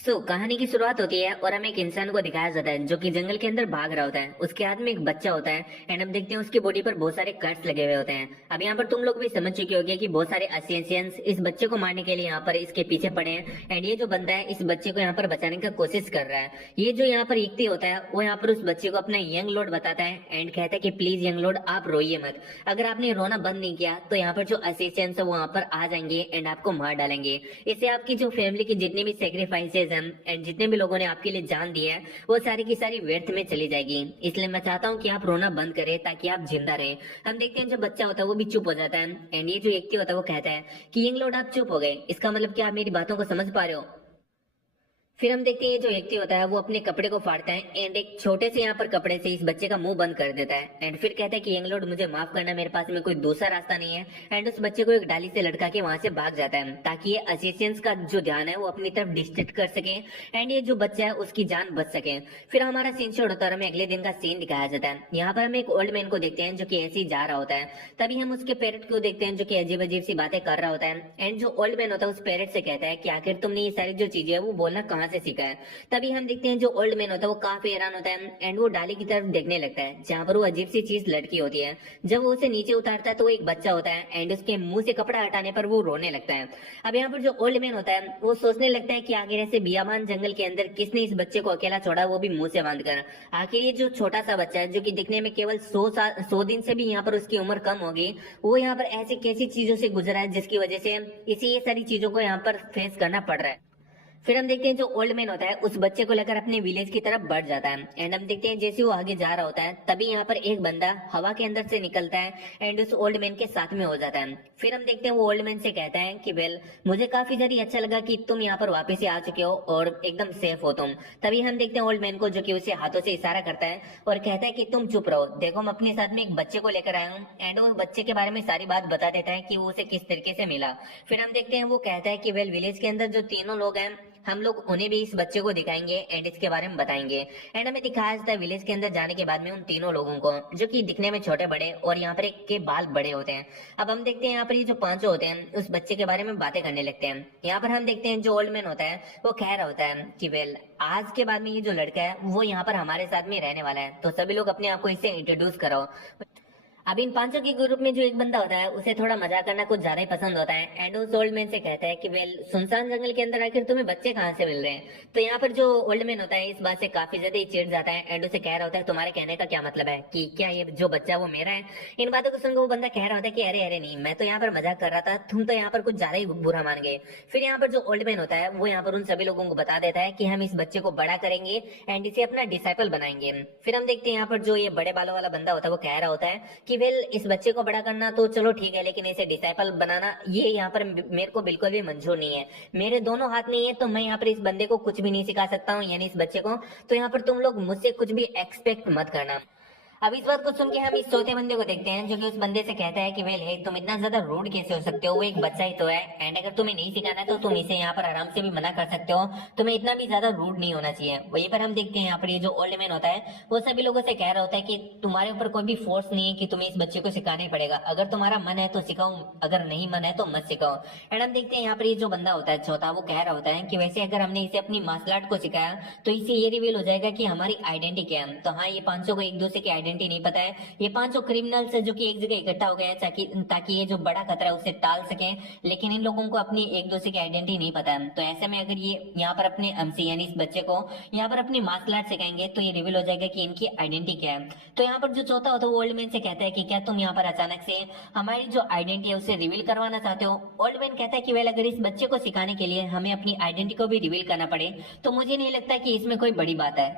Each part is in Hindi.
कहानी की शुरुआत होती है और हमें एक इंसान को दिखाया जाता है जो कि जंगल के अंदर भाग रहा होता है। उसके हाथ में एक बच्चा होता है एंड हम देखते हैं उसकी बॉडी पर बहुत सारे कट्स लगे हुए होते हैं। अब यहाँ पर तुम लोग भी समझ चुके होगे कि बहुत सारे असियंसियंस इस बच्चे को मारने के लिए यहाँ पर इसके पीछे पड़े हैं एंड ये जो बंदा है इस बच्चे को यहाँ पर बचाने का कोशिश कर रहा है। ये जो यहाँ पर युक्ति होता है वो यहाँ पर उस बच्चे को अपना यंग लॉर्ड बताता है एंड कहता है कि प्लीज यंग लॉर्ड आप रोइए मत। अगर आपने रोना बंद नहीं किया तो यहाँ पर जो असिस्टेंट्स है वो यहाँ पर आ जाएंगे एंड आपको मार डालेंगे। इससे आपकी जो फैमिली की जितनी भी सेक्रीफाइसेस हैं एंड जितने भी लोगों ने आपके लिए जान दी है वो सारी की सारी व्यर्थ में चली जाएगी। इसलिए मैं चाहता हूँ कि आप रोना बंद करें ताकि आप जिंदा रहें। हम देखते हैं जो बच्चा होता है वो भी चुप हो जाता है एंड ये जो व्यक्ति होता है वो कहता है कि यंग लॉर्ड आप चुप हो गए, इसका मतलब क्या आप मेरी बातों को समझ पा रहे हो। फिर हम देखते हैं ये जो व्यक्ति होता है वो अपने कपड़े को फाड़ता है एंड एक छोटे से यहाँ पर कपड़े से इस बच्चे का मुंह बंद कर देता है एंड फिर कहता है कि यंग लॉर्ड मुझे माफ करना, मेरे पास में कोई दूसरा रास्ता नहीं है। एंड उस बच्चे को एक डाली से लटका के वहां से भाग जाता है ताकि ये असिस्टेंस का जो ध्यान है वो अपनी तरफ डिस्ट्रैक्ट कर सके एंड ये जो बच्चा है उसकी जान बच सके। फिर हमारा सीन शॉट होता है, हमें अगले दिन का सीन दिखाया जाता है। यहाँ पर हम एक ओल्ड मैन को देखते हैं जो कि ऐसे ही जा रहा होता है। तभी हम उसके पेरेंट को देखते हैं जो कि अजीब अजीब सी बातें कर रहा होता है एंड जो ओल्ड मैन होता है उस पेरेंट से कहता है कि आखिर तुमने ये सारी जो चीजें है वो बोलना कहाँ से सीखा है। तभी हम देखते हैं जो ओल्ड मैन होता है वो काफी हैरान होता है एंड वो डाली की तरफ देखने लगता है जहाँ पर वो अजीब सी चीज लटकी होती है। जब वो उसे नीचे उतारता है तो वो एक बच्चा होता है एंड उसके मुंह से कपड़ा हटाने पर वो रोने लगता है। अब यहाँ पर जो ओल्ड मैन होता है वो सोचने लगता है कि आखिर ऐसे बियाबान जंगल के अंदर किसने इस बच्चे को अकेला छोड़ा, वो भी मुंह से बांध कर। आखिर ये जो छोटा सा बच्चा है जो कि दिखने में केवल 100 दिन से भी यहाँ पर उसकी उम्र कम होगी, वो यहाँ पर ऐसी कैसी चीजों से गुजरा है जिसकी वजह से इसे ये सारी चीजों को यहाँ पर फेस करना पड़ रहा है। फिर हम देखते हैं जो ओल्ड मैन होता है उस बच्चे को लेकर अपने विलेज की तरफ बढ़ जाता है एंड हम देखते हैं जैसे वो आगे जा रहा होता है तभी यहाँ पर एक बंदा हवा के अंदर से निकलता है एंड उस ओल्ड मैन के साथ में हो जाता है। फिर हम देखते हैं वो ओल्ड मैन से कहता है कि वेल मुझे काफी ज्यादा अच्छा लगा कि तुम यहाँ पर वापस से आ चुके हो और एकदम सेफ हो तुम। तभी हम देखते हैं ओल्ड मैन को जो कि उसे हाथों से इशारा करता है और कहता है कि तुम चुप रहो, देखो मैं अपने साथ में एक बच्चे को लेकर आया हूँ एंड वो बच्चे के बारे में सारी बात बता देता है कि वो उसे किस तरीके से मिला। फिर हम देखते हैं वो कहता है कि वेल विलेज के अंदर जो तीनों लोग हैं हम लोग उन्हें भी इस बच्चे को दिखाएंगे एंड इसके बारे में बताएंगे। एंड हमें दिखाया जाता है विलेज के अंदर जाने के बाद में उन तीनों लोगों को जो कि दिखने में छोटे बड़े और यहाँ पर एक के बाल बड़े होते हैं। अब हम देखते हैं यहाँ पर ये जो पांचों होते हैं उस बच्चे के बारे में बातें करने लगते हैं। यहाँ पर हम देखते हैं जो ओल्ड मैन होता है वो कह रहा होता है कि वेल आज के बाद में ये जो लड़का है वो यहाँ पर हमारे साथ में रहने वाला है, तो सभी लोग अपने आप को इससे इंट्रोड्यूस कराओ। अब इन पांचों के ग्रुप में जो एक बंदा होता है उसे थोड़ा मजाक करना कुछ ज्यादा ही पसंद होता है एंड उस ओल्ड मैन से कहता है कि वेल सुनसान जंगल के अंदर आखिर तुम्हें बच्चे कहाँ से मिल रहे हैं। तो यहाँ पर जो ओल्ड मैन होता है इस बात से काफी ज्यादा ही चिढ़ जाता है एंड उसे कह रहा होता है तुम्हारे कहने का क्या मतलब है कि क्या ये जो बच्चा वो मेरा है। इन बातों को सुनकर वो बंदा कह रहा होता है कि अरे अरे नहीं, मैं तो यहाँ पर मजाक कर रहा था, तुम तो यहाँ पर कुछ ज्यादा ही बुरा मान गए। फिर यहाँ पर जो ओल्ड मैन होता है वो यहाँ पर उन सभी लोगों को बता देता है कि हम इस बच्चे को बड़ा करेंगे एंड इसे अपना डिसाइपल बनाएंगे। फिर हम देखते हैं यहाँ पर जो ये बड़े बालों वाला बंदा होता है वो कह रहा होता है कि वेल इस बच्चे को बड़ा करना तो चलो ठीक है, लेकिन इसे डिसाइपल बनाना ये यहाँ पर मेरे को बिल्कुल भी मंजूर नहीं है। मेरे दोनों हाथ नहीं है तो मैं यहाँ पर इस बंदे को कुछ भी नहीं सिखा सकता हूँ, यानी इस बच्चे को। तो यहाँ पर तुम लोग मुझसे कुछ भी एक्सपेक्ट मत करना। अब इस बात को सुन के हम इस चौथे बंदे को देखते हैं जो कि उस बंदे से कहता है कि वेल हे तुम इतना ज्यादा रूड कैसे हो सकते हो, वो एक बच्चा ही तो है एंड अगर तुम्हें नहीं सिखाना है तो तुम इसे यहाँ पर आराम से भी मना कर सकते हो, तुम्हें इतना भी ज्यादा रूड नहीं होना चाहिए। वहीं पर हम देखते हैं यहाँ पर ये जो ओल्ड मैन होता है वो सभी लोगों से कह रहा होता है कि तुम्हारे ऊपर कोई भी फोर्स नहीं है कि तुम्हें इस बच्चे को सिखाना ही पड़ेगा, अगर तुम्हारा मन है तो सिखाओ, अगर नहीं मन है तो मत सिखाओ। एंड हम देखते हैं यहाँ पर ये जो बंदा होता है चौथा वो कह रहा होता है कि वैसे अगर हमने इसे अपनी मार्शल आर्ट को सिखाया तो इससे ये रिवील हो जाएगा कि हमारी आइडेंटिटी क्या है। तो हाँ, ये पांचों को एक दूसरे की आइडेंटिटी नहीं पता है, ये पांचों क्रिमिनल्स है जो कि एक जगह इकट्ठा हो गए हैं ताकि ये जो बड़ा खतरा है उसे टाल सके, लेकिन इन लोगों को अपनी एक दूसरे की आइडेंटिटी नहीं पता है। तो ऐसे में अगर ये यहाँ पर अपने एमसी यानी इस बच्चे को यहाँ पर अपनी मार्शल आर्ट सिखाएंगे तो ये रिवील हो जाएगा कि इनकी आइडेंटिटी क्या है। तो यहाँ पर जो चौथा होता है वो ओल्ड मैन से कहता है कि क्या तुम यहाँ पर अचानक से हमारी जो आइडेंटिटी है उसे रिवील करवाना चाहते हो। ओल्ड मैन कहता है कि वेल अगर इस बच्चे को सिखाने के लिए हमें अपनी आइडेंटिटी को भी रिवील करना पड़े तो मुझे नहीं लगता कि इसमें कोई बड़ी बात है।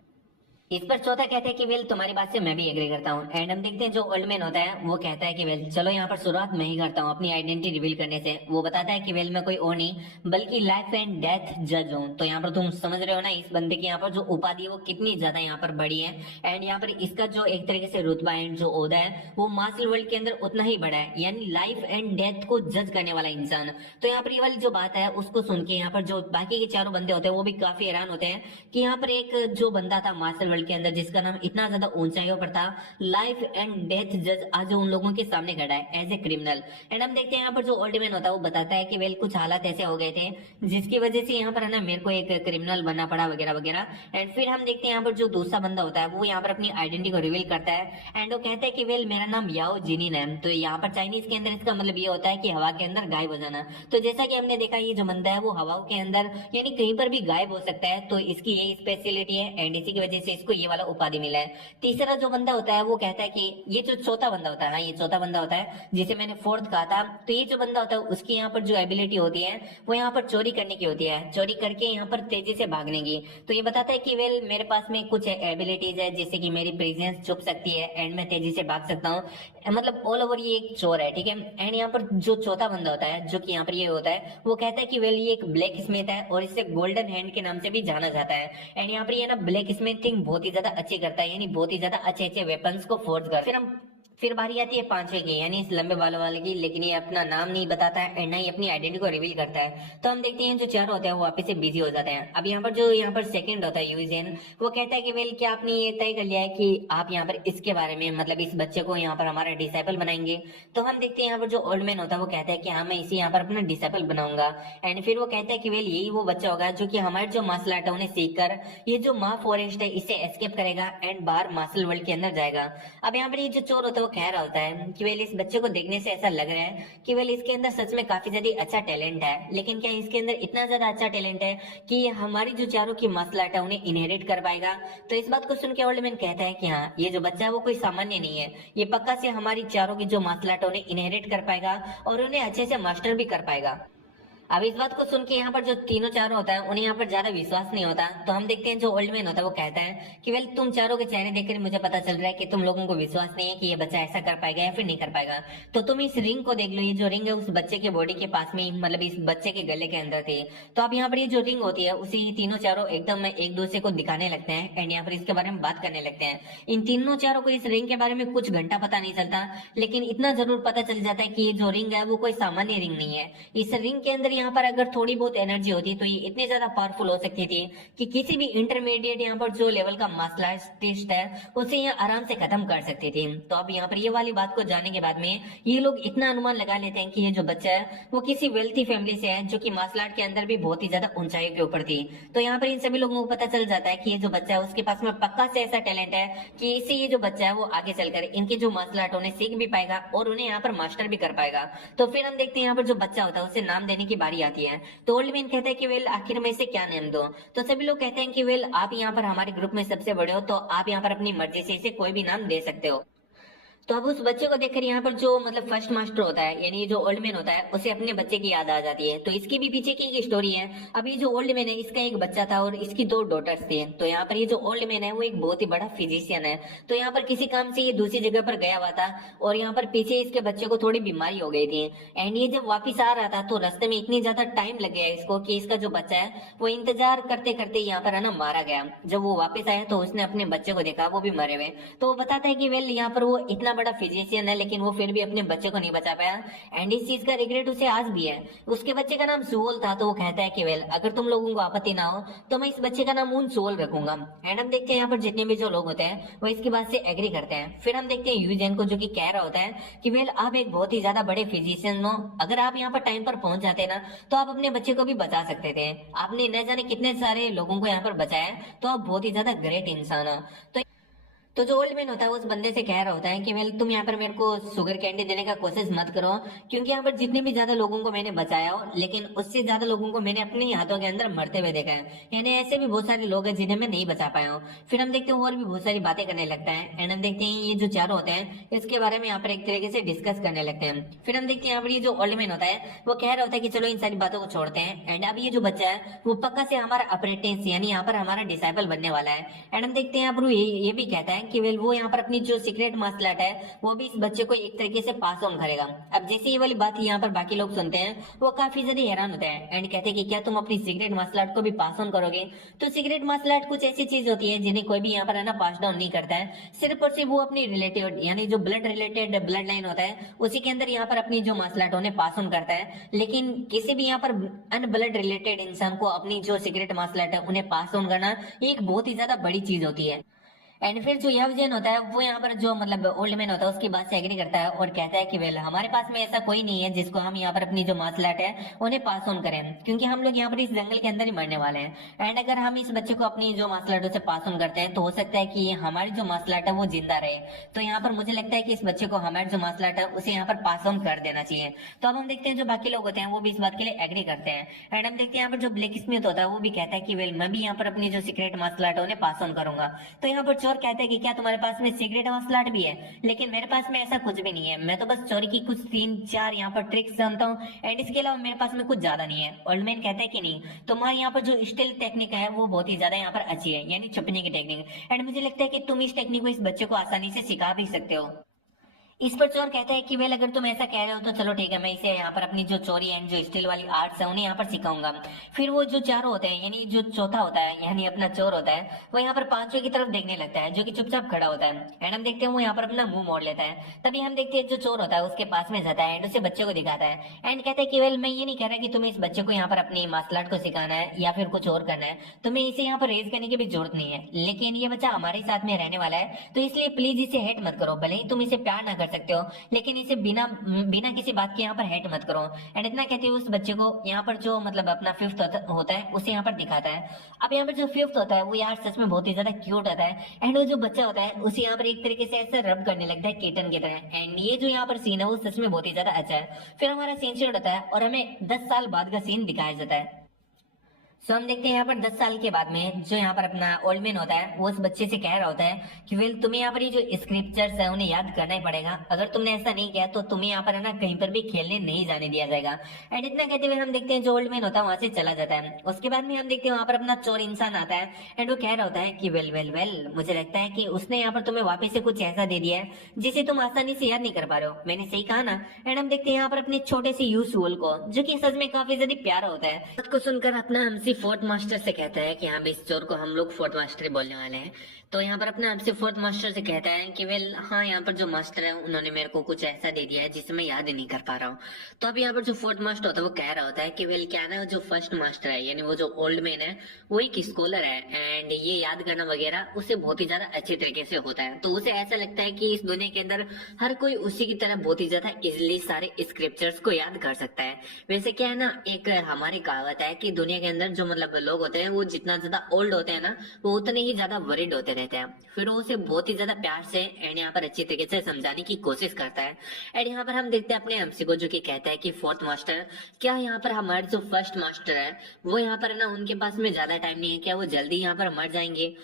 इस पर चौथा कहता है कि वेल तुम्हारी बात से मैं भी एग्री करता हूँ। एंड हम देखते हैं जो ओल्ड मैन होता है वो कहता है कि वेल चलो यहाँ पर शुरुआत मैं ही करता हूँ अपनी आइडेंटिटी रिवील करने से। वो बताता है कि वेल मैं कोई और नहीं बल्कि लाइफ एंड डेथ जज हूँ। तो यहाँ पर तुम समझ रहे हो ना इस बंदे की यहाँ पर जो उपाधि है वो कितनी ज्यादा यहाँ पर बड़ी है एंड यहाँ पर इसका जो एक तरीके से रुतबा एंड जो ओहदा है वो मार्शल वर्ल्ड के अंदर उतना ही बड़ा है, यानी लाइफ एंड डेथ को जज करने वाला इंसान। तो यहाँ पर ये वाली जो बात है उसको सुन के यहाँ पर जो बाकी के चारों बंदे होते हैं वो भी काफी हैरान होते हैं कि यहाँ पर एक जो बंदा था मार्शल वर्ल्ड वर्ल्ड के अंदर जिसका नाम इतना ज्यादा ऊंचाइयों पर था, लाइफ एंड डेथ जज आज उन लोगों के सामने खड़ा है एज ए क्रिमिनल। एंड हम देखते हैं यहाँ पर जो ओल्ड मैन होता है वो बताता है कि वेल कुछ हालात ऐसे हो गए थे जिसकी वजह से यहाँ पर है ना मेरे को एक क्रिमिनल बनना पड़ा वगैरह वगैरह। एंड फिर हम देखते हैं यहाँ पर जो दूसरा बंदा होता है वो यहाँ पर अपनी आइडेंटिटी को रिवील करता है एंड वो कहता है कि वेल मेरा नाम याओ जिनिन है। तो यहाँ पर चाइनीज के अंदर इसका मतलब ये होता है कि हवा के अंदर गायब हो जाना। तो जैसा कि हमने देखा ये जो बंदा है वो हवाओं के अंदर यानी कहीं पर भी गायब हो सकता है, तो इसकी ये स्पेशलिटी है एंड इसी की वजह से इसको ये वाला उपाधि मिला है। तीसरा जो बंदा होता है वो कहता है कि ये जो चौथा बंदा होता है, हाँ ये चौथा बंदा होता है जिसे मैंने फोर्थ कहा था, तो ये जो बंदा होता है उसकी यहाँ पर जो एबिलिटी होती है वो यहाँ पर चोरी करने की होती है, चोरी करके यहाँ पर तेजी से भागने की। तो ये बताता है कि वेल मेरे पास में कुछ एबिलिटीज है जैसे कि मेरी प्रेजेंस छुप सकती है एंड मैं तेजी से भाग सकता हूँ, मतलब ऑल ओवर ये एक चोर है, ठीक है। एंड यहाँ पर जो चौथा बंदा होता है जो कि यहाँ पर ये होता है वो कहता है कि वेल ये एक ब्लैक स्मिथ है और इसे गोल्डन हैंड के नाम से भी जाना जाता है। एंड यहाँ पर ये ना ब्लैक स्मिथिंग बहुत ही ज्यादा अच्छी करता है, यानी बहुत ही ज्यादा अच्छे अच्छे वेपन्स को फोर्ज कर। फिर बारी आती है पांचवे की, यानी इस लंबे बालों वाले की, लेकिन ये अपना नाम नहीं बताता है एंड ना ही अपनी आइडेंटिटी को रिवील करता है। तो हम देखते हैं जो चार होते हैं वो वापस से बिजी हो जाते हैं। अब यहाँ पर जो यहाँ पर सेकंड होता है यूजिन, वो कहता है कि वेल क्या आपने ये तय कर लिया है कि आप यहाँ पर इसके बारे में मतलब इस बच्चे को यहाँ पर हमारा डिसाइपल बनाएंगे। तो हम देखते हैं यहाँ पर जो ओल्ड मैन होता है वो कहता है कि हाँ मैं इसी यहाँ पर अपना डिसाइपल बनाऊंगा। एंड फिर वो कहता है कि वेल यही वो बच्चा होगा जो कि हमारे जो मार्शल आर्ट है उन्हें सीख कर ये जो मा फॉरेस्ट है इसे एस्केप करेगा एंड बाहर मार्शल वर्ल्ड के अंदर जाएगा। अब यहाँ पर ये जो चोर होता है वो कह रहा होता है कि वेल इस बच्चे को देखने से ऐसा लग रहा है कि वेल इसके अंदर सच में काफी ज्यादा अच्छा टैलेंट है, लेकिन क्या इसके अंदर इतना ज्यादा अच्छा टैलेंट है कि ये हमारी जो चारों की मार्शल आर्ट है उन्हें इनहेरिट कर पाएगा। तो इस बात को सुन के ओल्ड मैन कहता है कि हाँ ये जो बच्चा है वो कोई सामान्य नहीं है, ये पक्का से हमारी चारों की जो मार्शल आर्ट है उन्हें इनहेरिट कर पाएगा और उन्हें अच्छे से मास्टर भी कर पाएगा। अब इस बात को सुन के यहाँ पर जो तीनों चारों होता है उन्हें यहाँ पर ज्यादा विश्वास नहीं होता। तो हम देखते हैं जो ओल्ड मैन होता है वो कहता है कि वेल तुम चारों के चेहरे देखकर मुझे पता चल रहा है कि तुम लोगों को विश्वास नहीं है कि ये बच्चा ऐसा कर पाएगा या फिर नहीं कर पाएगा। तो तुम इस रिंग को देख लो, ये जो रिंग है उस बच्चे के बॉडी के पास में मतलब इस बच्चे के गले के अंदर थी। तो अब यहाँ पर ये जो रिंग होती है उसी तीनों चारों एकदम एक दूसरे को दिखाने लगते हैं एंड यहाँ पर इसके बारे में बात करने लगते हैं। इन तीनों चारों को इस रिंग के बारे में कुछ घंटा पता नहीं चलता, लेकिन इतना जरूर पता चल जाता है कि ये जो रिंग है वो कोई सामान्य रिंग नहीं है। इस रिंग के अंदर यहाँ पर अगर थोड़ी बहुत एनर्जी होती तो ये इतनी ज्यादा पावरफुल हो सकती थी कि किसी भी इंटरमीडिएट यहाँ पर जो लेवल का मार्शल आर्टिस्ट है उसे ये आराम से खत्म कर सकती थी। तो अब यहाँ पर ये वाली बात को जानने के बाद में ये लोग इतना अनुमान लगा लेते हैं कि ये जो बच्चा है वो किसी वेल्थी फैमिली से है जो कि मार्शल आर्ट के अंदर भी बहुत ही ज्यादा ऊंचाई के ऊपर थी। तो यहाँ पर इन सभी लोगों को पता चल जाता है कि ये जो बच्चा है उसके पास में पक्का से ऐसा टैलेंट है कि इसे ये जो बच्चा है वो आगे चलकर इनकी जो मार्शल आर्ट उन्हें सीख भी पाएगा और उन्हें यहाँ पर मास्टर भी कर पाएगा। तो फिर हम देखते हैं यहाँ पर जो बच्चा होता है उसे नाम देने की बारी आती है। तो ओल्ड मैन कहता है कि वेल आखिर में इसे क्या नाम दो। तो सभी लोग कहते हैं कि वेल आप यहाँ पर हमारे ग्रुप में सबसे बड़े हो तो आप यहाँ पर अपनी मर्जी से इसे कोई भी नाम दे सकते हो। तो अब उस बच्चे को देखकर यहाँ पर जो मतलब फर्स्ट मास्टर होता है यानी जो ओल्ड मैन होता है उसे अपने बच्चे की याद आ जाती है। तो इसकी भी पीछे की एक स्टोरी है। अब ये जो ओल्ड मैन है इसका एक बच्चा था और इसकी दो डॉटर्स थी। तो यहाँ पर ये जो ओल्ड मैन है वो एक बहुत ही बड़ा फिजिशियन है। तो यहाँ पर किसी काम से ये दूसरी जगह पर गया हुआ था और यहाँ पर पीछे इसके बच्चे को थोड़ी बीमारी हो गई थी एंड ये जब वापिस आ रहा था तो रास्ते में इतनी ज्यादा टाइम लग गया इसको कि इसका जो बच्चा है वो इंतजार करते करते यहाँ पर है ना मारा गया। जब वो वापिस आया तो उसने अपने बच्चे को देखा वो भी मरे हुए। तो वो बताता है कि वेल यहाँ पर वो इतना बड़ा फिजिशियन लेकिन वो फिर भी अपने बच्चे को नहीं बचा पाया एंड इस चीज का रिग्रेट उसे आज भी है। उसके बच्चे का नाम सुओल था। तो वो कहता है कि वेल अगर तुम लोगों को आपत्ति ना हो तो मैं इस बच्चे का नाम उन सुओल रखूंगा। एंड हम देखते हैं यहाँ पर जितने भी जो लोग होते हैं वो इसकी बात से एग्री करते हैं। फिर हम देखते हैं यूजेन को जो कि कह रहा होता है कि वेल आप एक बहुत ही ज्यादा बड़े फिजिशियन हो, अगर आप यहाँ पर टाइम पर पहुंच जाते ना तो आप अपने बच्चे को भी बचा सकते थे। आपने न जाने कितने सारे लोगों को यहाँ पर बचाया, तो आप बहुत ही ज्यादा ग्रेट इंसान हो। तो जो ओल्ड मैन होता है उस बंदे से कह रहा होता है कि वेल तुम यहाँ पर मेरे को शुगर कैंडी देने का कोशिश मत करो, क्योंकि यहाँ पर जितने भी ज्यादा लोगों को मैंने बचाया हो लेकिन उससे ज्यादा लोगों को मैंने अपने हाथों के अंदर मरते हुए देखा है। यानी ऐसे भी बहुत सारे लोग हैं जिन्हें मैं नहीं बचा पाया हूँ। फिर हम देखते हैं और भी बहुत सारी बातें करने लगता है एंड हम देखते हैं ये जो चारों होते हैं इसके बारे में यहाँ पर एक तरीके से डिस्कस करने लगते हैं। फिर हम देखते हैं यहाँ पर ये जो ओल्ड मैन होता है वो कह रहा होता है कि चलो इन सारी बातों को छोड़ते हैं एंड अब ये जो बच्चा है वो पक्का से हमारा अप्रेंटिस यानी यहाँ पर हमारा डिसाइपल बनने वाला है। एंड हम देखते हैं यहाँ पर ये भी कहता है कि वेल वो यहाँ पर अपनी जो सीक्रेट मार्शल आर्ट है वो भी इस बच्चे को एक तरीके से पास ऑन करेगा। अब जैसे ये वाली बात यहाँ पर बाकी लोग सुनते हैं वो काफी ज्यादा हैरान होते हैं एंड कहते हैं कि क्या तुम अपनी सीक्रेट मार्शल आर्ट को भी पास ऑन करोगे। तो सीक्रेट मार्शल आर्ट कुछ ऐसी चीज होती है जिन्हें कोई भी यहाँ पर है ना पास डाउन नहीं करता है, सिर्फ और सिर्फ वो अपनी रिलेटिव यानी जो ब्लड रिलेटेड ब्लड लाइन होता है उसी के अंदर यहाँ पर अपनी जो मार्शल आर्ट उन्हें पास ऑन करता है। लेकिन किसी भी यहाँ पर अनब्लड रिलेटेड इंसान को अपनी जो सीक्रेट मार्शल आर्ट है उन्हें पास ऑन करना एक बहुत ही ज्यादा बड़ी चीज होती है। एंड फिर जो यवजेन होता है वो यहाँ पर जो मतलब ओल्ड मैन होता है उसकी बात से एग्री करता है और कहता है कि वेल हमारे पास में ऐसा कोई नहीं है जिसको हम यहाँ पर अपनी जो मार्शल आर्ट है उन्हें पास ऑन करें, क्योंकि हम लोग यहाँ पर इस जंगल के अंदर ही मरने वाले हैं। एंड अगर हम इस बच्चे को अपनी जो मार्शल आर्ट उसे पास ऑन करते हैं तो हो सकता है कि हमारी जो मार्शल आर्ट है वो जिंदा रहे। तो यहाँ पर मुझे लगता है कि इस बच्चे को हमारी जो मार्शल आर्ट है उसे यहाँ पर पास ऑन कर देना चाहिए। तो अब हम देखते हैं जो बाकी लोग होते हैं वो भी इस बात के लिए एग्री करते हैं। एंड हम देखते हैं यहाँ पर जो ब्लैक स्मिथ होता है वो भी कहता है कि वेल मैं भी यहाँ पर अपनी जो सीक्रेट मार्शल आर्ट है उन्हें पास ऑन करूंगा। तो यहाँ पर चोर कहता है कि क्या तुम्हारे पास में सीक्रेट मार्शल आर्ट भी है? लेकिन मेरे पास में ऐसा कुछ भी नहीं है, मैं तो बस चोरी की कुछ 3-4 यहाँ पर ट्रिक्स जानता हूँ एंड इसके अलावा मेरे पास में कुछ ज्यादा नहीं है। ओल्ड मैन कहता है कि नहीं, तुम्हारे यहाँ पर जो स्टिल टेक्निक है वो बहुत ही ज्यादा यहाँ पर अच्छी है, यानी छुपने की टेक्निक। एंड मुझे लगता है कि तुम इस टेक्निक को इस बच्चे को आसानी से सिखा भी सकते हो। इस पर चोर कहता है कि वेल अगर तुम ऐसा कह रहे हो तो चलो ठीक है, मैं इसे यहाँ पर अपनी जो चोरी एंड जो स्टील वाली आर्ट्स है उन्हें यहाँ पर सिखाऊंगा। फिर वो जो चारों होते हैं यानी जो चौथा होता है यानी अपना चोर होता है वो यहाँ पर पांचवें की तरफ देखने लगता है जो कि चुपचाप खड़ा होता है। एंड हम देखते हैं वो यहाँ पर अपना मुंह मोड़ लेता है। तभी हम देखते हैं जो चोर होता है उसके पास में जाता है एंड उसे बच्चे को दिखाता है एंड कहता है कि वेल मैं ये नहीं कह रहा कि तुम्हें इस बच्चे को यहाँ पर अपनी मार्शल आर्ट को सिखाना है या फिर कुछ और करना है, तुम्हें इसे यहाँ पर रेज करने की भी जरूरत नहीं है, लेकिन ये बच्चा हमारे साथ में रहने वाला है तो इसलिए प्लीज इसे हेट मत करो। भले ही तुम इसे प्यार ना कर सकते हो लेकिन इसे बिना बिना किसी बात के यहाँ पर हेट मत करो। एंड इतना कहते हुए उस बच्चे को यहाँ पर जो मतलब अपना फिफ्थ होता है उसे यहाँ पर दिखाता है। अब यहाँ पर जो फिफ्थ होता है वो यार सच में बहुत ही ज्यादा क्यूट होता है एंड वो जो बच्चा होता है उसे यहाँ पर एक तरीके से ऐसा रब करने लगता है किटन की तरह। एंड ये जो यहाँ पर सीन है वो सच में बहुत ही ज्यादा अच्छा है। फिर हमारा सीन शूट होता है और हमें 10 साल बाद का सीन दिखाया जाता है। सो हम देखते हैं यहाँ पर 10 साल के बाद में जो यहाँ पर अपना ओल्ड मैन होता है वो उस बच्चे से कह रहा होता है कि वेल तुम्हें यहाँ पर ये जो स्क्रिप्चर्स है उन्हें याद करना ही पड़ेगा, अगर तुमने ऐसा नहीं किया तो तुम्हें यहाँ पर है ना कहीं पर भी खेलने नहीं जाने दिया जाएगा। एंड इतना कहते हुए हम देखते हैं जो ओल्ड मैन होता है वहां से चला जाता है। उसके बाद में हम देखते हैं वहां पर अपना चोर इंसान आता है एंड वो कह रहा होता है कि वेल वेल वेल मुझे लगता है कि उसने यहाँ पर तुम्हें वापस से कुछ ऐसा दे दिया है जिसे तुम आसानी से याद नहीं कर पा रहे हो, मैंने सही कहा ना? एंड हम देखते हैं यहाँ पर अपने छोटे से यूसुअल को जो कि सच में काफी ज्यादा प्यारा होता है। बात को सुनकर अपना हमसे फोर्थ मास्टर से कहता है कि हाँ इस चोर को हम लोग फोर्थ मास्टर बोलने वाले हैं। तो यहाँ पर अपने हमसे फोर्थ मास्टर से कहता है कि वेल हाँ यहाँ पर जो मास्टर है उन्होंने मेरे को कुछ ऐसा दे दिया है जिसे मैं याद ही नहीं कर पा रहा हूँ। तो अब यहाँ पर जो फोर्थ मास्टर होता है वो कह रहा होता है कि वेल क्या ना जो फर्स्ट मास्टर है यानी वो जो ओल्ड मैन है वो एक स्कॉलर है एंड ये याद करना वगैरह उसे बहुत ही ज्यादा अच्छे तरीके से होता है। तो उसे ऐसा लगता है कि इस दुनिया के अंदर हर कोई उसी की तरह बहुत ही ज्यादा इजिली सारे स्क्रिप्चर्स को याद कर सकता है। वैसे क्या है ना, एक हमारी कहावत है कि दुनिया के अंदर जो मतलब लोग होते हैं वो जितना ज्यादा ओल्ड होते हैं ना वो उतने ही ज्यादा वरिड होते रहते हैं। फिर वो उसे बहुत ही ज्यादा प्यार से एंड यहाँ पर अच्छी तरीके से समझाने की कोशिश करता है। एंड यहाँ पर हम देखते हैं अपने एमसी को जो कि कहता है कि फोर्थ मास्टर क्या यहाँ पर हमारे जो फर्स्ट मास्टर है वो यहाँ पर ना उनके पास में ज्यादा टाइम नहीं है, क्या वो जल्दी यहाँ पर मर जाएंगे?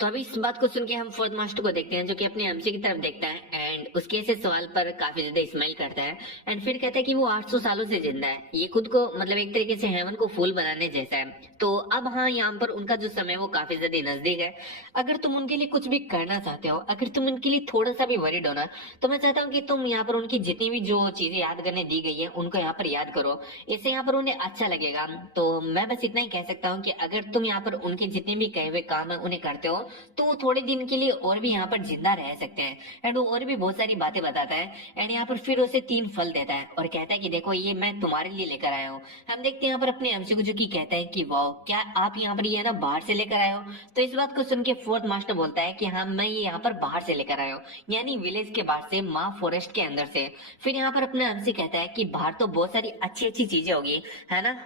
तो अभी इस बात को सुन के हम फोर्थ मास्टर को देखते हैं जो कि अपने एमसी की तरफ देखता है एंड उसके ऐसे सवाल पर काफी ज्यादा स्माइल करता है एंड फिर कहता है कि वो 800 सालों से जिंदा है, ये खुद को मतलब एक तरीके से हेवन को फूल बनाने जैसा है। तो अब हाँ यहाँ पर उनका जो समय वो काफी ज्यादा नजदीक है। अगर तुम उनके लिए कुछ भी करना चाहते हो, अगर तुम उनके लिए थोड़ा सा भी वरिड हो ना, तो मैं चाहता हूँ कि तुम यहाँ पर उनकी जितनी भी जो चीजें याद करने दी गई है उनको यहाँ पर याद करो, इससे यहाँ पर उन्हें अच्छा लगेगा। तो मैं बस इतना ही कह सकता हूँ कि अगर तुम यहाँ पर उनके जितने भी कहे हुए काम है उन्हें करते हो तो वो थोड़े दिन के लिए और भी यहाँ पर जिंदा रह सकते हैं। एंड वो और भी बहुत सारी बातें बताता है एंड यहाँ पर फिर उसे 3 फल देता है और कहता है कि देखो ये मैं तुम्हारे लिए लेकर आया हूँ। हम देखते हैं यहाँ पर अपने एमसी को जो कि कहता है कि वाह क्या आप यहाँ पर ये ना बाहर से लेकर आए हो? तो इस बात को सुन के फोर्थ मास्टर बोलता है कि हाँ मैं ये यहाँ पर बाहर से लेकर आया हूँ, यानी विलेज के बाहर से, माँ फॉरेस्ट के अंदर से। फिर यहाँ पर अपने एमसी कहता है कि बाहर तो बहुत सारी अच्छी अच्छी चीजें होगी है ना,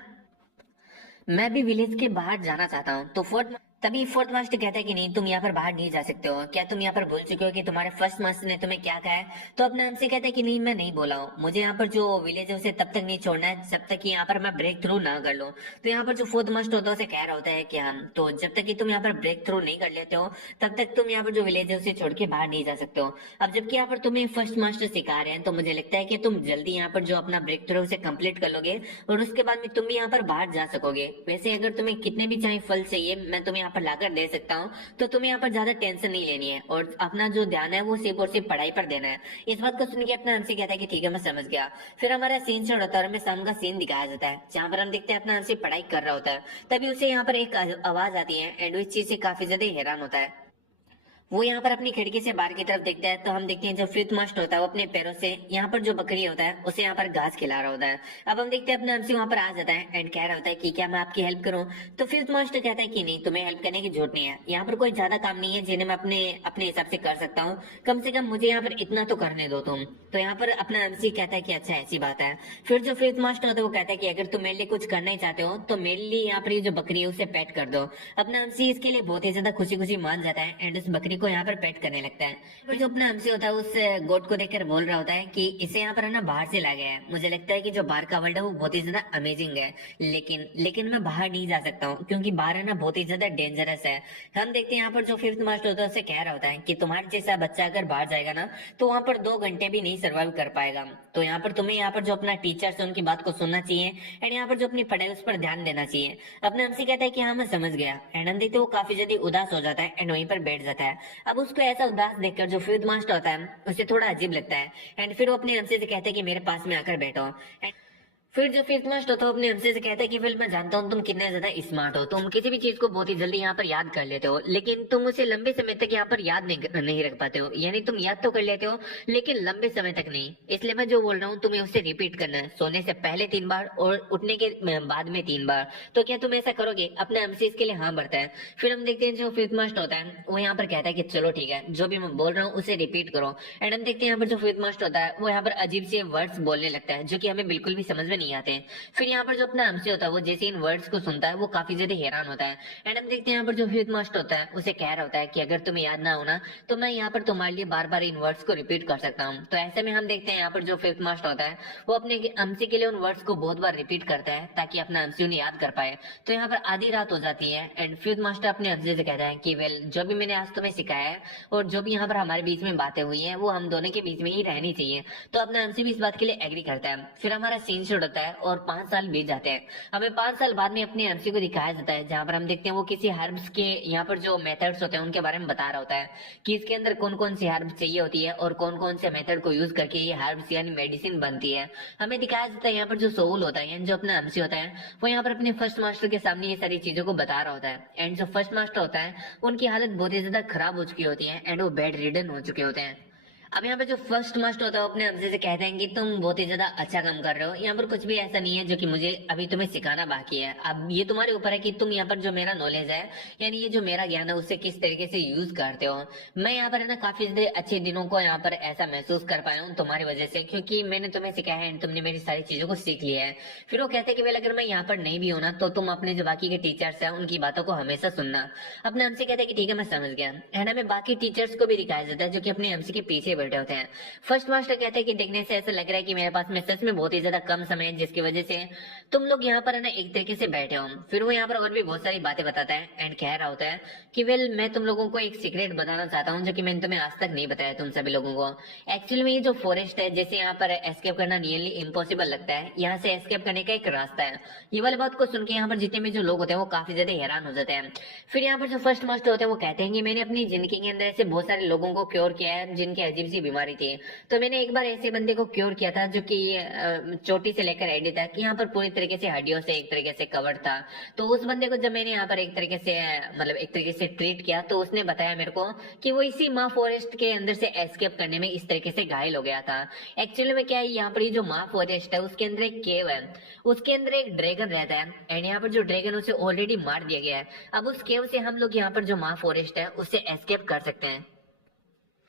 मैं भी विलेज के बाहर जाना चाहता हूँ। तो तभी फोर्थ मास्टर कहता है कि नहीं तुम यहाँ पर बाहर नहीं जा सकते हो, क्या तुम यहाँ पर भूल चुके हो कि तुम्हारे फर्स्ट मास्टर ने तुम्हें क्या कहा है? तो अपने हमसे कहता है कि नहीं मैं नहीं बोला हूँ, मुझे यहाँ पर जो विलेज है उसे तब तक नहीं छोड़ना है जब तक कि यहाँ पर मैं ब्रेक थ्रू ना कर लूँ। तो यहाँ पर जो फोर्थ मास्टर होता है उसे कह रहा होता है कि हाँ तो जब तक कि तुम यहाँ पर ब्रेक थ्रू नहीं कर लेते हो तब तक तुम यहाँ पर जो विलेज है उसे छोड़ के बाहर नहीं जा सकते हो। अब जबकि यहाँ पर तुम्हें फर्स्ट मास्टर सिखा रहे हैं तो मुझे लगता है कि तुम जल्दी यहाँ पर जो अपना ब्रेक थ्रू उसे कंप्लीट कर लोगे और उसके बाद में तुम भी यहाँ पर बाहर जा सकोगे। वैसे अगर तुम्हें कितने भी चाहे फल चाहिए मैं तुम्हें यहाँ पर लाकर दे सकता हूँ, तो तुम्हें यहाँ पर ज्यादा टेंशन नहीं लेनी है और अपना जो ध्यान है वो सिर्फ और सिर्फ पढ़ाई पर देना है। इस बात को सुन के अपना हमसे कहता है कि ठीक है मैं समझ गया। फिर हमारा सीन छोड़ होता है और हमें शाम का सीन दिखाया जाता है जहाँ पर हम देखते हैं अपना हमसे पढ़ाई कर रहा होता है। तभी उसे यहाँ पर एक आवाज आती है एंड वो इस चीज से काफी ज्यादा हैरान होता है। वो यहाँ पर अपनी खिड़की से बाहर की तरफ देखता है तो हम देखते हैं जो फिफ्थ मास्टर होता है वो अपने पैरों से यहाँ पर जो बकरी होता है उसे यहाँ पर घास खिला रहा होता है। अब हम देखते हैं अपना एमसी वहाँ पर आ जाता है एंड कह रहा होता है कि क्या मैं आपकी हेल्प करूँ। तो फिफ्थ मास्टर कहता है कि नहीं, तुम्हें हेल्प करने की जरूरत नहीं है, यहाँ पर कोई ज्यादा काम नहीं है जिन्हें मैं अपने अपने हिसाब से कर सकता हूँ, कम से कम मुझे यहाँ पर इतना तो करने दो तुम। तो यहाँ पर अपना एमसी कहता है कि अच्छा ऐसी बात है। फिर जो फिफ्थ मास्टर होता है वो कहता है कि अगर तुम मेरे लिए कुछ करना ही चाहते हो तो मेरे लिए यहाँ पर ये जो बकरी है उसे पेट कर दो। अपना एमसी इसके लिए बहुत ही ज्यादा खुशी खुशी मान जाता है एंड उस बकरी को यहाँ पर पेट करने लगता है। फिर जो अपना एमसी होता है उस गोट को देखकर बोल रहा होता है कि इसे यहाँ पर है ना बाहर से ला गया है, मुझे लगता है कि जो बाहर का वर्ल्ड है वो बहुत ही ज्यादा अमेजिंग है, लेकिन मैं बाहर नहीं जा सकता हूँ क्योंकि बाहर है ना बहुत ही ज्यादा डेंजरस है। हम देखते हैं यहाँ पर जो फिफ्थ मास्टर होता है उसे कह रहा होता है कि तुम्हारे जैसा बच्चा अगर बाहर जाएगा ना तो वहाँ पर 2 घंटे भी नहीं सर्वाइव कर पाएगा। तो यहाँ पर तुम्हें यहाँ पर जो अपना टीचर्स है उनकी बात को सुनना चाहिए एंड यहाँ पर जो अपनी पढ़ाई उस पर ध्यान देना चाहिए। अपना एमसी कहता है कि हाँ मैं समझ गया एंड हम देखते वो काफी ज्यादा उदास हो जाता है एंड वहीं पर बैठ जाता है। अब उसको ऐसा उदास देखकर जो फिफ्थ मास्टर होता है उसे थोड़ा अजीब लगता है एंड फिर वो अपने एमसी से कहता है कि मेरे पास में आकर बैठो। फिर जो फिफ्थ मास्टर होता है अपने एमसी से कहता है कि फिर मैं जानता हूँ तुम कितने ज्यादा स्मार्ट हो, तुम किसी भी चीज को बहुत ही जल्दी यहाँ पर याद कर लेते हो, लेकिन तुम उसे लंबे समय तक यहाँ पर याद नहीं रख पाते हो, यानी तुम याद तो कर लेते हो लेकिन लंबे समय तक नहीं। इसलिए मैं जो बोल रहा हूँ तुम्हें उसे रिपीट करना है, सोने से पहले 3 बार और उठने के बाद में 3 बार। तो क्या तुम ऐसा करोगे? अपना एमसी इसके लिए हाँ भरता है। फिर हम देखते हैं जो फिफ्थ मास्टर होता है वो यहाँ पर कहता है कि चलो ठीक है, जो भी मैं बोल रहा हूँ उसे रिपीट करो। एंड हम देखते हैं यहाँ पर जो फिफ्थ मास्टर होता है वो यहाँ पर अजीब से वर्ड्स बोलने लगता है जो कि हमें बिल्कुल भी समझ में नहीं आते। फिर यहाँ पर जो अपना एमसी होता है वो जैसे इन वर्ड्स को सुनता है वो काफी ज्यादा हैरान होता है एंड हम देखते हैं यहाँ पर जो फिफ्थ मास्टर होता है उसे कह रहा होता है कि अगर तुम्हें याद ना होना तो मैं यहाँ पर तुम्हारे लिए बार बार इन वर्ड्स को रिपीट कर सकता हूँ। तो ऐसे में हम देखते हैं यहाँ पर जो फिफ्थ मास्टर होता है वो अपने एमसी के लिए उन वर्ड्स को बहुत बार रिपीट करता है ताकि अपना एमसी उन्हें याद कर पाए। तो यहाँ पर आधी रात हो जाती है एंड फिफ्थ मास्टर अपने एमसी से कहता है कि वेल जो भी मैंने आज तुम्हें सिखाया है और जो भी यहाँ पर हमारे बीच में बातें हुई है वो हम दोनों के बीच में ही रहनी चाहिए। तो अपना एमसी भी इस बात के लिए एग्री करता है। फिर हमारा सीन शूट होता है और 5 साल बीत जाते हैं। हमें 5 साल बाद में अपने एमसी को दिखाया जाता है जहां पर हम देखते हैं वो किसी हर्ब्स के यहाँ पर जो मेथड्स होते हैं उनके बारे में बता रहा होता है कि इसके अंदर कौन कौन सी हर्ब्स चाहिए होती है और कौन कौन से मेथड को यूज करके ये हर्ब्स यानी मेडिसिन बनती है। हमें दिखाया जाता है यहाँ पर जो सोल होता है यानी जो अपना एमसी होता है वो यहाँ पर अपने फर्स्ट मास्टर के सामने ये सारी चीजों को बता रहा होता है एंड जो फर्स्ट मास्टर होता है उनकी हालत बहुत ही ज्यादा खराब हो चुकी होती है एंड वो बेड रिडन हो चुके होते हैं। अब यहाँ पे जो फर्स्ट मास्टर होता है वो अपने एमसी से कहते हैं कि तुम बहुत ही ज्यादा अच्छा काम कर रहे हो, यहाँ पर कुछ भी ऐसा नहीं है जो कि मुझे अभी तुम्हें सिखाना बाकी है। अब ये तुम्हारे ऊपर है कि तुम यहाँ पर जो मेरा नॉलेज है यानी ये जो मेरा ज्ञान है उससे किस तरीके से यूज करते हो। मैं यहाँ पर है ना काफी ज्यादा अच्छे दिनों को यहाँ पर ऐसा महसूस कर पाया हूँ तुम्हारी वजह से, क्योंकि मैंने तुम्हें सिखाया है तुमने मेरी सारी चीजों को सीख लिया है। फिर वो कहते हैं कि वेल अगर मैं यहाँ पर नहीं भी हूँ ना तो तुम अपने जो बाकी के टीचर्स है उनकी बातों को हमेशा सुनना। अपने एमसी कहते हैं कि ठीक है मैं समझ गया एंड हमें बाकी टीचर्स को भी दिखाया जाता है जो कि अपने एमसी के पीछे बैठे होते हैं। फर्स्ट मास्टर कहते हैं कि देखने से ऐसा लग रहा है कि मेरे पास में सच में बहुत ही ज्यादा कम समय है जिसकी वजह से तुम लोग यहाँ पर है ना एक तरीके से बैठे हो। फिर वो यहाँ पर और भी बहुत सारी बातें बताता है एंड कह रहा होता है कि वेल मैं तुम लोगों को एक सीक्रेट बताना चाहता हूँ जो कि मैंने तुम्हें आज तक नहीं बताया तुम सभी लोगों को। एक्चुअली में ये जो फॉरेस्ट है जैसे यहाँ पर एस्केप करना नियरली इम्पॉसिबल लगता है, यहाँ से एस्केप करने का एक रास्ता है। ये वाली बात को सुन के यहाँ पर जितने भी जो लोग होते हैं वो काफी ज्यादा हैरान हो जाते हैं। फिर यहाँ पर जो फर्स्ट मास्टर होते हैं वो कहते हैं कि मैंने अपनी जिंदगी के अंदर ऐसे बहुत सारे लोगों को क्योर किया है जिनकी अजीब सी बीमारी थी। तो मैंने एक बार ऐसे बंदे को क्योर किया था जो कि चोटी से लेकर एडी तक यहाँ पर पूरी तरीके से हड्डियों से एक तरीके से कवर्ड था। तो उस बंदे को जब मैंने यहाँ पर एक तरीके से ट्रीट किया तो उसने बताया मेरे को कि वो इसी माँ फॉरेस्ट के अंदर से एस्केप करने में इस तरीके से घायल हो गया था। एक्चुअली में क्या है यहाँ पर जो माँ फॉरेस्ट है उसके अंदर एक केव है, उसके अंदर एक ड्रैगन रहता है एंड यहाँ पर जो ड्रैगन उसे ऑलरेडी मार दिया गया है। अब उस केव से हम लोग यहाँ पर जो माँ फॉरेस्ट है उससे एस्केप कर सकते हैं।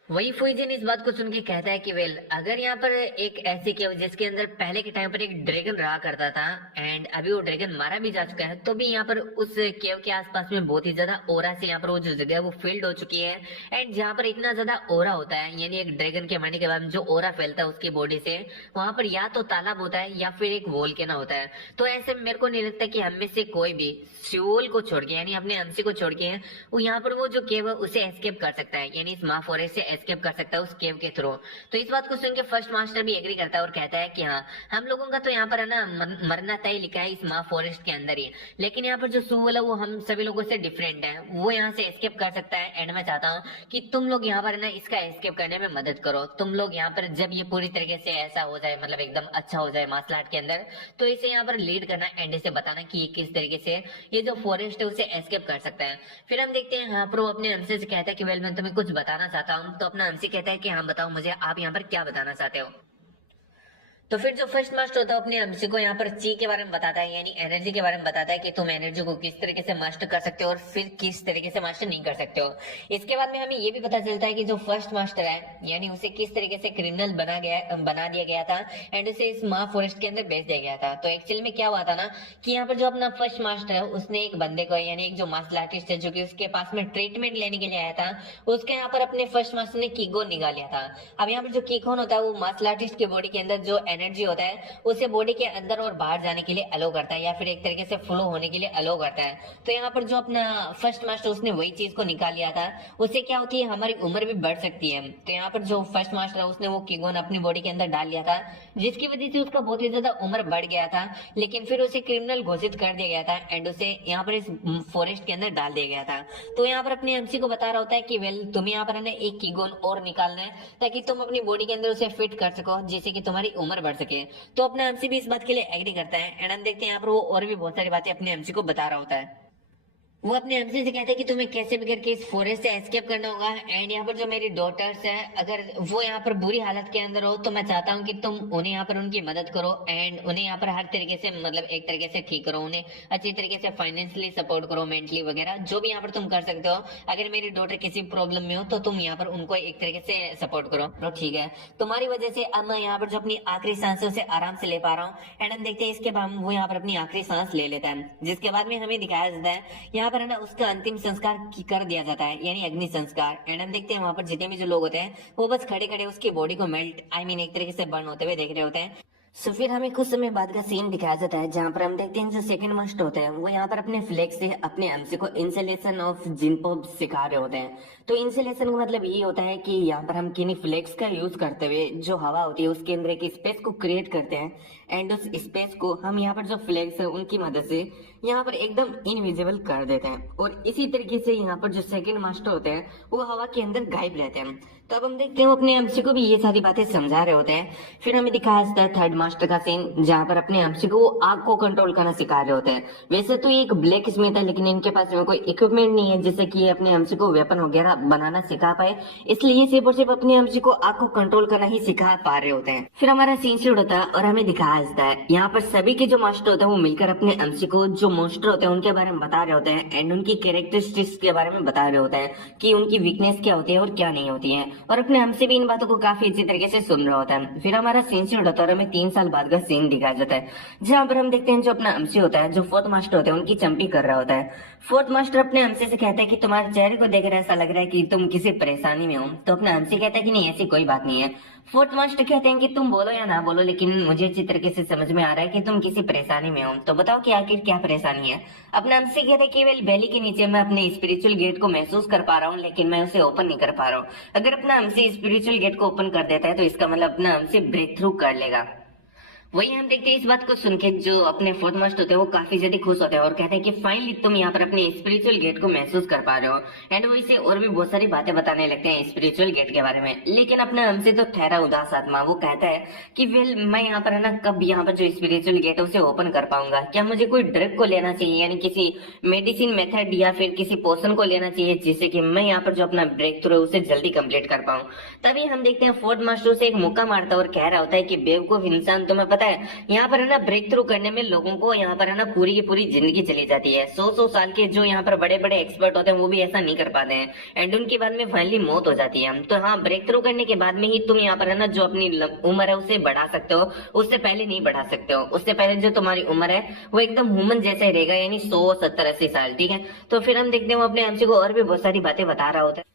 वही फुइजिन इस बात को सुन के कहता है कि वेल अगर यहाँ पर एक ऐसी केव जिसके अंदर पहले के टाइम पर एक ड्रैगन रहा करता था एंड अभी वो ड्रैगन मारा भी जा चुका है तो भी यहाँ पर उस केव के आसपास में बहुत ही ज्यादा ओरा से यहाँ पर वो जो जगह है वो फील्ड हो चुकी है एंड जहाँ पर इतना ज्यादा ओरा होता है यानी एक ड्रैगन के मरने के बाद जो ओरा फैलता है उसकी बॉडी से वहां पर या तो तालाब होता है या फिर एक वोल्केनो होता है। तो ऐसे मेरे को नहीं लगता कि हम में से कोई भी सियोल को छोड़ के यानी अपने एमसी को छोड़ के वो यहाँ पर वो जो केव है उसे एस्केप कर सकता है यानी इस माँ फॉरेस्ट से एस्केप कर सकता है उस केव के थ्रू। तो इस बात को सुन के फर्स्ट मास्टर भी एग्री करता है और कहता है कि हाँ, हम लोगों का तो यहाँ पर है ना मरना तय लिखा है इस मा फॉरेस्ट के अंदर ही, लेकिन यहाँ पर जो सूल है वो हम सभी लोगों से डिफरेंट है, वो यहाँ से एस्केप कर सकता है। एंड मैं चाहता हूँ कि तुम लोग यहाँ पर है ना इसका एस्केप करने में मदद करो। तुम लोग यहाँ पर जब ये पूरी तरीके से ऐसा हो जाए, मतलब एकदम अच्छा हो जाए मार्शल आर्ट के अंदर, तो इसे यहाँ पर लीड करना एंड इसे बताना कि ये किस तरीके से ये जो फॉरेस्ट है उसे एस्केप कर सकता है। फिर हम देखते हैं यहाँ पर वो अपने हमसे से कहता है कि वेल मैं तुम्हें कुछ बताना चाहता हूँ। तो अपना हमसे कहता है कि हाँ बताओ मुझे, आप यहाँ पर क्या बताना चाहते हो। तो फिर जो फर्स्ट मास्टर होता है अपने हमसे को यहाँ पर ची के बारे में बताता है, यानी एनर्जी के बारे में बताता है कि तुम एनर्जी को किस तरीके से मास्टर कर सकते हो और फिर किस तरीके से मास्टर नहीं कर सकते हो। इसके बाद में हमें ये भी पता चलता है कि जो फर्स्ट मास्टर है यानी उसे किस तरीके से क्रिमिनल बना दिया गया था एंड उसे इस मा फॉरेस्ट के अंदर भेज दिया गया था। तो एक्चुअली में क्या हुआ था ना कि यहाँ पर जो अपना फर्स्ट मास्टर है उसने एक बंदे को, यानी एक जो मार्शल आर्टिस्ट है जो कि उसके पास में ट्रीटमेंट लेने के लिए आया था, उसके यहाँ पर अपने फर्स्ट मास्टर ने कीगोन निकाल लिया था। अब यहाँ पर जो कीगोन होता है वो मार्शल आर्टिस्ट की बॉडी के अंदर जो एनर्जी होता है उसे बॉडी के अंदर और बाहर जाने के लिए अलो करता है या फिर एक तरीके से फ्लो होने के लिए अलो करता है। तो यहाँ पर जो अपना फर्स्ट मास्टर उसने वही चीज को निकाल लिया था, उससे क्या होती है हमारी उम्र भी बढ़ सकती है। तो यहाँ पर जो फर्स्ट मास्टर है उसने वो कीगोन अपनी बॉडी के अंदर डाल लिया था, जिसकी वजह से उसका बहुत ही ज्यादा उम्र बढ़ गया था, लेकिन फिर उसे क्रिमिनल घोषित कर दिया गया था एंड उसे यहाँ पर इस फॉरेस्ट के अंदर डाल दिया गया था। तो यहाँ पर अपने एमसी को बता रहा होता है कि वेल तुम्हें यहाँ पर एक कीगोन और निकालना है ताकि तुम अपनी बॉडी के अंदर उसे फिट कर सको, जिससे कि तुम्हारी उम्र बढ़ सके। तो अपना एमसी भी इस बात के लिए एग्री करता है एंड हम देखते हैं यहाँ पर वो और भी बहुत सारी बातें अपने एमसी को बता रहा होता है। वो अपने एमसी से कहते हैं कि तुम्हें कैसे भी करके इस फॉरेस्ट से एस्केप करना होगा एंड यहाँ पर जो मेरी डॉटर्स है अगर वो यहाँ पर बुरी हालत के अंदर हो तो मैं चाहता हूँ कि तुम उन्हें यहाँ पर उनकी मदद करो एंड उन्हें यहाँ पर हर तरीके से मतलब एक तरीके से ठीक करो, उन्हें अच्छी तरीके से फाइनेंशियली सपोर्ट करो, मेंटली वगैरह जो भी यहाँ पर तुम कर सकते हो। अगर मेरी डॉटर किसी प्रॉब्लम में हो तो तुम यहाँ पर उनको एक तरीके से सपोर्ट करो। तो ठीक है, तुम्हारी वजह से अब मैं यहाँ पर जो अपनी आखिरी सांस है उसे आराम से ले पा रहा हूँ। एंड हम देखते हैं इसके बाद वो यहाँ पर अपनी आखिरी सांस ले लेता है, जिसके बाद में हमें दिखाया जाता है यहाँ पर है ना उसका अंतिम संस्कार कर दिया जाता है, यानी अग्नि संस्कार। एंड हम देखते हैं वहां पर जितने भी जो लोग होते हैं वो बस खड़े खड़े उसकी बॉडी को मेल्ट एक तरीके से बर्न होते हुए देख रहे होते हैं। सो फिर हमें कुछ समय बाद का सीन दिखाया जाता है जहाँ पर हम देखते हैं जो सेकंड मास्टर होते हैं वो यहाँ पर अपने फ्लेक्स से अपने एमसी को इंसुलेशन ऑफ जिनको सिखा रहे होते हैं। तो इंसुलेशन का मतलब ये होता है कि यहाँ पर हम किन्हीं फ्लेक्स का यूज करते हुए जो हवा होती है उसके अंदर एक स्पेस को क्रिएट करते हैं एंड उस स्पेस को हम यहाँ पर जो फ्लेक्स है उनकी मदद से यहाँ पर एकदम इनविजिबल कर देते हैं। और इसी तरीके से यहाँ पर जो सेकंड मास्टर होते हैं वो हवा के अंदर गायब रहते हैं। तो अब हम देखते हैं वो अपने एमसी को भी ये सारी बातें समझा रहे होते हैं। फिर हमें दिखाया जाता है थर्ड मास्टर का सीन जहाँ पर अपने एमसी को वो आग को कंट्रोल करना सिखा रहे होते हैं। वैसे तो ये एक ब्लैक स्मिथ है लेकिन इनके पास में कोई इक्विपमेंट नहीं है जिससे कि ये अपने एमसी को वेपन वगैरह बनाना सिखा पाए, इसलिए सिर्फ और सिर्फ अपने एमसी को आग को कंट्रोल करना ही सिखा पा रहे होते हैं। फिर हमारा सीन शूट होता है और हमें दिखाया जाता है यहाँ पर सभी के जो मास्टर होते हैं वो मिलकर अपने एमसी को जो मॉन्स्टर होते हैं उनके बारे में बता रहे होते हैं एंड उनकी कैरेक्टरिस्टिक्स के बारे में बता रहे होते हैं कि उनकी वीकनेस क्या होती है और क्या नहीं होती है, और अपने एमसी भी इन बातों को काफी अच्छी तरीके से सुन रहा होता है। फिर हमारा सीन शूट होता है और हमें 3 साल बाद का सीन दिखाया जाता है जहाँ पर हम देखते हैं जो अपना एमसी होता है जो फोर्थ मास्टर होता है उनकी चंपी कर रहा होता है। फोर्थ मास्टर अपने एमसी से कहता है कि तुम्हारे चेहरे को देख रहा ऐसा लग रहा है कि तुम किसी परेशानी में हो। तो अपना एमसी कहता है कि नहीं ऐसी कोई बात नहीं है। फोर्थ मास्टर कहते हैं कि तुम बोलो या ना बोलो लेकिन मुझे अच्छी तरीके से समझ में आ रहा है कि तुम किसी परेशानी में हो, तो बताओ कि आखिर क्या परेशानी है। अपना एमसी कहते हैं कि वेल वैली के नीचे मैं अपने स्पिरिचुअल गेट को महसूस कर पा रहा हूँ लेकिन मैं उसे ओपन नहीं कर पा रहा हूँ। अगर अपना एमसी स्पिरिचुअल गेट को ओपन कर देता है तो इसका मतलब अपना एमसी ब्रेक थ्रू कर लेगा। वही हम देखते हैं इस बात को सुन के जो अपने फोर्थ मास्टर होते हैं वो काफी ज्यादा खुश होते हैं और कहते हैं कि फाइनली तुम यहाँ पर अपने स्पिरिचुअल गेट को महसूस कर पा रहे हो। एंड वो इसे और भी बहुत सारी बातें बताने लगते हैं स्पिरिचुअल गेट के बारे में, लेकिन अपना हमसे तो ठहरा उदास आत्मा वो कहता है कि वेल मैं यहाँ पर है ना कब यहाँ पर जो स्पिरिचुअल गेट है उसे ओपन कर पाऊंगा, क्या मुझे कोई ड्रग को लेना चाहिए यानी किसी मेडिसिन मेथड या फिर किसी पोशन को लेना चाहिए जिससे कि मैं यहाँ पर जो अपना ब्रेक थ्रू है उसे जल्दी कंप्लीट कर पाऊं। तभी हम देखते हैं फोर्थ मास्टर से एक मुक्का मारता है और कह रहा होता है कि बेवकूफ इंसान, तुम्हें पता है यहाँ पर है ना ब्रेक थ्रू करने में लोगों को यहाँ पर है ना पूरी की पूरी जिंदगी चली जाती है। 100 साल के जो यहाँ पर बड़े बड़े एक्सपर्ट होते हैं वो भी ऐसा नहीं कर पाते हैं एंड उनके बाद में फाइनली मौत हो जाती है। तो हाँ, ब्रेक थ्रू करने के बाद में ही तुम यहाँ पर है ना जो अपनी उम्र है उसे बढ़ा सकते हो, उससे पहले नहीं बढ़ा सकते हो। उससे पहले जो तुम्हारी उम्र है वो एकदम ह्यूमन जैसा ही रहेगा यानी 100, 70, 80 साल। ठीक है, तो फिर हम देखते हैं वो अपने एमसी को और भी बहुत सारी बातें बता रहा होता है।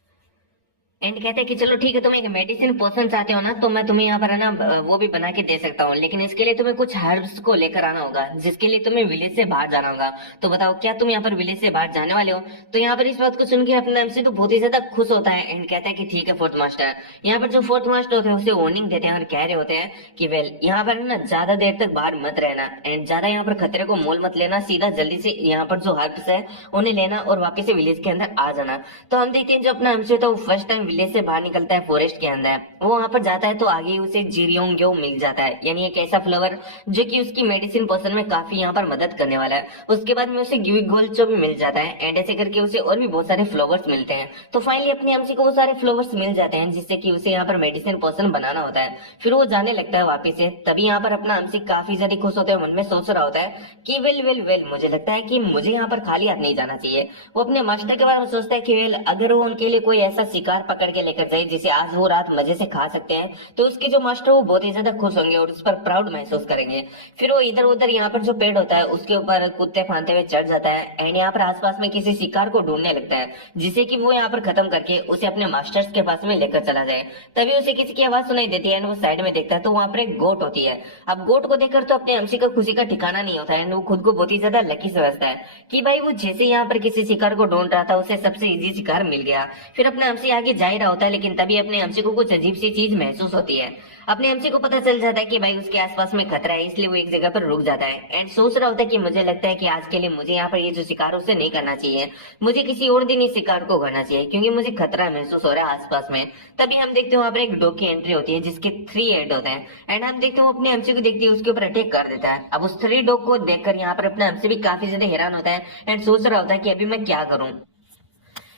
एंड कहते हैं कि चलो ठीक है, तुम एक मेडिसिन पोशन चाहते हो ना, तो मैं तुम्हें यहाँ पर है ना वो भी बना के दे सकता हूँ, लेकिन इसके लिए तुम्हें कुछ हर्ब्स को लेकर आना होगा, जिसके लिए तुम्हें विलेज से बाहर जाना होगा। तो बताओ क्या तुम यहाँ पर विलेज से बाहर जाने वाले हो? तो यहाँ पर इस बात को सुन के अपना एमसी तो बहुत ही ज्यादा खुश होता है एंड कहता है कि ठीक है फोर्थ मास्टर। यहाँ पर जो फोर्थ मास्टर होते हैं उसे वार्निंग देते हैं और कह रहे होते हैं कि वेल यहाँ पर ना ज्यादा देर तक बाहर मत रहना एंड ज्यादा यहाँ पर खतरे को मोल मत लेना, सीधा जल्दी से यहाँ पर जो हर्ब्स है उन्हें लेना और वापस से विलेज के अंदर आ जाना। तो हम देखते हैं जो अपना एमसी होता है वो फर्स्ट टाइम विलेज से बाहर निकलता है फॉरेस्ट के अंदर, वो वहां पर जाता है तो आगे उसे जिरियोंग्यो मिल जाता है, यानी एक ऐसा फ्लावर जो कि उसकी मेडिसिन पोशन में काफी यहाँ पर मदद करने वाला है। उसके बाद में उसे ग्यूगोल्चो भी मिल जाता है एंड ऐसे करके उसे और भी बहुत सारे फ्लावर्स मिलते हैं। तो फाइनली अपने एमसी को वो सारे फ्लावर्स मिल जाते हैं जिससे कि उसे यहाँ पर मेडिसिन पोशन बनाना होता है। फिर वो जाने लगता है वापिस से, तभी यहाँ पर अपना एमसी काफी ज्यादा खुश होता है, मन में सोच रहा होता है कि वेल वेल वेल मुझे लगता है कि मुझे यहाँ पर खाली हाथ नहीं जाना चाहिए। वो अपने मास्टर के बारे में सोचता है कि वेल अगर वो उनके लिए कोई ऐसा शिकार पकड़ के लेकर जाए जिसे आज वो रात मजे से खा सकते हैं, तो उसके जो मास्टर वो बहुत ही ज्यादा खुश होंगे और उस पर प्राउड महसूस करेंगे। फिर वो इधर उधर यहाँ पर जो पेड़ होता है उसके ऊपर कुत्ते फांदते हुए चढ़ जाता है एंड यहाँ पर आसपास में किसी शिकार को ढूंढने लगता है, जिसे कि वो यहाँ पर खत्म करके उसे अपने मास्टर्स के पास में लेकर चला जाए। तभी उसे किसी की आवाज सुनाई देती है एंड वो साइड में देखता है तो वहां पर एक गोट होती है। अब गोट को देखकर तो अपने एमसी का खुशी का ठिकाना नहीं होता है एंड वो खुद को बहुत ही ज्यादा लकी समझता है कि भाई वो जैसे यहाँ पर किसी शिकार को ढूंढ रहा था उसे सबसे इजी शिकार मिल गया। फिर अपना एमसी आगे जा ही रहा होता है, लेकिन तभी अपने एमसी को कुछ अजीब सी चीज महसूस होती है। अपने एमसी को पता चल जाता है कि भाई उसके आसपास में खतरा है, इसलिए वो एक जगह पर रुक जाता है एंड सोच रहा होता है कि मुझे लगता है कि आज के लिए मुझे यहाँ पर ये जो शिकार उसे नहीं करना चाहिए, मुझे किसी और दिन इस शिकार को करना चाहिए क्योंकि मुझे खतरा महसूस हो रहा है आसपास में। तभी हम देखते हैं वहां पर एक डॉग की एंट्री होती है जिसके 3 हेड होते हैं एंड हम देखते हैं वो अपने एमसी को देखती है, उसके ऊपर अटैक कर देता है। अब उस 3 डॉग को देखकर यहाँ पर अपना एमसी भी काफी ज्यादा हैरान होता है एंड सोच रहा होता है कि अभी मैं क्या करूं।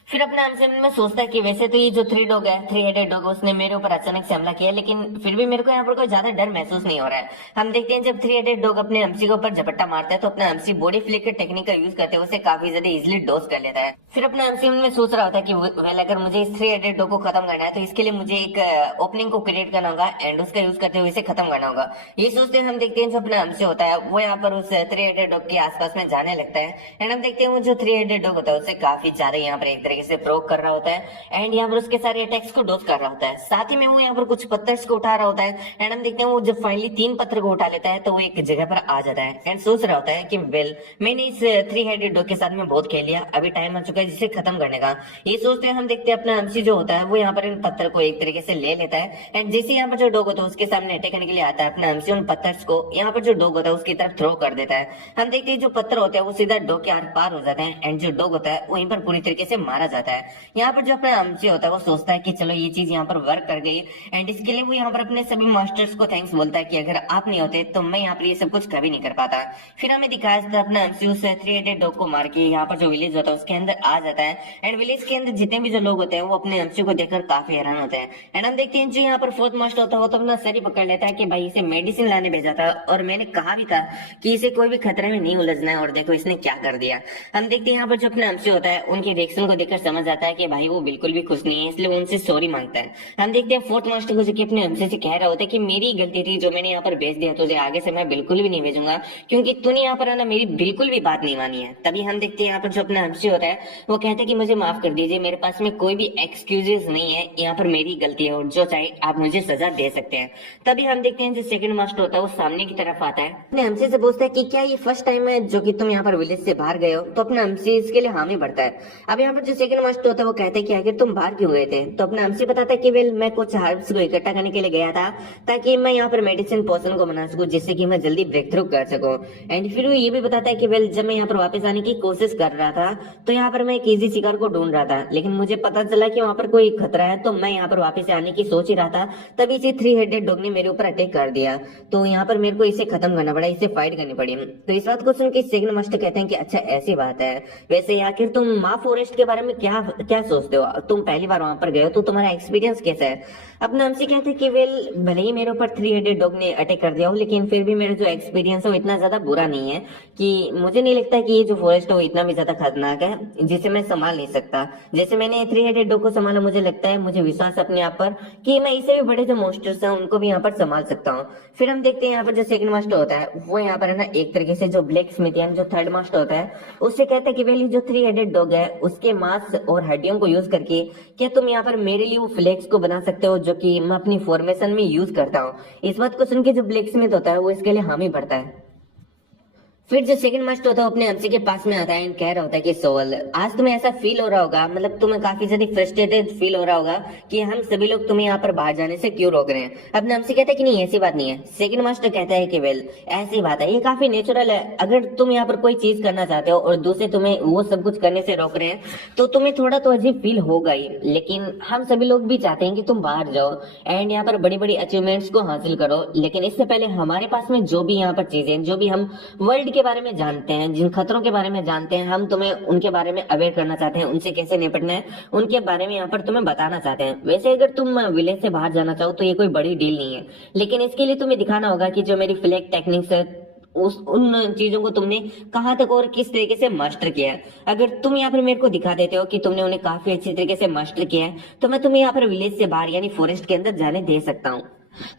फिर अपने एमसी में सोचता है कि वैसे तो ये जो 3 डॉग है, 3 हेडेड डॉग, उसने मेरे ऊपर अचानक से हमला किया, लेकिन फिर भी मेरे को यहाँ पर कोई ज्यादा डर महसूस नहीं हो रहा है। हम देखते हैं जब 3 हेडेड डॉग अपने एमसी के ऊपर झपट्टा मारता है तो अपना एमसी बॉडी फ्लिकर टेक्निक का यूज करते हुए उसे काफी ज्यादा इजिली डोज कर लेता है। फिर अपना एमसी में सोच रहा होता है कि वेल अगर मुझे इस 3 हेडेड डॉग को खत्म करना है तो इसके लिए मुझे एक ओपनिंग को क्रिएट करना होगा एंड उसका यूज करते हुए इसे खत्म करना होगा। ये सोचते हैं हम देखते हैं जो अपना एमसी होता है वो यहाँ पर उस 3 हेडेड डॉग के आसपास में जाने लगता है एंड हम देखते हैं वो जो 3 हेडेड डॉग होता है उसे काफी ज्यादा यहाँ पर एक तरीके से प्रोक कर रहा होता है एंड यहाँ पर उसके सारे अटैक्स को डोज कर रहा होता है। साथ ही में वो यहाँ पर कुछ पत्थर को उठा रहा होता है एंड हम देखते हैं वो जब फाइनली 3 पत्थर को उठा लेता है तो वो एक जगह पर आ जाता है एंड सोच रहा होता है कि वेल मैंने इस 3 हेडेड डॉग के साथ में बहुत खेल लिया, अभी टाइम आ चुका है जिसे खत्म करने का। ये सोचते हैं हम देखते हैं अपना एमसी जो होता है वो यहाँ पर इन पत्थर को एक तरीके से ले लेता है एंड जैसे यहाँ पर जो डॉग होता है उसके सामने अटैक करने के लिए आता है, अपना एमसी उन पत्थर को यहाँ पर जो डॉग होता है उसकी तरफ थ्रो कर देता है। हम देखते हैं जो पत्थर होते हैं वो सीधा डॉग के आर पार हो जाते हैं एंड जो डॉग होता है वहीं पर पूरी तरीके से मारा जाता है। यहाँ पर जो अपना एमसी होता है वो सोचता है कि चलो ये चीज यहाँ पर वर्क कर गई एंड इसके लिए वो यहाँ पर अपने सभी मास्टर्स को थैंक्स बोलता है कि अगर आप नहीं होते तो मैं यहाँ पर ये सब कुछ कभी नहीं कर पाता। फिर हमें दिखाया था अपना एमसी उस 3 हेडेड डॉग को मार के यहाँ पर जो विलेज होता है उसके अंदर आ जाता है एंड विलेज के अंदर जितने भी जो लोग होते हैं वो अपने एमसी को देखकर काफी हैरान होते हैं एंड हम देखते हैं जो यहाँ पर फोर्थ मास्टर होता है वो तो अपना सर ही पकड़ लेता है कि भाई इसे मेडिसिन लाने भेजा था और मैंने कहा भी था कि इसे कोई भी खतरे में नहीं उलझना है और देखो इसने क्या कर दिया। हम देखते हैं यहाँ पर जो अपना एमसी होता है उनके रिएक्शन को देखकर समझ आता है कि भाई वो बिल्कुल भी खुश नहीं है, इसलिए वो उनसे सॉरी मांगता है। हम देखते हैं फोर्थ मास्टर को जो कि अपने एमसी से कह रहा होता है कि मेरी गलती थी जो मैंने यहाँ पर भेज दिया, तुझे आगे से मैं बिल्कुल भी नहीं भेजूंगा क्योंकि तूने यहाँ पर आना मेरी बिल्कुल भी बात नहीं मानी है। तभी हम देखते हैं यहाँ पर जो अपना एमसी होता है वो कहता है कि मुझे माफ कर दीजिए, मेरे पास में कोई भी एक्सक्यूजेस नहीं है, यहाँ पर मेरी गलती है और जो चाहे आप मुझे सजा दे सकते हैं। तभी हम देखते हैं जो सेकंड मास्टर होता है वो सामने की तरफ आता है, अपने एमसी से पूछता है कि क्या ये फर्स्ट टाइम है जो कि तुम यहाँ पर विलेज से बाहर गए हो? तो अपना एमसी इसके लिए हामी भरता है। अब यहाँ पर जो सेकंड मास्टर होता है वो कहता है कि आखिर तुम बाहर क्यों गए थे? तो अपना एमसी बताता है कि वेल मैं कुछ हर्ब्स को इकट्ठा करने के लिए गया था ताकि मैं यहाँ पर मेडिसिन पोशन को बना सकूं जिससे कि मैं जल्दी ब्रेक थ्रू कर सकूं। एंड फिर वो ये भी बताता है कि वेल जब मैं यहाँ पर वापस आने की कोशिश कर रहा था तो यहाँ पर मैं एक इजी शिकार को ढूंढ रहा था, लेकिन मुझे पता चला कि वहां पर कोई खतरा है तो मैं यहाँ पर वापस आने की सोच ही रहा था, तभी इसे 3 हेडेड डॉग ने मेरे ऊपर अटैक कर दिया तो यहाँ पर मेरे को इसे खत्म करना पड़ा, इसे फाइट करनी पड़ी। तो इस बात को सुन के सेकंड मास्टर कहते हैं कि अच्छा ऐसी बात है, वैसे आखिर तुम माँ फॉरेस्ट के बारे में क्या क्या सोचते हो? तुम पहली बार वहां पर गए हो तो तुम्हारा एक्सपीरियंस कैसा है? अपना एमसी कहते हैं कि वेल भले ही मेरे ऊपर 3 हेडेड डॉग ने अटैक कर दिया हो लेकिन फिर भी मेरा जो एक्सपीरियंस है वो इतना ज्यादा बुरा नहीं है कि मुझे नहीं लगता कि ये जो फॉरेस्ट है वो इतना भी ज्यादा खतरनाक है जिसे मैं संभाल नहीं सकता। जैसे मैंने 3 हेडेड डॉग को संभाला, मुझे लगता है, मुझे विश्वास अपने आप पर कि मैं इससे भी बड़े जो मॉन्स्टर्स हैं उनको भी यहाँ पर संभाल सकता हूँ। फिर हम देखते हैं यहाँ पर जो सेकंड मास्टर होता है वो यहाँ पर है ना एक तरीके से जो ब्लैक स्मिथ यानी जो थर्ड मास्टर होता है उससे कहता है कि वेल जो 3 हेडेड डॉग है उसके मांस मांस और हड्डियों को यूज करके क्या तुम यहाँ पर मेरे लिए वो फ्लेक्स को बना सकते हो जो कि मैं अपनी फॉर्मेशन में यूज करता हूँ। इस बात को सुन के जो ब्लैक स्मिथ होता है वो इसके लिए हामी भरता है। फिर जो सेकंड मास्टर होता है अपने एमसी के पास में आता है एंड कह रहा होता है कि सोवल, आज तुम्हें ऐसा फील हो रहा होगा, मतलब तुम्हें काफी ज्यादा फ्रस्ट्रेटेड फील हो रहा होगा कि हम सभी लोग तुम्हें यहाँ पर बाहर जाने से क्यों रोक रहे हैं। अपने एमसी कहता है कि नहीं ऐसी बात नहीं है। सेकंड मास्टर कहता है कि वेल ऐसी बात है, ये काफी नेचुरल है। अगर तुम यहाँ पर कोई चीज करना चाहते हो और दूसरे तुम्हें वो सब कुछ करने से रोक रहे हैं तो तुम्हें थोड़ा तो अजीब फील होगा ही, लेकिन हम सभी लोग भी चाहते हैं कि तुम बाहर जाओ एंड यहाँ पर बड़ी बड़ी अचीवमेंट्स को हासिल करो। लेकिन इससे पहले हमारे पास में जो भी यहाँ पर चीजें, जो भी हम वर्ल्ड के बारे में जानते हैं, जिन खतरों के बारे में जानते हैं, हम तुम्हें उनके बारे में अवेयर करना चाहते हैं, उनसे कैसे निपटना है उनके बारे में यहाँ पर तुम्हें बताना चाहते हैं। वैसे अगर तुम विलेज से बाहर जाना चाहो तो ये कोई बड़ी डील नहीं है, लेकिन इसके लिए तुम्हें दिखाना होगा कि जो मेरी फ्लैग टेक्निक्स है उन चीजों को तुमने कहां तक और किस तरीके से मास्टर किया है। अगर तुम यहाँ पर मेरे को दिखा देते हो कि तुमने उन्हें काफी अच्छी तरीके से मास्टर किया है तो मैं तुम्हें यहाँ पर विलेज से बाहर यानी फॉरेस्ट के अंदर जाने दे सकता हूँ।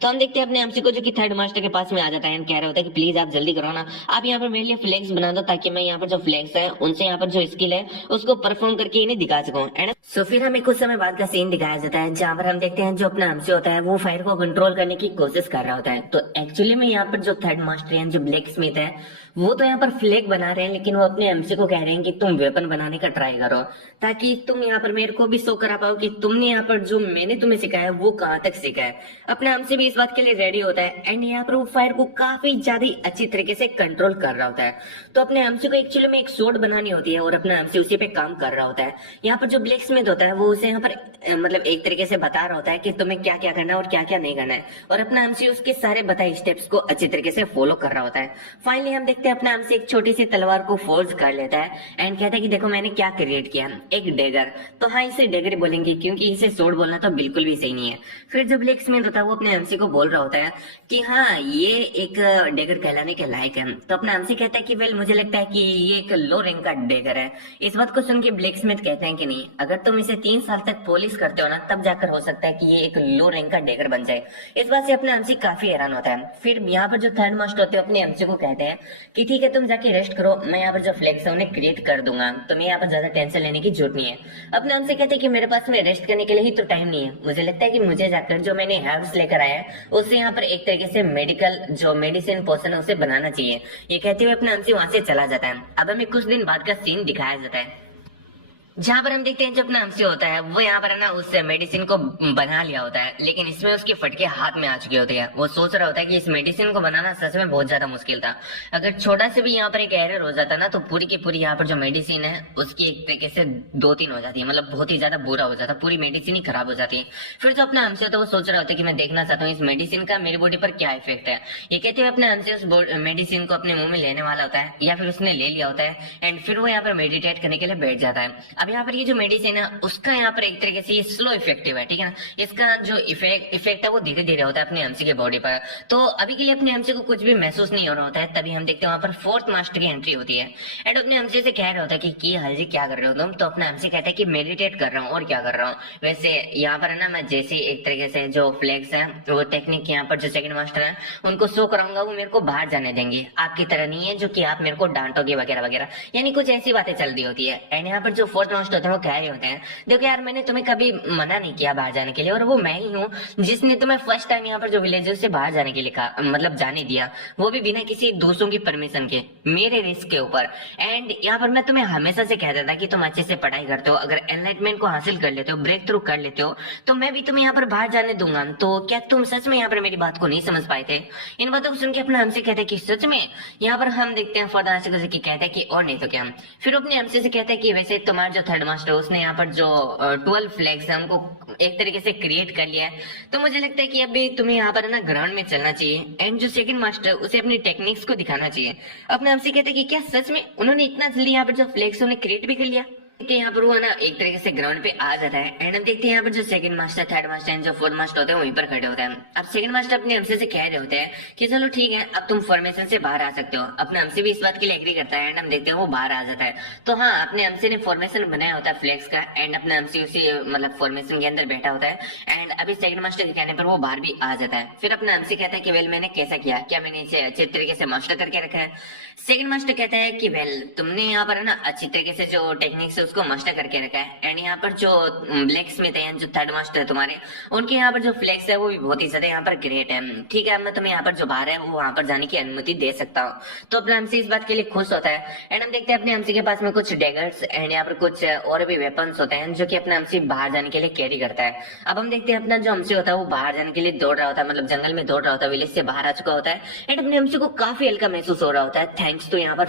तो हम देखते हैं अपने एमसी को जो कि थर्ड मास्टर के पास में आ जाता है एंड कह रहा होता है कि प्लीज आप जल्दी करो ना, आप यहाँ पर मेरे लिए फ्लैग्स बना दो ताकि मैं यहाँ पर जो फ्लैग्स है उनसे यहाँ पर जो स्किल है उसको परफॉर्म करके इन्हें दिखा सकूं। एंड सो फिर हमें कुछ समय बाद का सीन दिखाया जाता है जहाँ पर हम देखते हैं जो अपना एमसी होता है वो फायर को कंट्रोल करने की कोशिश कर रहा होता है। तो एक्चुअली में यहाँ पर जो थर्ड मास्टर है जो ब्लैक स्मिथ है वो तो यहाँ पर फ्लैग बना रहे हैं, लेकिन वो अपने एमसी को कह रहे हैं कि तुम वेपन बनाने का ट्राई करो ताकि तुम यहाँ पर मेरे को भी शो करा पाओ कि तुमने यहाँ पर जो मैंने तुम्हें सिखाया वो कहाँ तक सीखा है। अपने एमसी भी इस बात के लिए रेडी होता है एंड यहाँ पर वो फायर को काफी ज्यादा अच्छी तरीके से कंट्रोल कर रहा होता है। तो अपने एमसी को एक्चुअली में एक शॉट बनानी होती है और अपना एमसी उसी पे काम कर रहा होता है। यहाँ पर जो ब्लैक स्मिथ होता है वो उसे यहाँ पर मतलब एक तरीके से बता रहा होता है कि तुम्हें क्या क्या करना है और क्या क्या नहीं करना है, और अपना एमसी उसके सारे बताए स्टेप्स को अच्छी तरीके से फॉलो कर रहा होता है। फाइनली हम देखते हैं अपना एमसी एक छोटी सी तलवार को फोर्ज कर लेता है एंड कहता है कि देखो मैंने क्या क्रिएट किया, एक डेगर। तो हाँ इसे डेगर बोलेंगे क्योंकि इसे सोड बोलना तो बिल्कुल भी सही नहीं है। फिर जो ब्लैक स्मिथ होता है वो अपने एमसी को बोल रहा होता है कि हाँ ये एक डेगर कहलाने के लायक है। तो अपना एमसी कहता है कि वेल मुझे लगता है कि ये एक लो रैंक का डेगर है। इस बात को सुन के ब्लैक स्मिथ कहते हैं कि नहीं, अगर तुम इसे 3 साल तक पॉलिश करते हो ना तब जाकर हो सकता है कि ये एक लो रैंक का डेगर बन जाए। इस बात से अपना एमसी काफी हैरान होता है। फिर यहाँ पर जो थर्ड मास्टर होते हैं अपने एमसी को कहते हैं कि ठीक है तुम जाके रेस्ट करो, मैं यहाँ पर जो फ्लैग्स है उन्हें क्रिएट कर दूंगा, तुम्हें यहाँ पर ज्यादा टेंशन लेने की जरूरत नहीं है। अपने एमसी कहते हैं कि मेरे पास में रेस्ट करने के लिए ही तो टाइम नहीं है, मुझे लगता है कि मुझे जाकर जो मैंने हर्ब्स लेकर आया है उससे यहाँ पर एक तरीके से मेडिकल जो मेडिसिन पोशन है उसे बनाना चाहिए। ये कहते हुए अपना एमसी वहां से चला जाता है। अब हमें कुछ दिन बाद का सीन दिखाया जाता है जहां पर हम देखते हैं जो अपना एमसी होता है वो यहाँ पर है ना उस मेडिसिन को बना लिया होता है, लेकिन इसमें उसके फटके हाथ में आ चुके होते हैं। वो सोच रहा होता है कि इस मेडिसिन को बनाना सच में बहुत ज्यादा मुश्किल था, अगर छोटा से भी यहाँ पर एक एरर हो जाता ना तो पूरी की पूरी यहाँ पर जो मेडिसिन है उसकी एक तरीके से 2-3 हो जाती है, मतलब बहुत ही ज्यादा बुरा हो जाता है, पूरी मेडिसिन ही खराब हो जाती है। फिर जो अपना एमसी होता है वो सोच रहा होता है कि मैं देखना चाहता हूँ इस मेडिसिन का मेरी बॉडी पर क्या इफेक्ट है। ये कहते हुए अपना एमसी उस मेडिसिन को अपने मुंह में लेने वाला होता है या फिर उसने ले लिया होता है एंड फिर वो यहाँ पर मेडिटेट करने के लिए बैठ जाता है। अब यहाँ पर ये जो मेडिसिन है उसका यहाँ पर एक तरीके से ये स्लो इफेक्टिव है, ठीक है ना, इसका जो इफेक्ट है वो धीरे धीरे होता है अपने एमसी के बॉडी पर। तो अभी के लिए अपने एमसी को कुछ भी महसूस नहीं हो रहा होता है। तभी हम देखते हैं वहां पर फोर्थ मास्टर की एंट्री होती है एंड अपने एमसी से कह रहा होता है कि हल जी क्या कर रहे हो तुम। तो अपना एमसी कहता है कि मेडिटेट कर रहा हूँ और क्या कर रहा हूँ। वैसे यहाँ पर है ना मैं जैसे एक तरीके से जो फ्लैग्स है वो टेक्निक यहाँ पर जो सेकंड मास्टर है उनको शो कराऊंगा, वो मेरे को बाहर जाने देंगे, आपकी तरह नहीं है जो कि आप मेरे को डांटोगे वगैरह वगैरह, यानी कुछ ऐसी बातें चल रही होती है। एंड यहाँ पर जो फोर्थ मास्टर होता है वो कह रहे होते हैं देखो यार मैंने तुम्हें कभी मना नहीं किया बाहर जाने के लिए, और वो मैं ही हूँ जिसने तुम्हें फर्स्ट टाइम यहाँ पर जो विलेज से बाहर जाने के लिए कहा, मतलब जाने दिया, वो भी बिना किसी दूसरों की परमिशन के, मेरे रिस्क के ऊपर। एंड यहाँ पर मैं तुम्हें हमेशा से कहता था कि तुम अच्छे से पढ़ाई करते हो, अगर एनलाइटमेंट को हासिल कर लेते हो, ब्रेक थ्रू कर लेते हो तो मैं भी तुम्हें यहाँ पर बाहर जाने दूंगा। तो क्या तुम सच में यहाँ पर मेरी बात को नहीं समझ पाए थे। इन बातों को सुन के अपने हमसे कहते हैं कि सच में। यहाँ पर हम देखते हैं फर्द आशिक की कहते हैं कि और नहीं तो क्या। फिर अपने हमसे से कहते हैं कि वैसे तुम्हारा जो थर्ड मास्टर उसने यहाँ पर जो 12 फ्लैग्स है उनको एक तरीके से क्रिएट कर लिया है, तो मुझे लगता है कि अभी तुम्हें यहाँ पर ना ग्राउंड में चलना चाहिए एंड जो सेकंड मास्टर उसे अपनी टेक्निक्स को दिखाना चाहिए। अपने हमसे कहते हैं कि क्या सच में उन्होंने इतना जल्दी यहाँ पर जो फ्लैग्स उन्हें क्रिएट भी कर लिया। यहाँ पर वो ना एक तरीके से ग्राउंड पे आ जाता है एंड हम देखते हैं यहाँ पर जो second master third master and जो फोर्थ मास्टर होते हैं वहीं पर खड़े होते हैं। अब सेकंड मास्टर अपने हमसे से कह रहे होते हैं कि चलो ठीक है अब तुम फॉर्मेशन से बाहर आ सकते हो। अपने हमसे भी इस बात के लिए एग्री करता है एंड हम देखते हैं वो बाहर आ जाता है। तो हाँ अपने हमसे ने फॉर्मेशन बनाया होता है फ्लैग्स का एंड अपने हमसे उसी मतलब फॉर्मेशन के अंदर बैठा होता है एंड अभी सेकंड मास्टर के कहने पर वो बाहर भी आ जाता है। फिर अपने हमसे कहता है कि वेल मैंने कैसा किया, क्या मैंने इसे अच्छे तरीके से मास्टर करके रखा है। सेकंड मास्टर कहता है कि वेल तुमने यहाँ पर है ना अच्छी तरीके से जो टेक्निक्स उसको मास्टर करके रखा है। एंड यहाँ पर जो ब्लैक स्मिथ है, जो थर्ड मास्टर है तुम्हारे, उनके यहाँ पर जो फ्लेक्स है वो भी बहुत ही ज्यादा यहाँ पर ग्रेट है। ठीक है, मैं तुम्हें यहाँ पर जो बाहर है वो वहां पर जाने की अनुमति दे सकता हूँ। तो अपना एमसी इस बात के लिए खुश होता है। एंड हम देखते हैं अपने एमसी के पास में कुछ डेगर्स एंड यहाँ पर कुछ और भी वेपन्स होते हैं जो कि अपना एमसी बाहर जाने के लिए कैरी करता है। अब हम देखते हैं अपना जो एमसी होता है वो बाहर जाने के लिए दौड़ रहा होता है, मतलब जंगल में दौड़ रहा होता है, विलेज से बाहर आ चुका होता है। एंड अपने एमसी को काफी हल्का महसूस हो रहा होता है, थैंक्स टू यहाँ पर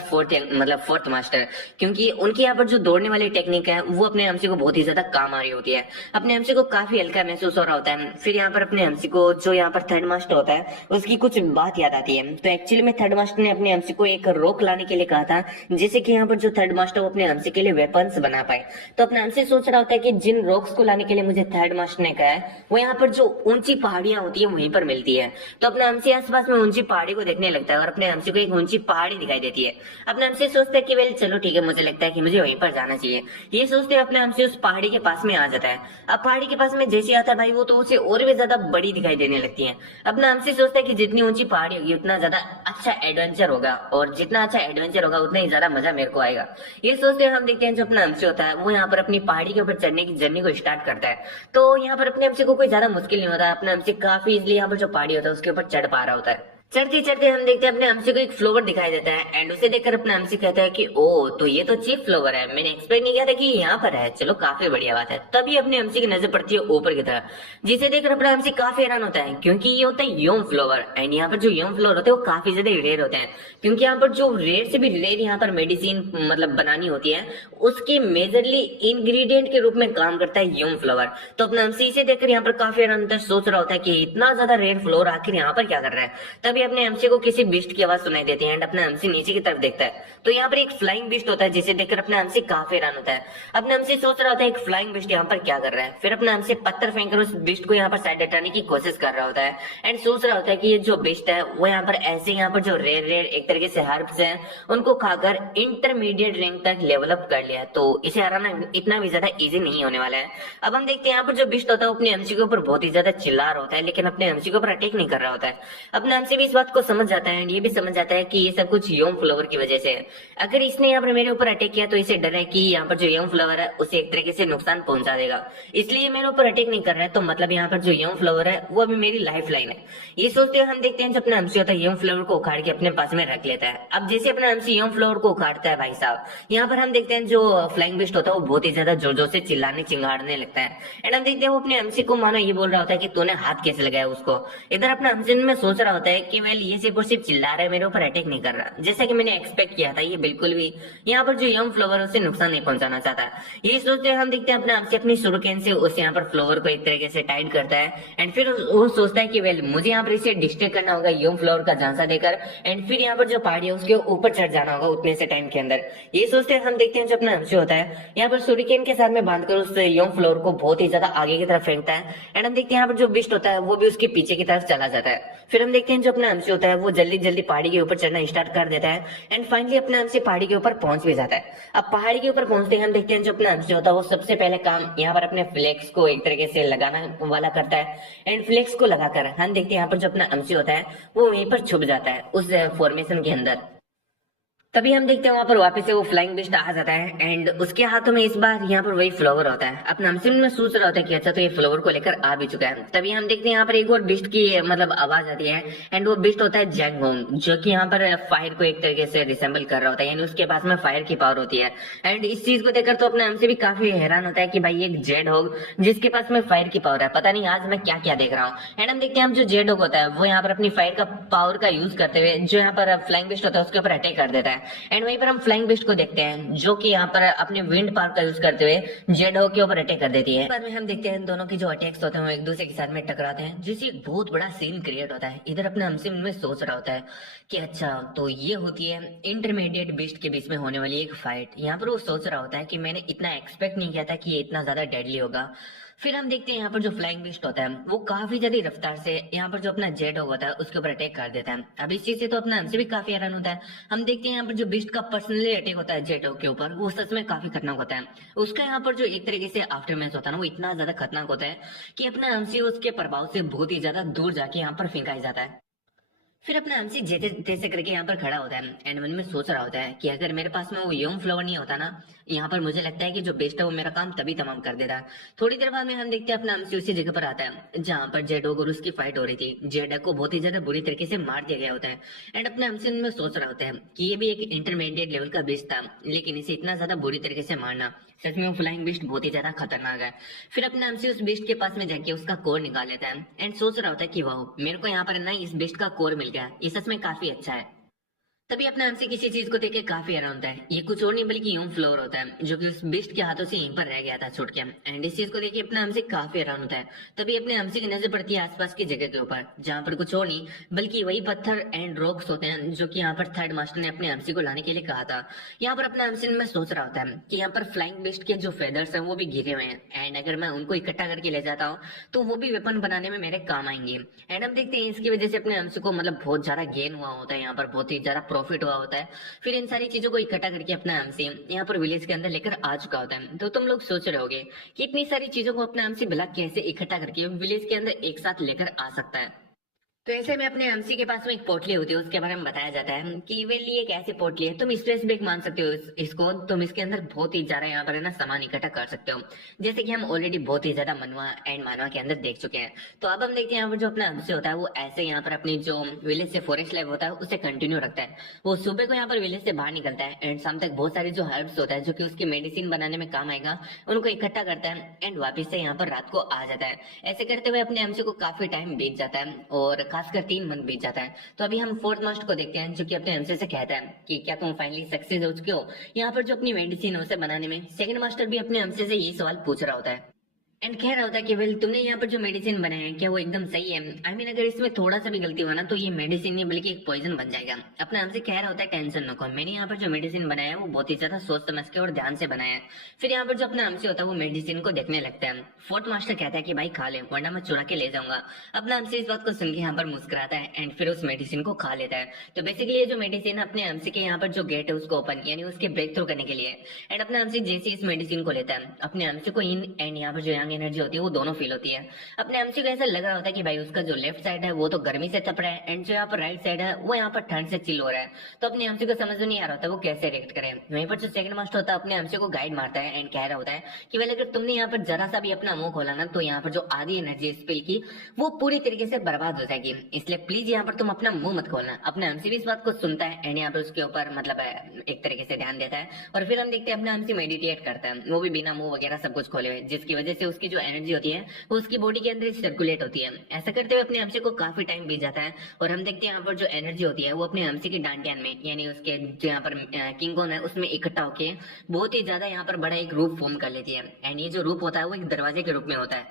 फोर्थ मास्टर, क्योंकि उनके यहाँ पर जो दौड़ने वाली टेक्निक है वो अपने एमसी को बहुत ही ज्यादा काम आ रही होती है। अपने एमसी को काफी हल्का महसूस हो रहा होता है। फिर यहाँ पर अपने एमसी को जो यहाँ पर थर्ड मास्टर होता है उसकी कुछ बात याद आती है। तो एक्चुअली में थर्ड मास्टर ने अपने एमसी को एक रोक लाने के लिए कहा था, जिससे कि यहाँ पर जो थर्ड मास्टर वो अपने एमसी के लिए वेपन्स बना पाए। तो अपना एमसी सोच रहा होता है कि जिन रॉक्स को लाने के लिए मुझे थर्ड मास्टर ने कहा है वो यहाँ पर जो ऊंची पहाड़ियां होती है वहीं पर मिलती है। तो अपना एमसी आसपास में ऊंची पहाड़ी को देखने लगता है और अपने एमसी को एक ऊंची पहाड़ी दिखाई देती है। अपना एमसी सोचता है कि वेल चलो ठीक है, मुझे लगता है कि मुझे वहीं पर जाना चाहिए। ये सोचते हैं अपने एमसी उस पहाड़ी के पास में आ जाता है। अब पहाड़ी के पास में जैसे आता है भाई वो तो उसे और भी ज्यादा बड़ी दिखाई देने लगती है। अपना एमसी सोचता है कि जितनी ऊंची पहाड़ी होगी उतना ज्यादा अच्छा एडवेंचर होगा, और जितना अच्छा एडवेंचर होगा उतना ही ज्यादा मजा मेरे को आएगा। ये सोचते हैं हम देखते हैं जो अपना एमसी होता है वो यहाँ पर अपनी पहाड़ी के ऊपर चढ़ने की जर्नी को स्टार्ट करता है। तो यहाँ पर अपने एमसी को कोई ज्यादा मुश्किल नहीं होता, अपना एमसी काफी इजिली यहाँ पर जो पहाड़ी होता है उसके ऊपर चढ़ पा रहा होता है। चढ़ते चढ़ते हम देखते हैं अपने एमसी को एक फ्लोवर दिखाई देता है एंड उसे देखकर अपना एमसी कहता है कि ओ तो ये तो चीफ फ्लोवर है, मैंने एक्सपेक्ट नहीं किया था कि यहाँ पर है, चलो काफी बढ़िया बात है। तभी अपने एमसी की नजर पड़ती है ऊपर की तरफ, जिसे देखकर अपना एमसी काफी हैरान होता है, क्योंकि ये होता है यंग फ्लोवर। एंड यहाँ पर जो यंग फ्लोवर होते हैं वो काफी ज्यादा रेयर होते हैं, क्योंकि यहाँ पर जो रेयर से भी रेयर यहाँ पर मेडिसिन मतलब बनानी होती है उसके मेजरली इंग्रेडिएंट के रूप में काम करता है यंग फ्लोवर। तो अपना एमसी इसे देखकर यहाँ पर काफी हैरान होता है, सोच रहा होता है कि इतना ज्यादा रेयर फ्लोवर आखिर यहाँ पर क्या कर रहा है। तभी अपने एमसी को किसी बिस्ट की आवाज सुनाई देती है एंड अपना एमसी नीचे की तरफ देखता है। तो यहाँ पर एक फ्लाइंग बिस्ट होता है जिसे देखकर अपना एमसी काफी हैरान होता है। अपना एमसी सोच रहा होता है एक फ्लाइंग बिस्ट यहाँ पर क्या कर रहा है। फिर अपना एमसी पत्थर फेंककर उस बिस्ट को यहाँ पर साइड हटाने की कोशिश कर रहा होता है एंड सोच रहा होता है कि ये जो बिस्ट है वो यहाँ पर ऐसे यहाँ पर जो रेयर रेयर एक तरीके से हर्ब्स हैं उनको खाकर इंटरमीडिएट रैंक तक डेवलप कर लिया है। तो इसे हराना इतना भी ज्यादा इजी नहीं होने वाला है। अब हम देखते हैं यहाँ पर जो बिस्ट होता है अपने एमसी के ऊपर बहुत ही ज्यादा चिल्ला रहा होता है, लेकिन अपने एमसी के ऊपर अटैक नहीं कर रहा होता है। अपना एमसी भी इस बात को समझ जाता है एंड ये भी समझ जाता है कि ये सब कुछ यंग फ्लावर की वजह से है। अगर इसने यहाँ पर मेरे ऊपर अटैक किया तो इसे डर है कि यहाँ पर जो यंग फ्लावर है उसे एक तरीके से नुकसान पहुंचा देगा, इसलिए मेरे ऊपर अटैक नहीं कर रहा है। तो मतलब यहाँ पर जो यंग फ्लावर है वो अभी मेरी लाइफ लाइन है। ये सोचते हैं हम देखते हैं जो अपना एमसी होता है यंग फ्लावर को उखाड़ के अपने पास में रख लेता है। अब जैसे अपना एमसी यंग फ्लावर को उखाड़ता है भाई साहब, यहाँ पर हम देखते हैं जो फ्लाइंग बिस्ट होता है वो बहुत ही ज्यादा जोर जोर से चिल्लाने चिंगाड़ने लगता है एंड हम देखते हैं वो अपने एमसी को मानो ये बोल रहा होता है कि तूने हाथ कैसे लगाया उसको। इधर अपना एमसी में सोच रहा होता है कि वेल ये सिर्फ और सिर्फ चिल्ला रहा है, मेरे ऊपर अटैक नहीं कर रहा, जैसा कि मैंने एक्सपेक्ट किया था। ये बिल्कुल भी यहाँ पर जो यंग फ्लावर उसे नुकसान नहीं पहुंचाना चाहता। ये सोचते हैं हम देखते हैं अपना एमसी अपनी शुरुकेन से उस यहाँ पर फ्लावर को एक तरीके से टाइट करता है एंड फिर वो सोचता है कि वेल मुझे यहाँ पर इसे डिस्ट्रैक्ट करना होगा यंग फ्लावर का झांसा देकर एंड फिर यहाँ पर जो पहाड़ी है उसके ऊपर चढ़ जाना होगा उतने से टाइम के अंदर। ये सोचते हैं हम देखते हैं जो अपना एमसी होता है यहाँ पर शुरुकेन के साथ में बांधकर उस यंग फ्लावर को बहुत ही ज्यादा आगे की तरफ फेंकता है एंड हम देखते हैं यहाँ पर जो बिस्ट होता है वो भी उसके पीछे की तरफ चला जाता है। फिर हम देखते हैं जो अपना एमसी होता है वो जल्दी जल्दी पहाड़ी के ऊपर चढ़ना स्टार्ट कर देता है एंड फाइनली अपना एमसी पहाड़ी के ऊपर पहुंच भी जाता है। अब पहाड़ी के ऊपर पहुंचते हैं हम देखते हैं जो अपना एमसी होता है वो सबसे पहले काम यहाँ पर अपने फ्लेक्स को एक तरीके से लगाना वाला करता है एंड फ्लेक्स को लगाकर हम देखते हैं यहाँ पर जो अपना एमसी होता है वो वहीं पर छुप जाता है उस फॉर्मेशन के अंदर। तभी हम देखते हैं वहां पर वापस से वो फ्लाइंग बिस्ट आ जाता है एंड उसके हाथों में इस बार यहाँ पर वही फ्लावर होता है। अपना हमसे में सोच रहा होता है कि अच्छा तो ये फ्लावर को लेकर आ भी चुका है। तभी हम देखते हैं यहाँ पर एक और बिस्ट की मतलब आवाज आती है एंड वो बिस्ट होता है जैंगहोंग, जो कि यहाँ पर फायर को एक तरीके से रिसेंबल कर रहा होता है, यानी उसके पास में फायर की पावर होती है। एंड इस चीज को देखकर तो अपना हमसे भी काफी हैरान होता है कि भाई एक जेड होग जिसके पास में फायर की पावर है, पता नहीं आज मैं क्या क्या देख रहा हूँ। एंड हम देखते हैं हम जो जेड होग होता है वो यहाँ पर अपनी फायर का पावर का यूज करते हुए जो यहाँ पर फ्लाइंग बिस्ट होता है उसके ऊपर अटैक कर देता है एंड वहीं पर हम फ्लाइंग बिस्ट को देखते हैं जो कि यहाँ पर अपने विंड पावर का यूज करते हुए जेड हो के ऊपर अटैक कर देती है। बाद में हम देखते हैं दोनों के जो अटैक्स होते हैं वो एक दूसरे के साथ में टकराते हैं, जिससे एक बहुत बड़ा सीन क्रिएट होता है। इधर अपने हमसे में सोच रहा होता है कि अच्छा तो ये होती है इंटरमीडिएट बिस्ट के बीच में होने वाली एक फाइट। यहाँ पर वो सोच रहा होता है कि मैंने इतना एक्सपेक्ट नहीं किया था कि ये इतना ज्यादा डेडली होगा। फिर हम देखते हैं यहाँ पर जो फ्लाइंग बिस्ट होता है वो काफी ज्यादा रफ्तार से यहाँ पर जो अपना जेड होता है उसके ऊपर अटैक कर देता है। अब इस चीज से तो अपना हमसे भी काफी हैरान होता है। हम देखते हैं यहाँ पर जो बिस्ट का पर्सनली अटैक होता है जेड के ऊपर वो सच में काफी खतरनाक होता है। उसका यहाँ पर जो एक तरीके से आफ्टर मैच होता है ना वो इतना ज्यादा खतरनाक होता है कि अपना हमसे उसके प्रभाव से बहुत ही ज्यादा दूर जाके यहाँ पर फेंका जाता है। फिर अपना एमसी जैसे तैसे करके यहाँ पर खड़ा होता है एंड मन में सोच रहा होता है कि अगर मेरे पास में वो यंग फ्लावर नहीं होता ना, यहाँ पर मुझे लगता है कि जो बेस्ट है वो मेरा काम तभी तमाम कर देता। थोड़ी देर बाद में हम देखते हैं अपना एमसी उसी जगह पर आता है जहाँ पर जेडोग और उसकी फाइट हो रही थी। जेडोग को बहुत ही ज्यादा बुरी तरीके से मार दिया गया होता है एंड अपना एमसी में सोच रहा होता है कि ये भी एक इंटरमीडिएट लेवल का बेस्ट था, लेकिन इसे इतना ज्यादा बुरी तरीके से मारना, सच में वो फ्लाइंग बीस्ट बहुत ही ज्यादा खतरनाक है। फिर अपना एमसी उस बीस्ट के पास में जाके उसका कोर निकाल लेता है एंड सोच रहा होता है कि वाह, मेरे को यहाँ पर ना इस बीस्ट का कोर मिल गया, ये सच में काफी अच्छा है। तभी अपना एमसी किसी चीज को देख के काफी हैरान होता है। ये कुछ और नहीं बल्कि यूं फ्लोर होता है जो कि उस बिस्ट के हाथों से यहीं पर रह गया था छूट के। एंड इस चीज को देख के अपना एमसी काफी हैरान होता है। तभी अपने एमसी की नजर पड़ती है आसपास की जगह के ऊपर जहाँ पर कुछ और नहीं बल्कि वही पत्थर एंड रॉक्स होते हैं जो कि यहाँ पर थर्ड मास्टर ने अपने एमसी को लाने के लिए कहा था। यहाँ पर अपना एमसी में सोच रहा होता है कि यहाँ पर फ्लाइंग बिस्ट के जो फेदर्स हैं वो भी गिरे हुए हैं एंड अगर मैं उनको इकट्ठा करके ले जाता हूँ तो वो भी वेपन बनाने में मेरे काम आएंगे। एंड हम देखते हैं इसकी वजह से अपने एमसी को मतलब बहुत ज्यादा गेन हुआ होता है, यहाँ पर बहुत ही ज्यादा प्रॉफिट हुआ होता है। फिर इन सारी चीजों को इकट्ठा करके अपना एमसी यहाँ पर विलेज के अंदर लेकर आ चुका होता है। तो तुम लोग सोच रहे होगे कि इतनी सारी चीजों को अपना एमसी भला कैसे इकट्ठा करके विलेज के अंदर एक साथ लेकर आ सकता है। तो ऐसे में अपने एमसी के पास में एक पोटली होती है, उसके बारे में बताया जाता है कि वे लिए एक ऐसी पोटली है, तुम स्पेस ब्रेक मान सकते हो इसको, तुम इसके अंदर बहुत ही ज्यादा यहाँ पर है ना सामान इकट्ठा कर सकते हो, जैसे कि हम ऑलरेडी बहुत ही ज्यादा मनवा एंड मानवा के अंदर देख चुके हैं। तो अब हम देखते हैं यहाँ पर जो अपना एमसी होता है वो ऐसे यहाँ पर अपनी जो विलेज से फॉरेस्ट लाइफ होता है उसे कंटिन्यू रखता है। वो सुबह को यहाँ पर विलेज से बाहर निकलता है एंड शाम तक बहुत सारी जो हर्ब्स होता है जो कि उसकी मेडिसिन बनाने में काम आएगा उनको इकट्ठा करता है एंड वापिस से यहाँ पर रात को आ जाता है। ऐसे करते हुए अपने एमसी को काफी टाइम बीत जाता है और खासकर 3 मंथ बीत जाता है। तो अभी हम फोर्थ मास्टर को देखते हैं जो कि अपने एमसी से कहता है कि क्या तुम फाइनली सक्सेस हो चुके हो यहाँ पर जो अपनी मेडिसिन है उसे बनाने में। सेकंड मास्टर भी अपने एमसी से यही सवाल पूछ रहा होता है एंड कह रहा होता है कि वेल तुमने यहाँ पर जो मेडिसिन बनाया है क्या वो एकदम सही है? आई मीन अगर इसमें थोड़ा सा भी गलती हुआ ना तो ये मेडिसिन नहीं बल्कि एक पॉइजन बन जाएगा। अपना हमसे कह रहा होता है टेंशन नको, मैंने यहाँ पर जो मेडिसिन बनाया है वो बहुत ही ज्यादा सोच समझ के और ध्यान से बनाया है। फिर यहाँ पर जो अपना हमसे होता है वो मेडिसिन को देखने लगता है। फोर्थ मास्टर कहता है कि भाई खा ले वरना मैं चुरा के ले जाऊंगा। अपना हमसे इस बात को सुन के यहाँ पर मुस्कुराता है एंड फिर उस मेडिसिन को खा लेता है। तो बेसिकली ये जो मेडिसिन है अपने हमसे के यहाँ पर जो गेट है उसको ओपन यानी उसके ब्रेक थ्रू करने के लिए। एंड अपना हमसे जैसे इस मेडिसिन को लेता है अपने हमसे को इन एंड यहाँ पर जो यंग एनर्जी होती है वो दोनों फील होती है। अपने एमसी को ऐसा लग रहा होता है कि भाई उसका जो लेफ्ट साइड है वो तो गर्मी से तप रहा है एंड जो यहाँ पर राइट साइड है वो यहाँ पर ठंड से चिल हो रहा है। तो अपने एमसी को समझ में नहीं आ रहा होता वो कैसे रिएक्ट करे। वहीं पर जो सेकंड मास्टर होता है अपने एमसी को गाइड मारता है एंड कह रहा होता है कि भाई अगर तुमने यहाँ पर जरा सा भी अपना मुंह खोला ना तो यहाँ पर जो आधी एनर्जी स्पिल की वो पूरी तरीके से बर्बाद हो जाएगी, इसलिए प्लीज यहाँ पर तुम अपना मुंह मत खोलना। अपना एमसी भी इस बात को सुनता है एंड यहाँ पर उसके ऊपर मतलब एक तरीके से ध्यान देता है। और फिर हम देखते हैं अपना एमसी मेडिटेट करता है, वो भी बिना मुंह वगैरह सब कुछ खोले हुए, जिसकी वजह से उसकी जो एनर्जी होती है वो उसकी बॉडी के अंदर सर्कुलेट होती है। ऐसा करते हुए अपने एमसी को काफी टाइम बीत जाता है और हम देखते हैं यहाँ पर जो एनर्जी होती है वो अपने एमसी की डांडियन में यानी उसके जो यहाँ पर किंगोन है उसमें इकट्ठा होके बहुत ही ज्यादा यहाँ पर बड़ा एक रूप फॉर्म कर लेती है। एंड ये जो रूप होता है वो एक दरवाजे के रूप में होता है,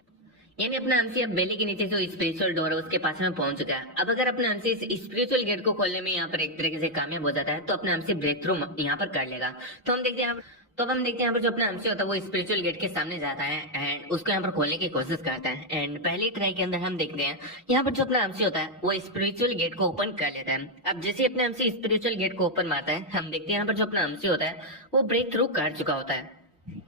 यानी अपना एमसी अब बेली के नीचे जो स्पिरिचुअल डोर है उसके पास में पहुंच चुका है। अब अगर अपना एमसी इस स्पिरिचुअल गेट को खोलने में यहाँ पर एक तरीके से कामयाब हो जाता है तो अपना एमसी ब्रेक थ्रू यहाँ पर कर लेगा। तो हम देखते हैं यहाँ पर जो अपना एमसी होता है वो स्पिरिचुअल गेट के सामने जाता है एंड उसको यहाँ पर खोलने की कोशिश करता है। एंड पहली ट्राई के अंदर हम देखते हैं यहाँ पर जो अपना एमसी होता है वो स्पिरिचुअल गेट को ओपन कर लेता है। अब जैसे ही अपना एमसी स्पिरिचुअल गेट को ओपन मारता है हम देखते हैं यहाँ पर जो अपना एमसी होता है वो ब्रेक थ्रू कर चुका होता है।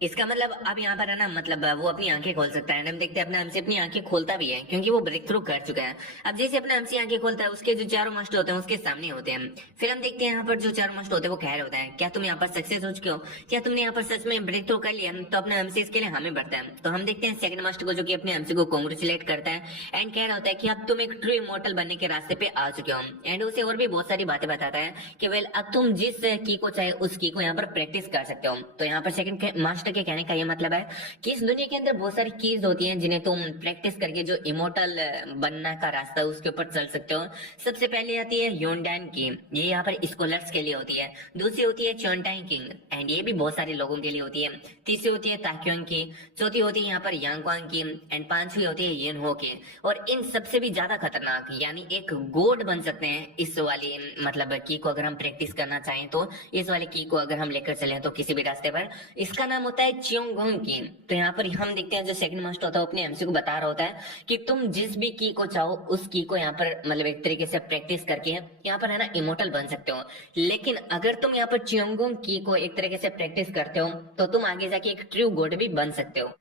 इसका मतलब अब यहाँ पर है ना मतलब वो अपनी आंखें खोल सकता है। हम देखते हैं अपना एमसी अपनी आंखें खोलता भी है क्योंकि वो ब्रेक थ्रू कर चुका है। अब जैसे अपना एमसी आंखें खोलता है उसके जो चारों मास्टर होते हैं उसके सामने होते हैं। फिर हम देखते हैं यहाँ पर जो चारों मास्टर होते हैं वो कह रहे होते हैं क्या तुम यहाँ पर सक्सेस हो चुके हो, क्या तुमने यहाँ पर सच में ब्रेक थ्रू कर लिया? तो अपना एमसी इसके लिए हमें बढ़ता है। तो हम देखते हैं सेकंड मास्टर को जो कि अपने एमसी को कांग्रेचुलेट करता है एंड कह रहा होता है कि अब तुम एक ट्रू इमोर्टल बनने के रास्ते पे आ चुके हो। एंड उसे और भी बहुत सारी बातें बताता है कि वेल अब तुम जिस की को चाहे उस की को यहाँ पर प्रैक्टिस कर सकते हो। तो यहाँ पर सेकंड मास्टर के कहने का मतलब है कि इस दुनिया के अंदर बहुत सारी कीज होती हैं जिन्हें तुम प्रैक्टिस करके जो इमोर्टल बनने का रास्ता है उसके ऊपर चल सकते हो। सबसे पहले आती है योनडैन की, ये यहाँ पर स्कॉलर्स के लिए होती है। दूसरी होती है चोनटाइन किंग एंड ये भी बहुत सारे लोगों के लिए होती है। तीसरी होती है ताक्योंग की, चौथी होती है यहाँ पर यांगक्वांग की एंड पांचवी होती है येनहो की। और इन सबसे भी ज्यादा खतरनाक यानी एक गोड बन सकते हैं इस वाली मतलब की को अगर हम प्रैक्टिस करना चाहें तो इस वाले की को अगर हम लेकर चले तो किसी भी रास्ते पर, इसका नाम होता है चियोंग की। तो यहाँ पर हम देखते हैं जो सेकंड मास्टर होता है अपने एमसी को बता रहा होता है कि तुम जिस भी की को चाहो उस की को यहाँ पर मतलब एक तरीके से प्रैक्टिस करके यहाँ पर है ना इमोर्टल बन सकते हो। लेकिन अगर तुम यहाँ पर चियोंगोंग की को एक तरीके से प्रैक्टिस करते हो तो तुम आगे जाके एक ट्रू गॉड भी बन सकते हो।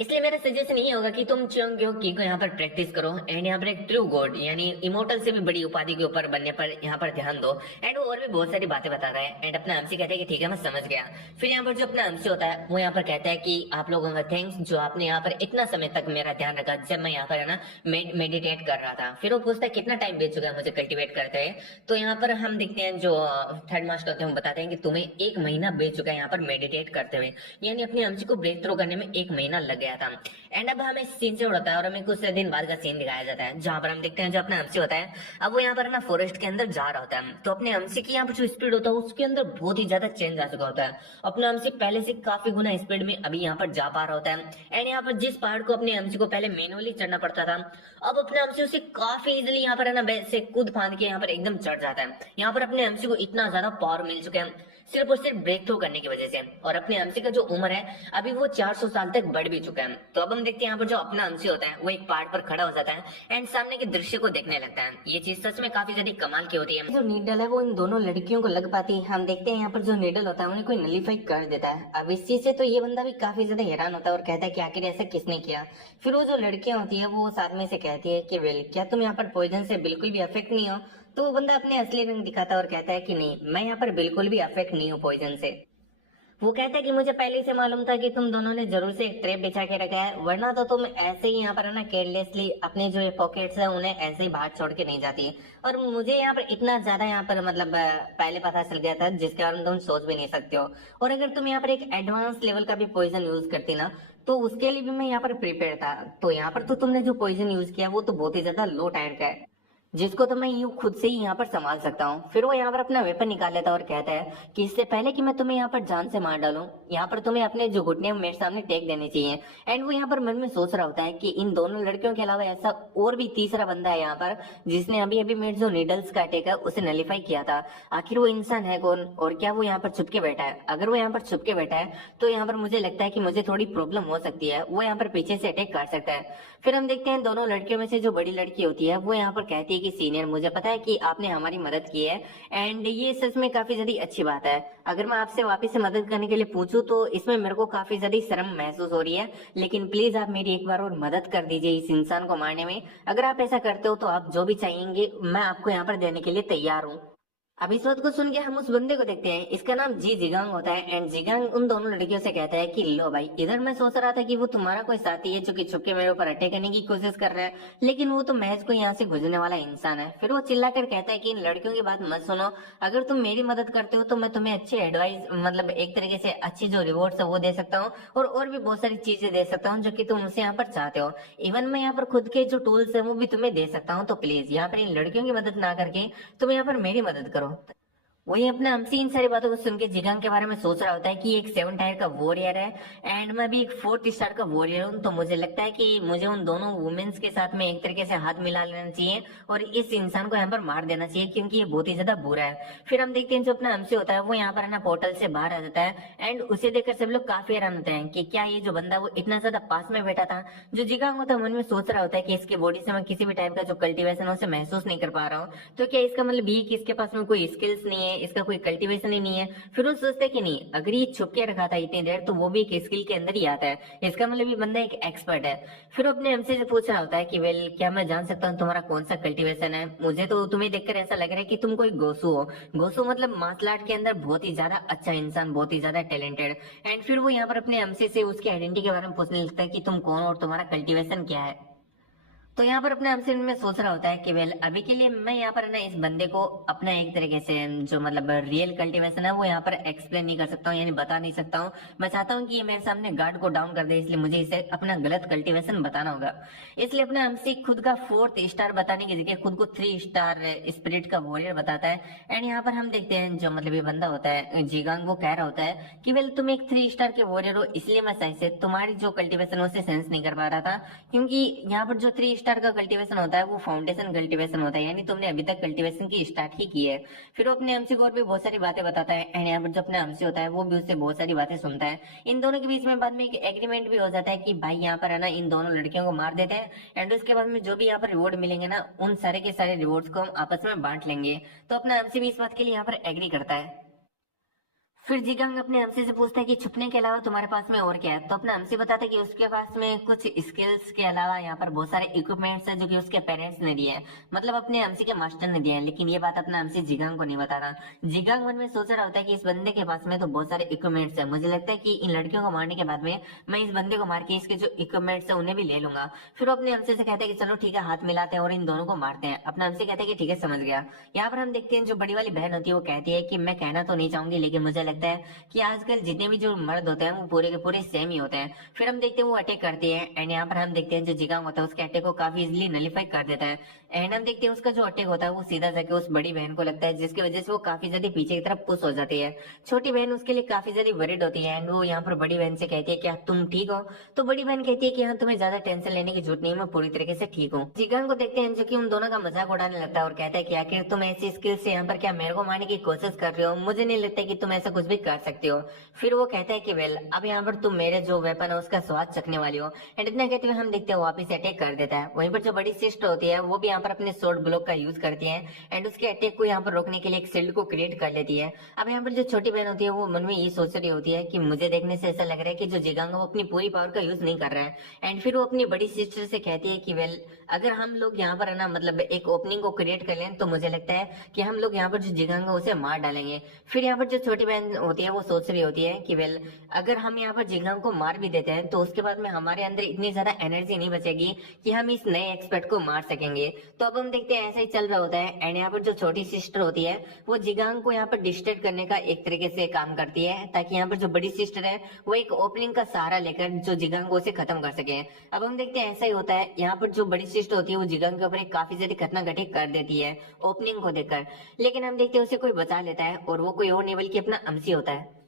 इसलिए मेरा सजेशन ये होगा कि तुम चोंग की को यहाँ पर प्रैक्टिस करो एंड यहाँ पर एक ट्रू गॉड यानी इमोर्टल से भी बड़ी उपाधि के ऊपर बनने पर यहाँ पर ध्यान दो। एंड वो और भी बहुत सारी बातें बताता है एंड अपना हमसे कहता है कि ठीक है मैं समझ गया। फिर यहाँ पर जो अपना हमसे होता है वो यहाँ पर कहता है कि आप लोगों का थैंक्स जो आपने यहाँ पर इतना समय तक मेरा ध्यान रखा जब मैं यहाँ पर है ना मेडिटेट कर रहा था। फिर वो पूछता है कितना टाइम बीत चुका है मुझे कल्टिवेट करते हुए। तो यहाँ पर हम देखते हैं जो थर्ड मास्टर होते हैं वो बताते हैं कि तुम्हें 1 महीना बीत चुका है यहाँ पर मेडिटेट करते हुए, यानी अपने हमसे को ब्रेक थ्रू करने में 1 महीना लग गया था। एंड अब हमें सीन से उड़ता है और हमें कुछ दिन बाद का सीन दिखाया जाता है जहां पर हम देखते हैं जो अपना हमसी होता है अब वो यहाँ पर ना फॉरेस्ट के अंदर जा रहा होता है। तो अपने हमसी की यहाँ पर जो स्पीड होता है उसके अंदर बहुत ही ज्यादा चेंज आ चुका होता है। अपना हमसी पहले से काफी गुना स्पीड में अभी यहाँ पर जा पा रहा होता है। एंड यहाँ पर जिस पहाड़ को अपने हमसी को पहले मैनुअली चढ़ना पड़ता था अब अपने हमसी उसे काफी इजिली यहाँ पर है ना से कूद फांद के यहाँ पर एकदम चढ़ जाता है। यहाँ पर अपने हमसी को इतना ज्यादा पावर मिल चुका है सिर्फ और सिर्फ ब्रेक थ्रू करने की वजह से। और अपने हमसी का जो उम्र है अभी वो 400 साल तक बढ़ भी चुका है। तो अब हम देखते हैं यहाँ पर जो अपना हमसी होता है वो एक पहाड़ पर खड़ा हो जाता है एंड सामने के दृश्य को देखने लगता है। ये चीज सच में काफी ज्यादा कमाल की होती है। जो नीडल है वो इन दोनों लड़कियों को लग पाती है। हम देखते हैं यहाँ पर जो नीडल होता है उन्हें कोई नलीफाई कर देता है। अब इस चीज से तो ये बंदा भी काफी ज्यादा हैरान होता है और कहता है कि आखिर ऐसा किसने किया। फिर वो जो लड़कियां होती है वो साथ में से कहती है कि वेल क्या तुम यहाँ पर पॉइजन से बिल्कुल भी अफेक्ट नहीं हो। तो वो बंदा अपने असली रंग दिखाता है और कहता है कि नहीं मैं यहाँ पर बिल्कुल भी अफेक्ट नहीं हूँ पॉइजन से। वो कहता है कि मुझे पहले से मालूम था कि तुम दोनों ने जरूर से एक ट्रैप बिछा के रखा है वरना तो तुम ऐसे ही यहाँ पर है ना केयरलेसली अपने जो पॉकेट्स है उन्हें ऐसे ही बाहर छोड़ के नहीं जाती। और मुझे यहाँ पर इतना ज्यादा यहाँ पर मतलब पहले पता चल गया था जिसके बारे में तुम सोच भी नहीं सकते हो। और अगर तुम यहाँ पर एक एडवांस लेवल का भी पॉइजन यूज करती ना तो उसके लिए भी मैं यहाँ पर प्रिपेयर था। तो यहाँ पर तो तुमने जो पॉइजन यूज किया वो तो बहुत ही ज्यादा लो टायर का है जिसको तो मैं यूं खुद से ही यहाँ पर संभाल सकता हूँ। फिर वो यहाँ पर अपना वेपन निकाल लेता है और कहता है कि इससे पहले कि मैं तुम्हें यहाँ पर जान से मार डालूं यहाँ पर तुम्हें अपने जो घुटने मेरे सामने टेक देने चाहिए। एंड वो यहाँ पर मन में सोच रहा होता है कि इन दोनों लड़कियों के अलावा ऐसा और भी तीसरा बंदा है यहाँ पर जिसने अभी अभी मेरे जो नीडल्स का अटैक है उसे नलीफाई किया था। आखिर वो इंसान है कौन और क्या वो यहाँ पर छुप के बैठा है। अगर वो यहाँ पर छुप के बैठा है तो यहाँ पर मुझे लगता है कि मुझे थोड़ी प्रॉब्लम हो सकती है। वो यहाँ पर पीछे से अटैक कर सकता है। फिर हम देखते हैं दोनों लड़कियों में से जो बड़ी लड़की होती है वो यहाँ पर कहती है कि सीनियर मुझे पता है कि आपने हमारी मदद की है एंड ये सच में काफी ज्यादा अच्छी बात है। अगर मैं आपसे वापस से मदद करने के लिए पूछूं तो इसमें मेरे को काफी ज्यादा शर्म महसूस हो रही है लेकिन प्लीज आप मेरी एक बार और मदद कर दीजिए इस इंसान को मारने में। अगर आप ऐसा करते हो तो आप जो भी चाहेंगे मैं आपको यहाँ पर देने के लिए तैयार हूँ। अब इस बात को सुन के हम उस बंदे को देखते हैं। इसका नाम जी जिगांग होता है एंड जिगांग उन दोनों लड़कियों से कहता है कि लो भाई इधर मैं सोच रहा था कि वो तुम्हारा कोई साथी है जो कि छुप के मेरे ऊपर अटैक करने की कोशिश कर रहा है लेकिन वो तो महज को यहाँ से गुजरने वाला इंसान है। फिर वो चिल्लाकर कहता है कि इन लड़कियों की बात मत सुनो। अगर तुम मेरी मदद करते हो तो मैं तुम्हें अच्छी एडवाइस मतलब एक तरीके से अच्छी जो रिवॉर्ड है वो दे सकता हूँ और भी बहुत सारी चीजें दे सकता हूँ जो कि तुम मुझसे यहाँ पर चाहते हो। इवन मैं यहाँ पर खुद के जो टूल्स है वो भी तुम्हें दे सकता हूँ। तो प्लीज यहाँ पर इन लड़कियों की मदद ना करके तुम यहाँ पर मेरी मदद करो। वही अपने हमसे इन सारी बातों को सुन के जिगांग के बारे में सोच रहा होता है कि एक 7 टायर का वॉरियर है एंड मैं भी एक 4th स्टार का वॉरियर हूँ। तो मुझे लगता है कि मुझे उन दोनों वुमेन्स के साथ में एक तरीके से हाथ मिला लेना चाहिए और इस इंसान को यहाँ पर मार देना चाहिए क्योंकि ये बहुत ही ज्यादा बुरा है। फिर हम देखते हैं जो अपना हमसे होता है वो यहाँ पर है ना पोर्टल से बाहर आ जाता है एंड उसे देखकर सब लोग काफी हैरान होते हैं कि क्या ये जो बंदा वो इतना ज्यादा पास में बैठा था। जो जिगांग होता है मन में सोच रहा होता है कि इसकी बॉडी से मैं किसी भी टाइप का जो कल्टीवेशन है उसे महसूस नहीं कर पा रहा हूँ तो क्या इसका मतलब ये कि इसके पास में कोई स्किल्स नहीं है, इसका कोई कल्टीवेशन ही नहीं है। फिर वो सोचते कि नहीं अगर ये छुप के रखा था इतनी देर तो वो भी एक स्किल के अंदर ही आता है, इसका मतलब ये बंदा एक एक्सपर्ट है। फिर वो अपने हमसे से पूछ रहा होता है कि वेल क्या मैं जान सकता हूँ तुम्हारा कौन सा कल्टीवेशन है। मुझे तो तुम्हें देखकर ऐसा लग रहा है कि तुम कोई गोसू हो। गोसू मतलब मार्शल आर्ट के अंदर बहुत ही ज्यादा अच्छा इंसान, बहुत ही ज्यादा टैलेंटेड। एंड फिर वो यहाँ पर अपने हमसे से उसकी आइडेंटिटी के बारे में पूछने लगता है कि तुम कौन और तुम्हारा कल्टीवेशन क्या है। तो यहाँ पर अपने हमसे में सोच रहा होता है कि वेल अभी के लिए मैं यहाँ पर ना इस बंदे को अपना एक तरीके से जो मतलब रियल कल्टीवेशन है वो यहाँ पर एक्सप्लेन नहीं कर सकता हूँ, यानी बता नहीं सकता हूँ। मैं चाहता हूँ कि ये मेरे सामने गार्ड को डाउन कर दे, इसलिए मुझे इसे अपना गलत कल्टीवेशन बताना होगा। इसलिए अपने हमसे खुद का 4th स्टार बताने की जगह खुद को 3 स्टार स्पिरिट का वॉरियर बताता है। एंड यहाँ पर हम देखते हैं जो मतलब ये बंदा होता है जिगांग वो कह रहा होता है कि वेल तुम एक 3 स्टार के वॉरियर हो इसलिए मैं सही से तुम्हारी जो कल्टीवेशन उसे सेंस नहीं कर पा रहा था क्योंकि यहाँ पर जो 3 स्टार का कल्टीवेशन होता है वो फाउंडेशन कल्टीवेशन होता है, यानी तुमने अभी तक कल्टीवेशन की स्टार्ट ही की है। फिर वो अपने हमसे को और भी बहुत सारी बातें बताता है एंड यहाँ पर जो अपने हमसे होता है वो भी उससे बहुत सारी बातें सुनता है। इन दोनों के बीच में बाद में एक एग्रीमेंट भी हो जाता है कि भाई यहाँ पर है ना इन दोनों लड़कियों को मार देते हैं एंड उसके बाद में जो भी यहाँ पर रिवॉर्ड मिलेंगे ना उन सारे के सारे रिवॉर्ड्स को हम आपस में बांट लेंगे। तो अपना हमसे भी इस बात के लिए यहाँ पर एग्री करता है। फिर जिगंग अपने हमसे से पूछता है कि छुपने के अलावा तुम्हारे पास में और क्या है। तो अपना हमसे बताता है कि उसके पास में कुछ स्किल्स के अलावा यहाँ पर बहुत सारे इक्विपमेंट्स है जो कि उसके पेरेंट्स ने दिए हैं, मतलब अपने हमसे के मास्टर ने दिए हैं। लेकिन ये बात अपना हमसे जिगंग को नहीं बता रहा। जिगंग मन में सोच रहा होता है कि इस बंदे के पास में तो बहुत सारे इक्विपमेंट्स है, मुझे लगता है कि इन लड़कियों को मारने के बाद में मैं इस बंदे को मार के इसके जो इक्विपमेंट्स है उन्हें भी ले लूंगा। फिर वो अपने हमसे से कहते हैं कि चलो ठीक है, हाथ मिलाते हैं और इन दोनों को मारते हैं। अपना हमसे कहते हैं कि ठीक है, समझ गया। यहाँ पर हम देखते हैं जो बड़ी वाली बहन होती है वो कहती है कि मैं कहना तो नहीं चाहूंगी, लेकिन मुझे लगता है कि आजकल जितने भी जो मर्द होते हैं वो पूरे के पूरे सेम ही होते हैं। फिर हम देखते हैं वो अटैक करती है एंड यहाँ पर हम देखते हैं जो जिगांग होता है उसके अटैक को काफी इजीली नलीफाई कर देता है। एंड हम देखते हैं उसका जो अटैक होता है वो सीधा जाके उस बड़ी बहन को लगता है, जिसकी वजह से वो काफी ज्यादा पीछे की तरफ पुश हो जाती है। छोटी बहन उसके लिए काफी ज्यादा वरिड होती है एंड वो यहाँ पर बड़ी बहन से कहती है क्या तुम ठीक हो। तो बड़ी बहन कहती है कि हाँ, तुम्हें ज्यादा टेंशन लेने की जरूरत नहीं है, मैं पूरी तरीके से ठीक हूँ। जिगांग को देखते हैं जो कि उन दोनों का मजाक उड़ाने लगता है और कहता है कि आखिर तुम ऐसी स्किल से यहाँ पर क्या मेरे को मारने की कोशिश कर रहे हो, मुझे नहीं लगता कि तुम ऐसा कुछ भी कर सकते हो। फिर वो कहता है कि वेल, अब यहाँ पर तुम मेरे जो वेपन है उसका स्वाद चखने वाली हो। एंड इतना कहते हुए हम देखते हैं वापिस अटैक कर देता है। वहीं पर जो बड़ी सिस्टर होती है वो भी यहाँ पर अपने स्वॉर्ड ब्लॉक का यूज करती है एंड उसके अटैक को यहाँ पर रोकने के लिए एक शील्ड को क्रिएट कर लेती है। अब यहाँ पर जो छोटी बहन होती है वो मन में ये सोच रही होती है कि मुझे देखने से ऐसा लग रहा है कि जो जिगांग वो अपनी पूरी पावर का यूज नहीं कर रहा है। एंड फिर वो अपनी बड़ी सिस्टर से कहती है कि वेल, अगर हम लोग यहाँ पर है ना, मतलब एक ओपनिंग को क्रिएट कर लें तो मुझे लगता है कि हम लोग यहाँ पर जो जिगांग है उसे मार डालेंगे। फिर यहाँ पर जो छोटी बहन होती है वो सोच रही होती है कि वेल, अगर हम यहाँ पर जिगांग को मार भी देते हैं तो उसके बाद में हमारे अंदर इतनी ज्यादा एनर्जी नहीं बचेगी कि हम इस नए एक्सपर्ट को मार सकेंगे। तो अब हम देखते हैं ऐसा ही चल रहा होता है एंड यहाँ पर जो छोटी सिस्टर होती है वो जिगांग को यहाँ पर डिस्ट्रैक्ट करने का एक तरीके से काम करती है, ताकि यहाँ पर जो बड़ी सिस्टर है वो एक ओपनिंग का सहारा लेकर जो जिगांग को उसे खत्म कर सके। अब हम देखते हैं ऐसा ही होता है, यहाँ पर जो बड़ी सिस्टर होती है वो जिगांग के ऊपर एक काफी ज्यादा खतरनाक अटैक कर देती है ओपनिंग को देखकर। लेकिन हम देखते हैं उसे कोई बचा लेता है और वो कोई और नहीं बल्कि अपना अमसी होता है।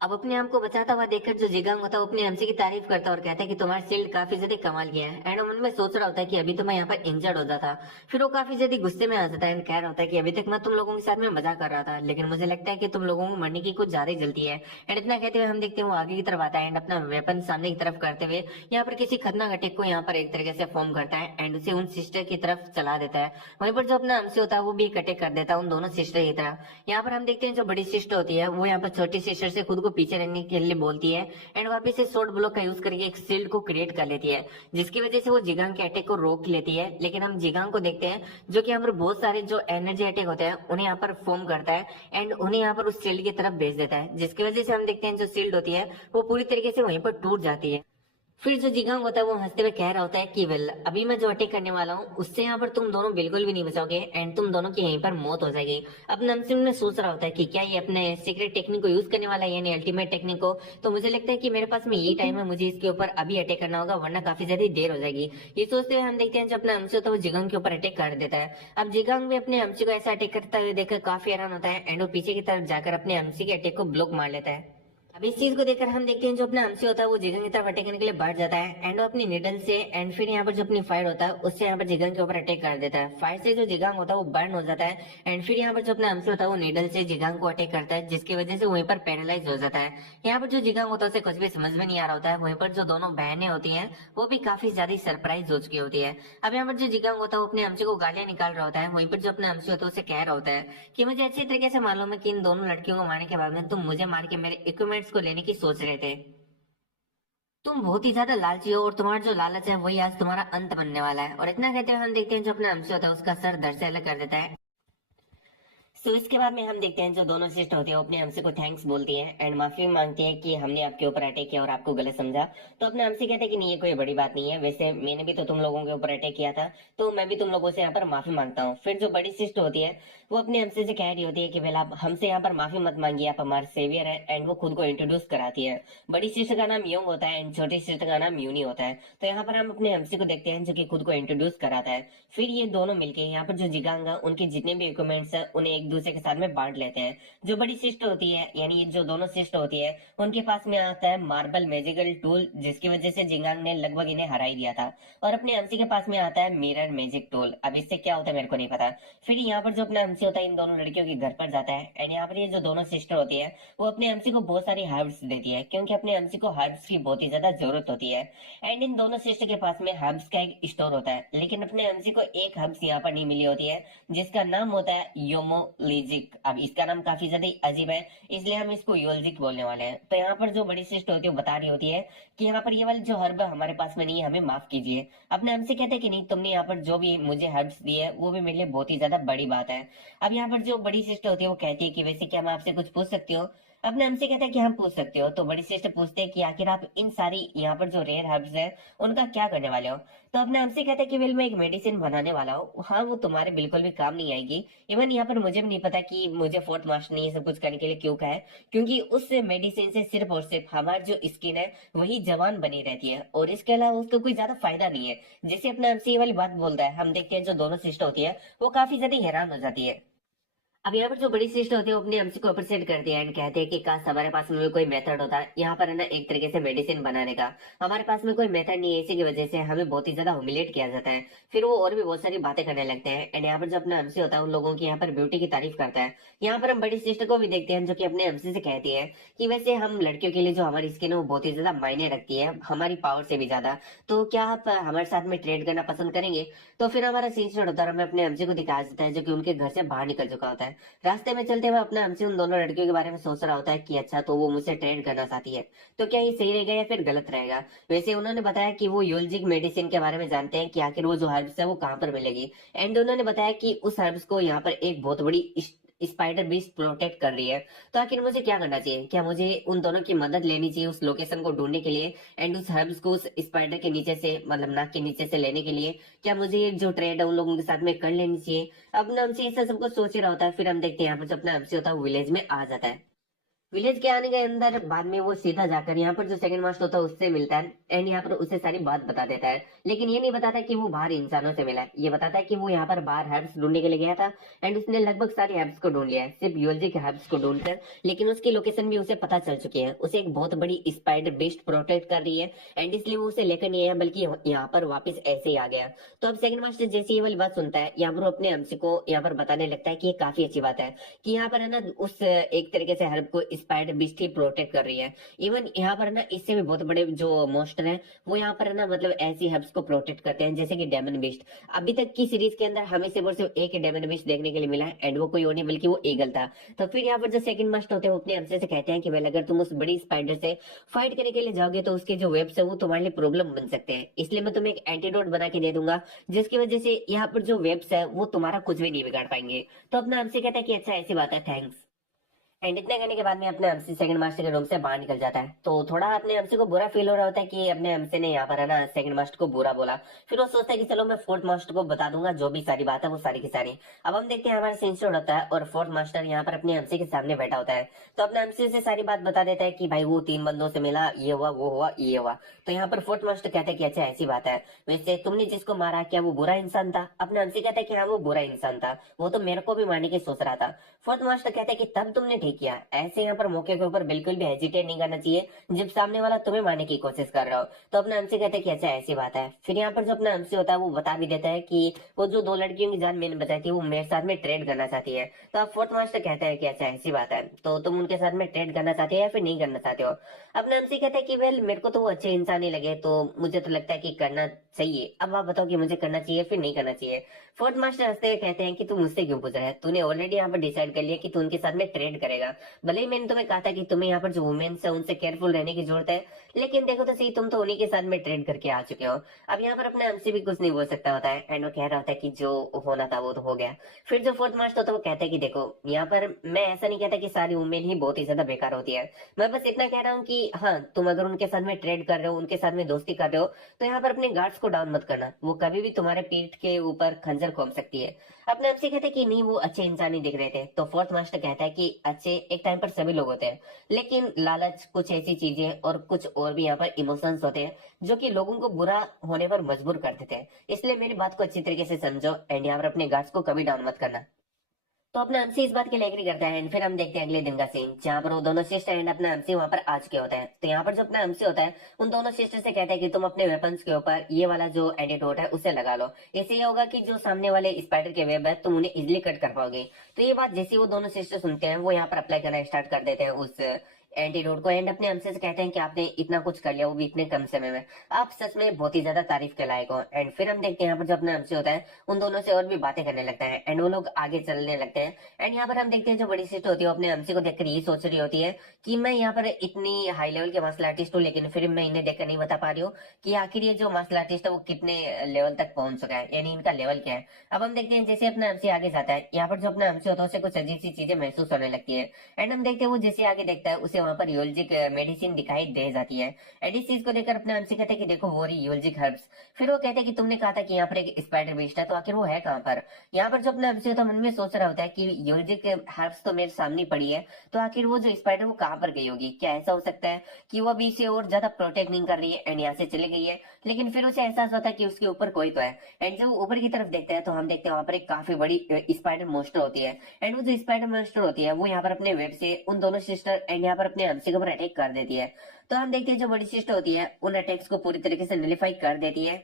अब अपने आप को बचाता हुआ देखकर जो जिगांग होता है वो अपने हमसे की तारीफ करता है और कहता है कि तुम्हारा शील्ड काफी ज्यादा कमाल किया है। एंड वो मन में सोच रहा होता है कि अभी तो मैं यहाँ पर इंजर्ड हो जाता। फिर वो काफी ज्यादा गुस्से में आ जाता है एंड कह रहा होता है कि अभी तक मैं तुम लोगों के साथ में मजाक कर रहा था, लेकिन मुझे लगता है कि तुम लोगों को मरने की कुछ ज्यादा ही जल्दी है। एंड इतना कहते हुए हम देखते हैं वो आगे की तरफ आता है एंड अपना वेपन सामने की तरफ करते हुए यहाँ पर किसी खतरनाक अटैक को यहाँ पर एक तरीके से फॉर्म करता है एंड उसे उन सिस्टर की तरफ चला देता है। वहीं पर जो अपना हमसे होता है वो भी एक अटैक कर देता है उन दोनों सिस्टर की तरफ। यहाँ पर हम देखते हैं जो बड़ी सिस्टर होती है वो यहाँ पर छोटी सिस्टर से खुद को पीछे रहने के लिए बोलती है एंड वापस से शॉर्ट ब्लॉक का यूज करके एक शील्ड को क्रिएट कर लेती है, जिसकी वजह से वो जिगांग के अटैक को रोक लेती है। लेकिन हम जिगांग को देखते हैं जो कि यहाँ पर बहुत सारे जो एनर्जी अटैक होते हैं उन्हें यहाँ पर फॉर्म करता है एंड उन्हें यहाँ पर उस शील्ड की तरफ भेज देता है, जिसकी वजह से हम देखते हैं जो शील्ड होती है वो पूरी तरीके से वहीं पर टूट जाती है। फिर जो जिगांग होता है वो हंसते हुए कह रहा होता है कि वेल, अभी मैं जो अटैक करने वाला हूँ उससे यहाँ पर तुम दोनों बिल्कुल भी नहीं बचोगे एंड तुम दोनों की यहीं पर मौत हो जाएगी। अब नमसिम ने सोच रहा होता है कि क्या ये अपने सीक्रेट टेक्निक को यूज करने वाला है, यानी अल्टीमेट टेक्निक को। तो मुझे लगता है कि मेरे पास में यही टाइम है, मुझे इसके ऊपर अभी अटैक करना होगा वरना काफी ज्यादा देर हो जाएगी। ये सोचते हुए हम देखते हैं जो अपना हमसे होता है वो जिगांग के ऊपर अटैक कर देता है। अब जिगांग भी अपने हमसे को ऐसा अटैक करता हुए देखकर काफी हैरान होता है एंड वो पीछे की तरफ जाकर अपने हमसे के अटैक को ब्लॉक मार लेता है। अब इस चीज को देखकर हम देखते हैं जो अपना हमसे होता है वो जिगांग की तरफ अटैक करने के लिए बढ़ जाता है एंड वो अपनी निडल से एंड फिर यहाँ पर जो अपनी फायर होता है उससे यहाँ पर जिगांग के ऊपर अटैक कर देता है। फायर से जो जिगांग होता है वो बर्न हो जाता है एंड फिर यहाँ पर जो अपना हमसे होता है वो निडल से जिगांग को अटैक करता है, जिसकी वजह से वहीं पर पैरालाइज हो जाता है। यहाँ पर जो जिगांग होता है उसे कुछ भी समझ में नहीं आ रहा होता है। वहीं पर जो दोनों बहनें होती है वो भी काफी ज्यादा सरप्राइज हो चुकी होती है। अब यहाँ पर जो जिगांग होता है वो अपने हमसे को गालियां निकाल रहा होता है। वहीं पर जो अपना हमसे होता है उसे कह रहा होता है कि मुझे अच्छी तरीके से मालूम है कि इन दोनों लड़कियों को मारने के बाद में तुम मुझे मार के मेरे इक्विपमेंट्स को लेने की सोच रहे थे। तुम बहुत ही ज्यादा लालची हो और तुम्हारा जो लालच है वही आज तुम्हारा अंत बनने वाला है। और इतना कहते हुए हम देखते हैं जो अपना हमसे होता है उसका सर धड़ से अलग कर देता है। तो इसके बाद में हम देखते हैं जो दोनों सिस्टर होती है वो अपने हमसे को थैंक्स बोलती है एंड माफी मांगती है कि हमने आपके ऊपर अटैक किया और आपको गलत समझा। तो अपने हमसे कहते हैं कि नहीं, ये कोई बड़ी बात नहीं है, वैसे मैंने भी तो तुम लोगों के ऊपर अटैक किया था, तो मैं भी तुम लोगों से यहाँ पर माफी मांगता हूँ। फिर जो बड़ी सिस्टर होती है वो अपने हमसे से कह रही होती है कि वेल, आप हमसे यहाँ पर माफी मत मांगिए, आप हमारे सेवियर है एंड वो खुद को इंट्रोड्यूस कराती है। बड़ी सिस्टर का नाम योंग होता है एंड छोटी सिस्टर का नाम यूनी होता है। तो यहाँ पर हम अपने हमसे को देखते हैं जो कि खुद को इंट्रोड्यूस कराता है। फिर ये दोनों मिलके यहाँ पर जो जिगांग है उनके जितने भी इक्विपमेंट्स है उन्हें एक दूसरे के साथ में बांट लेते हैं। जो बड़ी सिस्टर होती है यानी जो दोनों सिस्टर होती है उनके पास में आता है मार्बल मैजिकल टूल, जिसकी वजह से जिगांग ने लगभग इन्हें हरा ही दिया था। और अपने हमसी के पास में आता है मिरर मैजिक टूल। अब इससे क्या होता है मेरे को नहीं पता। फिर यहाँ पर जो अपना हमसी होता है इन दोनों लड़कियों के घर पर जाता है एंड यहाँ पर ये जो दोनों सिस्टर होती है वो अपने हमसी को बहुत सारी हर्ब्स देती है, क्योंकि अपने हमसी को हर्ब्स की बहुत ही ज्यादा जरूरत होती है। एंड इन दोनों सिस्टर के पास में हर्ब्स का एक स्टोर होता है, लेकिन अपने हमसी को एक हर्ब्स यहाँ पर नहीं मिली होती है जिसका नाम होता है योमो यूलिजिक। अब इसका नाम काफी ज्यादा अजीब है, इसलिए हम इसको यूलिजिक बोलने वाले हैं। तो यहाँ पर जो बड़ी सिस्टर होती है वो बता रही होती है कि यहाँ पर ये वाली जो हर्ब हमारे पास में नहीं है, हमें माफ कीजिए। अपने हमसे कहते हैं कि नहीं, तुमने यहाँ पर जो भी मुझे हर्ब्स दिए है वो भी मेरे लिए बहुत ही ज्यादा बड़ी बात है। अब यहाँ पर जो बड़ी सिस्टर होती है वो कहती है कि वैसे क्या मैं आपसे कुछ पूछ सकती हूँ। अपने हमसे कहता है कि हम पूछ सकते हो। तो बड़ी सिस्टर पूछते हैं कि आखिर आप इन सारी यहाँ पर जो रेयर हर्ब्स है उनका क्या करने वाले हो। तो अपने हमसे कहता है कि वेल मैं एक मेडिसिन बनाने वाला हूँ। हाँ, वो तुम्हारे बिल्कुल भी काम नहीं आएगी। इवन यहाँ पर मुझे भी नहीं पता कि मुझे फोर्थ मास्टर ने ये सब कुछ करने के लिए क्यों कहा है, क्योंकि उस मेडिसिन से सिर्फ और सिर्फ हमारी जो स्किन है वही जवान बनी रहती है, और इसके अलावा उसका कोई ज्यादा फायदा नहीं है। जैसे अपने हमसे ये वाली बात बोलता है, हम देखते हैं जो दोनों सिस्टर होती है वो काफी ज्यादा हैरान हो जाती है। अब यहाँ पर जो बड़ी सिस्टर होती है वो अपने हमसे को अप्रिशिएट करती है एंड कहते हैं कि काश हमारे पास में भी कोई मेथड होता है यहाँ पर है ना एक तरीके से मेडिसिन बनाने का। हमारे पास में कोई मेथड नहीं है, इसी की वजह से हमें बहुत ही ज्यादा ह्यूमिलेट किया जाता है। फिर वो और भी बहुत सारी बातें करने लगते हैं एंड यहाँ पर जो अपना हमसे होता है उन लोगों की यहाँ पर ब्यूटी की तारीफ करता है। यहाँ पर हम बड़ी सिस्टर को भी देखते हैं जो कि अपने हमसे से कहती है कि वैसे हम लड़कियों के लिए जो हमारी स्किन है वो बहुत ही ज्यादा मायने रखती है, हमारी पावर से भी ज्यादा। तो क्या आप हमारे साथ में ट्रेड करना पसंद करेंगे। तो फिर हमारा सीन स्टार्ट होता है, हमें अपने हमसे को दिखा देता है जो कि उनके घर से बाहर निकल चुका होता है। रास्ते में चलते हुए अपना हमसे उन दोनों लड़कियों के बारे में सोच रहा होता है कि अच्छा तो वो मुझसे ट्रेड करना चाहती है, तो क्या ये सही रहेगा या फिर गलत रहेगा। वैसे उन्होंने बताया कि वो यूलजिक मेडिसिन के बारे में जानते हैं कि आखिर वो जो हर्ब्स है वो कहाँ पर मिलेगी। एंड उन्होंने बताया कि उस हर्ब्स को यहाँ पर एक बहुत बड़ी स्पाइडर बीस्ट प्रोटेक्ट कर रही है। तो आखिर मुझे क्या करना चाहिए, क्या मुझे उन दोनों की मदद लेनी चाहिए उस लोकेशन को ढूंढने के लिए एंड उस हर्ब्स को उस स्पाइडर के नीचे से, मतलब नाक के नीचे से लेने के लिए, क्या मुझे ये जो ट्रेड है उन लोगों के साथ में कर लेनी चाहिए। अब ना हमसे ऐसा सब कुछ सोच ही रहा होता है। फिर हम देखते हैं यहाँ पर जो अपना हमसे होता है वो विलेज में आ जाता है। विलेज के आने के अंदर बाद में वो सीधा जाकर यहाँ पर जो सेकंड मास्टर होता है उससे मिलता है एंड यहाँ पर उसे सारी बात बता देता है। लेकिन ये नहीं बताता कि वो बाहर इंसानों से मिला है, ये बताता है कि वो यहाँ पर बाहर हर्ब्स ढूंढने के लिए गया था एंड उसने लगभग सारे हर्ब्स को ढूंढ लिया है, सिर्फ यूएलजी के हर्ब्स को ढूंढकर। लेकिन उसकी लोकेशन भी उसे पता चल चुकी है, उसे एक बहुत बड़ी स्पाइडर बेस्ट प्रोटेक्ट कर रही है एंड इसलिए वो उसे लेकर नहीं आया बल्कि यहाँ पर वापस ऐसे ही आ गया। तो अब सेकंड मास्टर जैसे ये वाली बात सुनता है, यहाँ पर वो अपने हमसे को यहाँ पर बताने लगता है कि ये काफी अच्छी बात है कि यहाँ पर है ना उस एक तरीके से हर्ब को स्पाइडर बीस्ट ही प्रोटेक्ट कर रही है। इवन यहाँ पर ना इससे भी बहुत बड़े जो मॉन्स्टर हैं वो यहाँ पर ना मतलब ऐसी हर्ब्स को प्रोटेक्ट करते हैं जैसे कि डेमन बीस्ट। अभी तक की सीरीज के अंदर हमें सिर्फ और सिर्फ एक डेमन बीस्ट देखने के लिए मिला है एंड वो कोई और नहीं बल्कि वो ईगल था। तो फिर यहाँ पर जो सेकंड मास्टर होते हैं वो अपने हमसे से कहते हैं कि वेल अगर तुम उस बड़ी स्पाइडर से फाइट करने के लिए जाओगे तो उसके जो वेब्स है वो तुम्हारे लिए प्रॉब्लम बन सकते हैं, इसलिए मैं तुम्हें एक एंटीडोट बना के दे दूंगा जिसकी वजह से यहाँ पर जो वेब्स है वो तुम्हारा कुछ भी नहीं बिगाड़ पाएंगे। तो अपना हमसे कहता है कि अच्छा ऐसी बात है, थैंक्स। एंड इतना करने के बाद में अपने एमसी सेकंड मास्टर के रूम से बाहर निकल जाता है। तो थोड़ा अपने एमसी को बुरा फील हो रहा होता है कि अपने एमसी ने यहाँ पर है ना सेकंड मास्टर को बुरा बोला। फिर वो सोचता है कि चलो मैं फोर्थ मास्टर को बता दूंगा जो भी सारी बात है वो सारी की सारी। अब हम देखते हैं हमारा सीन स्टार्ट होता है और फोर्थ मास्टर यहाँ पर अपने एमसी के सामने बैठा होता है। तो अपने एमसी से सारी बात बता देता है कि भाई वो 3 बंदों से मिला, ये हुआ वो हुआ ये हुआ। तो यहाँ पर फोर्थ मास्टर कहता है कि अच्छा ऐसी बात है, वैसे तुमने जिसको मारा क्या वो बुरा इंसान था। अपने एमसी कहता है कि हाँ वो बुरा इंसान था, वो तो मेरे को भी मारने की सोच रहा था। फोर्थ मास्टर कहता है कि तब तुमने ठीक किया, ऐसे यहाँ पर मौके के ऊपर बिल्कुल भी हेजिटेट नहीं करना चाहिए जब सामने वाला तुम्हें मारने की कोशिश कर रहा हो। तो अपना हमसे कहते हैं कि अच्छा ऐसी बात है। फिर यहाँ पर जो अपना हमसे होता है वो बता भी देता है कि वो जो 2 लड़कियों की जान मैंने बताई थी वो मेरे साथ में ट्रेड करना चाहती है। तो अब फोर्थ मास्टर कहते हैं कि अच्छा ऐसी बात है, तो तुम उनके साथ में ट्रेड करना चाहते हो या फिर नहीं करना चाहते हो। अपना हमसे कहते हैं कि वेल मेरे को तो वो अच्छे इंसान ही लगे तो मुझे तो लगता है कि करना चाहिए। अब आप बताओ कि मुझे करना चाहिए फिर नहीं करना चाहिए। फोर्थ मास्टर हंसते हुए कहते हैं कि तू मुझसे क्यों पूछ रहा है, तूने ऑलरेडी यहाँ पर डिसाइड कर लिया कि तू उनके साथ में ट्रेड करेगा। भले ही मैंने तुम्हें कहा था कि तुम्हें यहाँ पर जो वुमेन्स है उनसे केयरफुल रहने की जरूरत है, लेकिन देखो तो सही तुम तो उन्हीं के साथ में ट्रेड करके आ चुके हो। अब यहाँ पर अपने हमसे भी कुछ नहीं बोल सकता होता है एंड वो कह रहा होता है कि जो होना था वो तो हो गया। फिर जो फोर्थ मास्टर होता है वो कहता है कि देखो यहाँ पर मैं ऐसा नहीं कहता कि सारी वुमेन ही बहुत ही ज्यादा बेकार होती है, मैं बस इतना कह रहा हूँ कि हाँ तुम अगर उनके साथ में ट्रेड कर रहे हो, उनके साथ में दोस्ती कर रहे हो, तो यहाँ पर अपने गार्ड्स को डाउन मत करना, वो कभी भी तुम्हारे पीठ के ऊपर खंजर घोंप सकती है। अपने आपसे कहते हैं कि नहीं वो अच्छे इंसान ही दिख रहे थे। तो फोर्थ मास्टर कहता है कि अच्छे एक टाइम पर सभी लोग होते हैं, लेकिन लालच कुछ ऐसी चीजें और कुछ और भी यहाँ पर इमोशंस होते हैं जो कि लोगों को बुरा होने पर मजबूर कर देते हैं। इसलिए मेरी बात को अच्छी तरीके से समझो एंड यहाँ पर अपने गार्ड्स को कभी डाउन मत करना। तो अपना एमसी इस बात के लिए एग्री करता है एंड फिर हम देखते हैं अगले दिन का सीन जहाँ पर वो दोनों सिस्टर एंड अपना एमसी वहां पर आ चुके होते हैं। तो यहाँ पर जो अपना एमसी होता है उन दोनों सिस्टर से कहता है कि तुम अपने वेपन्स के ऊपर ये वाला जो एंटीडोट है उसे लगा लो, इससे ये होगा कि जो सामने वाले स्पाइडर के वेब है तुम उन्हें इजिली कट कर पाओगे। तो ये बात जैसे वो दोनों सिस्टर सुनते हैं वो यहाँ पर अप्लाई करना स्टार्ट कर देते हैं उस एंटीडोट को एंड अपने हमसे से कहते हैं कि आपने इतना कुछ कर लिया, वो भी इतने कम समय में, आप सच में बहुत ही ज्यादा तारीफ के लायक हो। एंड फिर हम देखते हैं यहाँ पर जो अपना हमसे होता है उन दोनों से और भी बातें करने लगता है एंड वो लोग आगे चलने लगते हैं। एंड यहाँ पर हम देखते हैं जो बड़ी सिस्टर होती है वो अपने हमसे को देखकर ये सोच रही होती है कि मैं यहाँ पर इतनी हाई लेवल के मार्शल आर्टिस्ट हूँ, लेकिन फिर मैं इन्हें देखकर नहीं बता पा रही हूँ कि आखिर ये जो मार्शल आर्टिस्ट है वो कितने लेवल तक पहुंच चुका है, यानी इनका लेवल क्या है। अब हम देखते हैं जैसे अपना हमसे आगे जाता है, यहाँ पर जो अपना हमसे होता है उसे कुछ अजीब सी चीजें महसूस होने लगती है। एंड हम देखते हैं वो जैसे आगे देखता है उसे वहां पर यूलजिक मेडिसिन दिखाई दे जाती है। एंड इस चीज को देखकर अपने हमसे कहते हैं कि देखो वो रही यूलजिक हर्ब्स। फिर वो कहते हैं कि तुमने कहा था कि यहाँ पर एक स्पाइडर बीस्ट है, तो आखिर वो है कहाँ पर। यहाँ पर जो अपने हमसे होता है मन में सोच रहा होता है कि यूलजिक हर्ब्स तो मेरे सामने पड़ी है, तो आखिर वो जो स्पाइडर वो कहाँ पर गई होगी। क्या ऐसा हो सकता है कि वो अभी इसे और ज्यादा प्रोटेक्ट नहीं कर रही है एंड यहाँ से चली गई है, लेकिन फिर उसे एहसास होता है कि उसके ऊपर कोई तो है। एंड जब वो ऊपर की तरफ देखते हैं तो हम देखते हैं वहां पर एक काफी बड़ी स्पाइडर मोस्टर होती है। एंड वो जो स्पाइडर मोस्टर होती है वो यहाँ पर अपने वेब से उन दोनों सिस्टर एंड यहाँ पर अपने हमसे के ऊपर अटैक कर देती है। तो हम देखते हैं जो बड़ी सिस्टर होती है उन अटैक्स को पूरी तरीके से नलिफाई कर देती है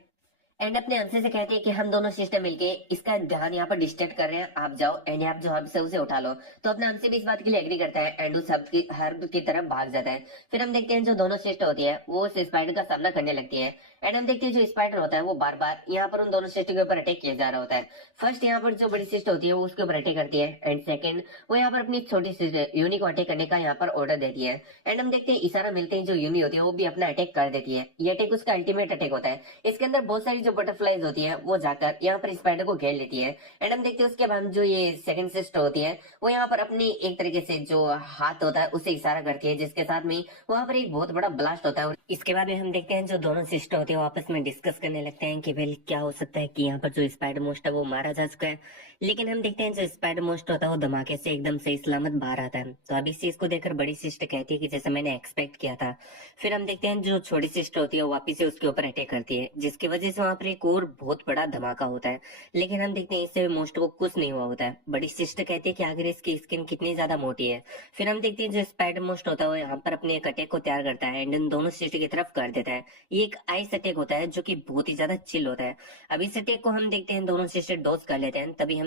एंड अपने हमसे से कहती है कि हम दोनों सिस्टर मिलके इसका ध्यान यहाँ पर डिस्ट्रैक्ट कर रहे हैं, आप जाओ एंड आप जो हर्ब से उसे उठा लो। तो अपने हमसे भी इस बात के लिए एग्री करता है एंड उस हर्ब की तरफ भाग जाता है। फिर हम देखते हैं जो दोनों सिस्टर होती है वो उस स्पाइडर का सामना करने लगती है। एंड हम देखते हैं जो स्पाइडर होता है वो बार बार यहाँ पर उन दोनों सिस्टर के ऊपर अटैक किया जा रहा होता है। फर्स्ट यहाँ पर जो बड़ी सिस्टर होती है वो उसके ऊपर अटैक करती है एंड सेकंड वो यहाँ पर अपनी छोटी सिस्टर यूनी को अटैक करने का यहाँ पर ऑर्डर देती है। एंड हम देखते हैं इशारा मिलते हैं जो यूनी होती है वो भी अपना अटैक कर देती है। ये अटैक उसका अल्टीमेट अटैक होता है। इसके अंदर बहुत सारी जो बटरफ्लाईज होती है वो जाकर यहाँ पर स्पाइडर को घेर लेती है। एंड हम देखते हैं उसके बाद जो ये सेकंड सिस्टर होती है वो यहाँ पर अपनी एक तरीके से जो हाथ होता है उसे इशारा करती है, जिसके साथ में वहां पर एक बहुत बड़ा ब्लास्ट होता है। और इसके बाद में हम देखते हैं जो दोनों सिस्टर होती है वो आपस में डिस्कस करने लगते हैं कि वेल क्या हो सकता है कि यहाँ पर जो स्पाइडर मोस्ट है वो मारा जा चुका है, लेकिन हम देखते हैं जो स्पाइडर मोस्ट होता है वो धमाके से एकदम सही सलामत बाहर आता है। तो अब इस चीज को देखकर बड़ी सिस्टर कहती है कि जैसा मैंने एक्सपेक्ट किया था। फिर हम देखते हैं जो छोटी सिस्टर होती है वो वापिस से उसके ऊपर अटैक करती है, जिसकी वजह से वहां पर एक और बहुत बड़ा धमाका होता है। लेकिन हम देखते हैं इससे मोस्ट को कुछ नहीं हुआ होता है। बड़ी सिस्टर कहती है कि आखिर इसकी स्किन कितनी ज्यादा मोटी है। फिर हम देखते हैं जो स्पाइडर मोस्ट होता है वो यहाँ पर अपने एक अटैक को तैयार करता है एंड इन दोनों सिस्टर की तरफ कर देता है। ये एक आइस अटैक होता है जो कि बहुत ही ज्यादा चिल होता है। अब इस अटैक को हम देखते हैं दोनों सिस्टर डॉज कर लेते हैं। तभी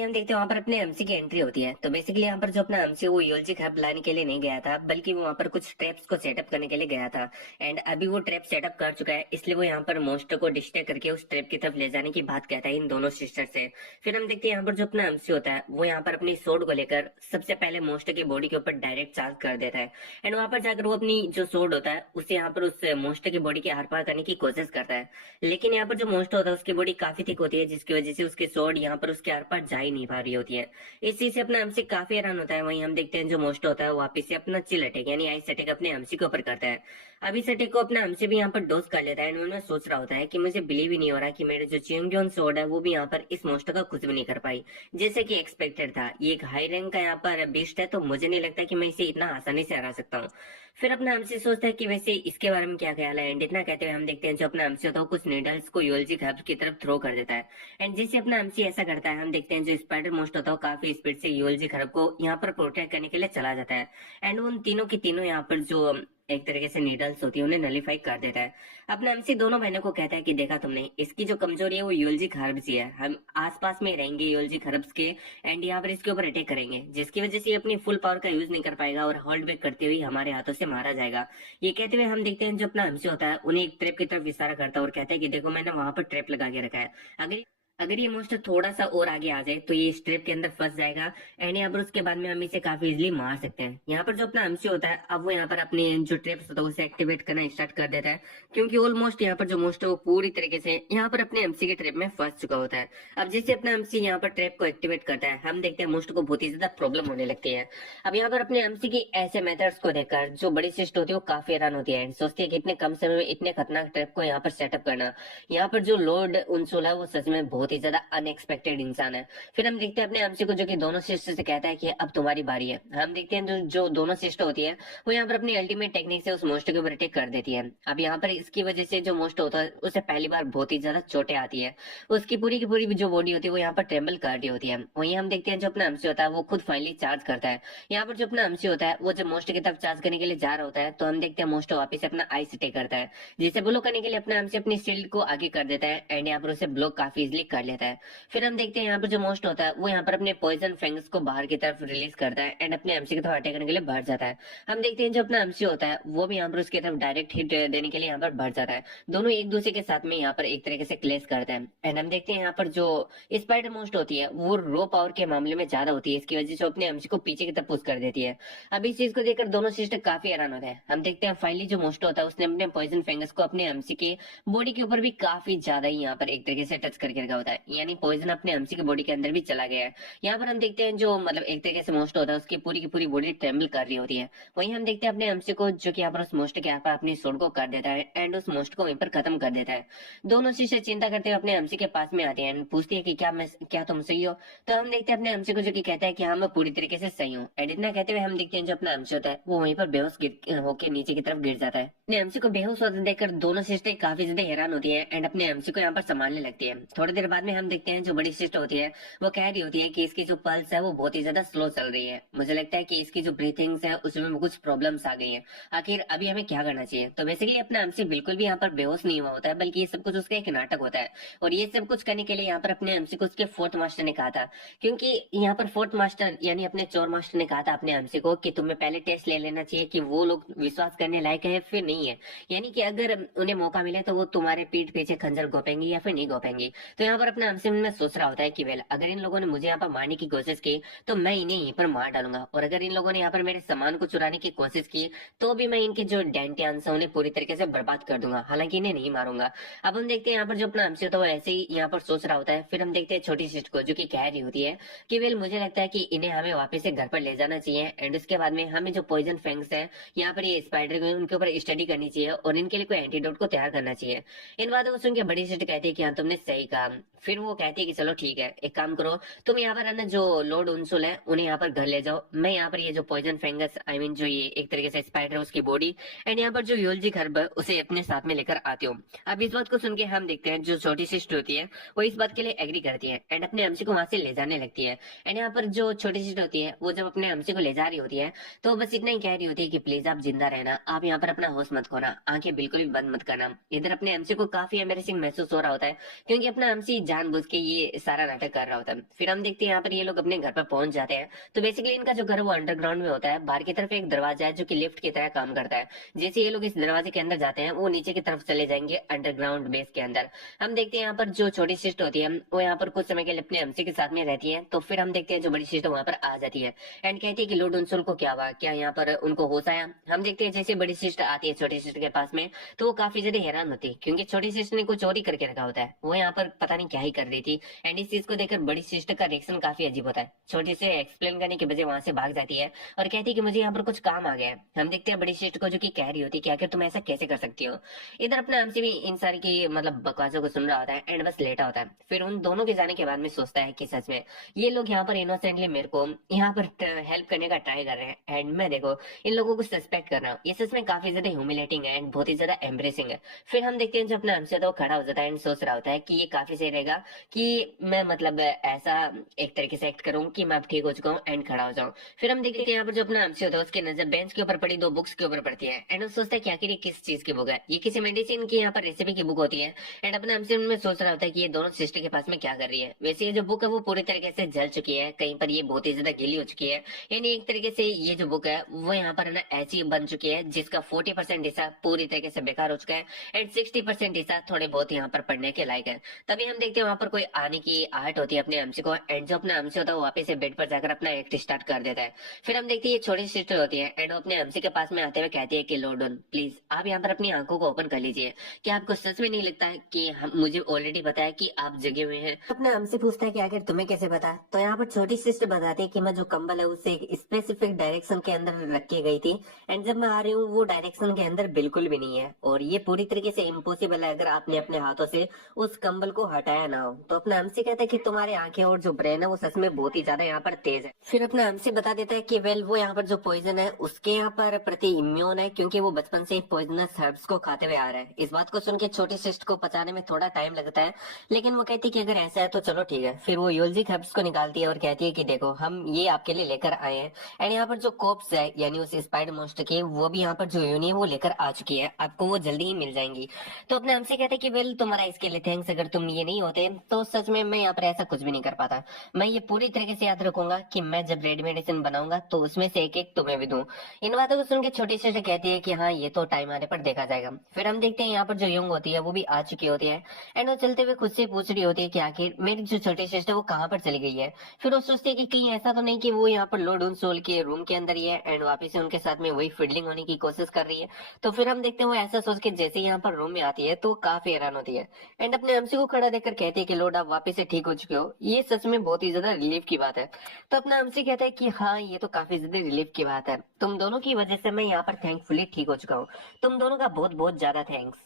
हम देखते हैं वहां पर अपने एमसी की एंट्री होती है। तो बेसिकली यहाँ पर जो अपना एमसी वो यूएलजी हब लाने के लिए नहीं गया था, बल्कि वो वहां पर कुछ ट्रैप्स को सेटअप करने के लिए गया था। एंड अभी वो ट्रैप सेटअप कर चुका है, इसलिए वो यहाँ पर मोस्टर को डिस्ट्रैक्ट करके उस ट्रैप की तरफ ले जाने की बात कहता है इन दोनों सिस्टर से। फिर हम देखते हैं यहाँ पर जो अपना एमसी होता है वो यहाँ पर अपनी सोर्ड को लेकर सबसे पहले मोस्टर की बॉडी के ऊपर डायरेक्ट चार्ज कर देता है। एंड वहां पर जाकर वो अपनी जो सोर्ड होता है उसे यहाँ पर उस मोस्टर की बॉडी के आर पार करने की कोशिश करता है। लेकिन यहाँ पर जो मोस्टर होता है उसकी बॉडी काफी थिक होती है, जिसकी वजह से उसकी सोर्ड यहाँ पर उसके आर पार जा ही नहीं पा रही होती है। इस चीज से अपना एमसी काफी हैरान होता है। वहीं हम देखते हैं जो मोस्ट होता है वापिस से अपना चिल अटैक यानी आइस अटैक अपने एमसी के ऊपर करता है। अब इस अटैक को अपना एमसी भी यहाँ पर डोज कर लेता है एंड उन्होंने सोच रहा होता है कि मुझे बिलीव ही नहीं हो रहा कि मेरे जो चिंगजोन सोर्ड है वो भी यहाँ पर इस मोस्ट का कुछ भी नहीं कर पाई, जैसे कि एक्सपेक्टेड था। ये एक हाई रैंक का यहाँ पर बीस्ट है, तो मुझे नहीं लगता कि मैं इसे इतना आसानी से हरा सकता हूँ। फिर अपना एमसी सोचता है कि वैसे इसके बारे में क्या ख्याल है। एंड इतना कहते हुए हम देखते हैं जो अपना एमसी होता है कुछ नीडल्स को यूएलजी हब की तरफ थ्रो कर देता है। एंड जैसे अपना एमसी ऐसा करता है हम देखते हैं जो स्पाइडर मोस्ट होता है काफी स्पीड से यूएलजी हब को यहाँ पर प्रोटेक्ट करने के लिए चला जाता है। एंड उन तीनों की तीनों यहाँ पर जो एक तरीके से नीडल्स होती है उन्हें नलीफाई कर देता है। अपना एमसी दोनों बहनों को कहता है कि देखा तुमने, इसकी जो कमजोरी है वो यूएलजी हर्ब्स ही है। हम आसपास में रहेंगे यूएलजी हर्ब्स के एंड यहाँ पर इसके ऊपर अटैक करेंगे, जिसकी वजह से ये अपनी फुल पावर का यूज नहीं कर पाएगा और होल्ड बैक करते हुए हमारे हाथों से मारा जाएगा। ये कहते हुए हम देखते हैं जो अपना एमसी होता है उन्हें एक ट्रैप की तरफ इशारा करता है और कहता है कि देखो मैंने वहां पर ट्रैप लगा के रखा है, अगर ये मोस्टर थोड़ा सा और आगे आ जाए तो ये स्ट्रिप के अंदर फंस जाएगा एंड यहाँ पर उसके बाद में हम इसे काफी इजीली मार सकते हैं। यहाँ पर जो अपना एमसी होता है अब वो यहाँ पर अपने जो ट्रिप्स होता है उसे एक्टिवेट करना स्टार्ट कर देता है, क्योंकि ऑलमोस्ट यहाँ पर जो मोस्ट है वो पूरी तरीके से यहाँ पर अपने एमसी के ट्रिप में फंस चुका होता है। अब जैसे अपना एमसी यहाँ पर ट्रैप को एक्टिवेट करता है हम देखते हैं मोस्ट को बहुत ही ज्यादा प्रॉब्लम होने लगती है। अब यहाँ पर अपने एमसी की ऐसे मेथड्स को देखकर जो बड़ी सिस्ट होती है वो काफी हैरान होती है, सोचती है कि इतने कम समय में इतने खतरनाक ट्रैप को यहाँ पर सेटअप करना। यहाँ पर जो लॉर्ड उनसोला है वो सच में बहुत ही ज्यादा अनएक्सपेक्टेड इंसान है। फिर हम देखते हैं अपने एमसी को जो कि दोनों सिस्टर से कहता है कि अब तुम्हारी बारी है। हम देखते हैं जो दोनों सिस्टर होती है वो यहाँ पर अपनी अल्टीमेट टेक्निक से उस मोस्ट के ऊपर अटैक कर देती है। अब यहाँ पर इसकी वजह से जो मोस्ट होता है उसे पहली बार बहुत ही ज्यादा चोटें आती है, उसकी पूरी की पूरी जो बॉडी होती है वो यहाँ पर ट्रेम्बल कर रही होती है। वहीं हम देखते हैं जो अपना एमसी होता है वो खुद फाइनली चार्ज करता है। यहाँ पर जो अपना एमसी होता है वो जब मोस्ट की तरफ चार्ज करने के लिए जा रहा होता है तो हम देखते हैं मोस्ट वापिस अपना आइस अटैक करता है, जिसे ब्लॉक करने के लिए अपना एमसी अपनी शील्ड को आगे कर देता है एंड यहाँ पर उसे ब्लॉक काफी इजिली कर लेता है। फिर हम देखते हैं यहाँ पर जो मोस्ट होता है वो यहाँ पर अपने पॉइजन फैंग्स को बाहर की तरफ रिलीज करता है एंड अपने एमसी की तरफ अटैक करने के लिए बढ़ जाता है। हम देखते हैं जो अपना एमसी होता है वो भी यहाँ पर उसकी तरफ डायरेक्ट हिट देने के लिए यहाँ पर बढ़ जाता है। दोनों एक दूसरे के साथ में यहाँ पर एक तरीके से क्लेश करते हैं एंड हम देखते हैं यहाँ पर जो स्पाइडर मोस्ट होती है वो रो पावर के मामले में ज्यादा होती है, इसकी वजह से अपने एमसी को पीछे की तरफ पुश कर देती है। अब इस चीज को देखकर दोनों सिस्टर काफी हैरान होते हैं। हम देखते हैं फाइनली जो मोस्ट होता है उसने अपने पॉइजन फैंगस को अपने एमसी के बॉडी के ऊपर भी काफी ज्यादा ही यहाँ पर एक तरीके से टच करके रखा होता है, यानी पॉइजन अपने एमसी के बॉडी के अंदर भी चला गया है। यहाँ पर हम देखते हैं जो मतलब एक तरीके से मोस्ट होता है उसकी पूरी की पूरी बॉडी ट्रेमल कर रही होती है। वहीं हम देखते हैं अपने एमसी को जो कि यहाँ पर उस मोस्ट के यहाँ पर अपनी सोड को कर देता है एंड उस मोस्ट को वहीं पर खत्म कर देता है। दोनों सिस्टर चिंता करते हुए अपने एमसी के पास में आते हैं एंड पूछती है कि क्या तुम सही हो। तो हम देखते हैं अपने एमसी को जो कि कहता है कि हाँ मैं पूरी तरीके से सही हूँ एंड इतना कहते हुए हम देखते हैं जो अपना एमसी होता है वो वहीं पर बेहोश होकर नीचे की तरफ गिर जाता है। अपने एमसी को बेहोश होते देखकर दोनों सिस्टर काफी ज्यादा हैरान होती है एंड अपने एमसी को यहाँ पर संभालने लगती है। थोड़ी देर बाद में हम देखते हैं जो बड़ी सिस्टर होती है वो कह रही होती है कि इसकी जो पल्स है वो बहुत ही ज्यादा स्लो चल रही है, मुझे लगता है कि इसकी जो ब्रीथिंग्स है उसमें कुछ प्रॉब्लम्स आ गई है, आखिर अभी हमें क्या करना चाहिए। तो बेसिकली अपना एमसी बिल्कुल भी यहाँ पर बेहोश नहीं हुआ होता है, बल्कि ये सब कुछ उसका एक नाटक होता है और ये सब कुछ करने के लिए यहाँ पर अपने एमसी को उसके फोर्थ मास्टर ने कहा था, क्योंकि यहाँ पर फोर्थ मास्टर यानी अपने चोर मास्टर ने कहा था अपने एमसी को कि तुम्हें पहले टेस्ट ले लेना चाहिए कि वो लोग विश्वास करने लायक है फिर नहीं है, यानी कि अगर उन्हें मौका मिले तो वो तुम्हारे पीठ पीछे खंजर घोपेंगी या फिर नहीं घोपेंगी। तो यहाँ पर अपना एमसी में सोच रहा होता है कि वेल अगर इन लोगों ने मुझे यहाँ पर मारने की कोशिश की तो मैं इन्हें यहीं पर मार डालूंगा, और अगर इन लोगों ने यहाँ पर मेरे सामान को चुराने की कोशिश की तो भी मैं इनके जो डेंटियान्स है उन्हें पूरी तरीके से बर्बाद कर दूंगा, हालांकि इन्हें नहीं मारूंगा। अब हम देखते हैं यहाँ पर जो अपना एमसी होता है वो ऐसे ही यहाँ पर सोच रहा होता है। फिर हम देखते हैं छोटी सिस्टर को जो कि कह रही होती है कि वेल मुझे लगता है कि इन्हें हमें वापस से घर पर ले जाना चाहिए एंड उसके बाद में हमें जो पॉइजन फैंग्स है यहाँ पर ये स्पाइडर उनके ऊपर स्टडी करनी चाहिए और इनके लिए कोई एंटीडोट को तैयार करना चाहिए। इन बातों को सुन के बड़ी सिस्टर कहती है कि हाँ तुमने सही कहा। फिर वो कहती है कि चलो ठीक है, एक काम करो तुम यहाँ पर है ना जो लॉर्ड उनसुल है उन्हें यहाँ पर घर ले जाओ, मैं यहाँ पर ये जो पॉइजन फैंगस आई मीन जो ये एक तरीके से स्पाइडर है उसकी बॉडी एंड यहाँ पर जो योलजी खरब है उसे अपने साथ में लेकर आती हूँ। अब इस बात को सुन के हम देखते हैं जो छोटी सिस्टर होती है वो इस बात के लिए एग्री करती है एंड अपने एमसी को वहां से ले जाने लगती है। एंड यहाँ पर जो छोटी सिस्टर होती है वो जब अपने एमसी को ले जा रही होती है तो बस इतना ही कह रही होती है कि प्लीज आप जिंदा रहना, आप यहाँ पर अपना होश मत खोना, आंखें बिल्कुल भी बंद मत करना। इधर अपने एमसी को काफी एम्बैरेसिंग महसूस हो रहा होता है क्योंकि अपना एमसी जानबूझ के ये सारा नाटक कर रहा होता है। फिर हम देखते हैं यहाँ पर ये लोग अपने घर पर पहुंच जाते हैं। तो बेसिकली इनका जो घर है वो अंडरग्राउंड में होता है, बाहर की तरफ एक दरवाजा है जो कि लिफ्ट की तरह काम करता है। जैसे ये लोग इस दरवाजे के अंदर जाते हैं वो नीचे की तरफ चले जाएंगे अंडरग्राउंड बेस के अंदर। हम देखते हैं यहाँ पर जो छोटी सिस्टर होती है वो यहाँ पर कुछ समय के लिए अपने एमसी के साथ में रहती है। तो फिर हम देखते हैं जो बड़ी सिस्टर वहां पर आ जाती है एंड कहती है कि लॉर्ड उनसुल को क्या हुआ, क्या यहाँ पर उनको होश आया। हम देखते हैं जैसे बड़ी सिस्टर आती है छोटी सिस्टर के पास में तो वो काफी ज्यादा हैरान होती है क्योंकि छोटी सिस्टर ने कुछ चोरी करके रखा होता है, वो यहाँ पर पता नहीं क्या ही कर रही थी। एंड इस चीज को देखकर बड़ी सिस्टर का रिएक्शन काफी अजीब होता है, छोटी से एक्सप्लेन करने के बजाय वहां से भाग जाती है और कहती है कि मुझे यहाँ पर कुछ काम आ गया है। हम देखते हैं बड़ी सिस्टर को जो कि कह रही होती है कि आखिर तुम ऐसा कैसे कर सकती हो। इधर अपना एमसी भी इन सारी की मतलब बकवासों को सुन रहा होता है एंड बस लेटा होता है। फिर उन दोनों के जाने के बाद में सोचता है कि सच में ये लोग यहाँ पर इनोसेंटली मेरे को यहाँ पर हेल्प करने का ट्राई कर रहे हैं एंड मैं देखो इन लोगों को सस्पेक्ट कर रहा हूँ, ये सच में काफी ज्यादा ह्यूमिलेटिंग है एंड बहुत ही ज्यादा एम्ब्रेसिंग है। फिर हम देखते हैं जब अपना एमसी होता है वो खड़ा हो जाता है एंड सोच रहा होता है कि ये काफी सही रहेगा कि मैं मतलब ऐसा एक तरीके से एक्ट करूँ कि मैं अब ठीक हो चुका हूँ एंड खड़ा हो जाऊँ। फिर हम देखते हैं यहाँ पर जो अपना एमसी होता है उसकी नजर बेंच के ऊपर पड़ी दो बुक्स के ऊपर पड़ती है एंड वो सोचता है कि आखिर ये किस चीज की बुक है, ये किसी मेडिसिन की यहाँ पर रेसिपी की बुक होती है। एंड अपना एमसी में सोच रहा होता है कि ये दोनों सिस्टर के पास में क्या कर रही है। वैसे ये जो बुक है वो पूरी तरीके से जल चुकी है, कहीं पर ये बहुत ही ज्यादा गीली हो चुकी है, यानी एक तरीके से ये जो बुक है वो यहाँ पर है ना ऐसी बन चुकी है जिसका 40% हिस्सा पूरी तरीके से बेकार हो चुका है एंड 60% हिस्सा थोड़े बहुत यहाँ पर पढ़ने के लायक है। तभी हम देखते हैं वहां पर कोई आने की आहट होती है अपने एमसी को एंड जो अपना एमसी होता है वो वापस से बेड पर जाकर अपना एक्ट स्टार्ट कर देता है। फिर हम देखते हैं ये छोटी सिस्टर होती है एंड वो अपने एमसी के पास में आते हुए कहती है कि लॉर्डन प्लीज आप यहाँ पर अपनी आंखों को ओपन कर लीजिए, क्या आपको सच में नहीं लगता है कि हम मुझे ऑलरेडी पता है कि आप जगे हुए हैं। अपना एमसी पूछता है कि आखिर तुम्हें कैसे पता। तो यहाँ पर छोटी सिस्टर बताती है कि मैं जो कंबल है उसे एक स्पेसिफिक डायरेक्शन के अंदर रख के गई थी एंड जब मैं आ रही हूँ वो डायरेक्शन के अंदर बिल्कुल भी नहीं है और ये पूरी तरीके से इम्पॉसिबल है अगर आपने अपने हाथों से उस कंबल को हटाया ना हो। तो अपना एमसी कहता है कि तुम्हारे आंखें और जो ब्रेन है वो सच में बहुत ही ज्यादा यहाँ पर तेज है। फिर अपना एमसी बता देता है कि वेल वो यहाँ पर जो पॉइजन है उसके यहाँ पर प्रति इम्यून है क्योंकि वो बचपन से पॉइजनस हर्ब्स को खाते हुए आ रहा है। इस बात को सुन के छोटी सिस्टर को पचाने में थोड़ा टाइम लगता है लेकिन वो कहती है कि अगर ऐसा है तो चलो ठीक है। फिर वो योलजिक हर्ब्स को निकालती है और कहती है कि देखो हम ये आपके लिए लेकर आए हैं एंड यहाँ पर जो कोप्स है यानी उस स्पाइडर मोन्स्टर की वो भी यहाँ पर जो यूनी है वो लेकर आ चुकी है, आपको वो जल्दी ही मिल जाएंगी। तो अपने हमसे कहते हैं कि वेल तुम्हारा इसके लिए थैंक्स, अगर तुम ये नहीं होता होते तो सच में मैं यहाँ पर ऐसा कुछ भी नहीं कर पाता। मैं ये पूरी तरीके से याद रखूंगा कि मैं जब रेड मेडिसिन बनाऊंगा तो उसमें से एक एक तुम्हें भी दूं। इन बातों को सुन के छोटी सिस्टर कहती है कि हाँ ये तो टाइम आने पर देखा जाएगा। फिर हम देखते हैं यहाँ पर जो यंग होती है वो भी आ चुकी होती है एंड वो चलते हुए खुद से पूछ रही होती है कि आखिर मेरी जो छोटी सिस्टर वो कहाँ पर चली गई है। फिर वो सोचती है कि कहीं ऐसा तो नहीं कि वो यहाँ पर लॉर्ड उनसोल के रूम के अंदर ही है एंड वापिस से उनके साथ में वही फील्डिंग होने की कोशिश कर रही है। तो फिर हम देखते हैं वो ऐसा सोच के जैसे ही यहाँ पर रूम में आती है तो वो काफी हैरान होती है एंड अपने अमसी को खड़ा देखकर कहती है कि लॉर्ड आप वापिस से ठीक हो चुके हो। ये सच में बहुत ही ज्यादा रिलीफ की बात है। तो अपना अमसी कहता है कि हाँ ये तो काफी ज्यादा रिलीफ की बात है, तुम दोनों की वजह से मैं यहाँ पर थैंकफुली ठीक हो चुका हूँ। तुम दोनों का बहुत बहुत ज्यादा थैंक्स।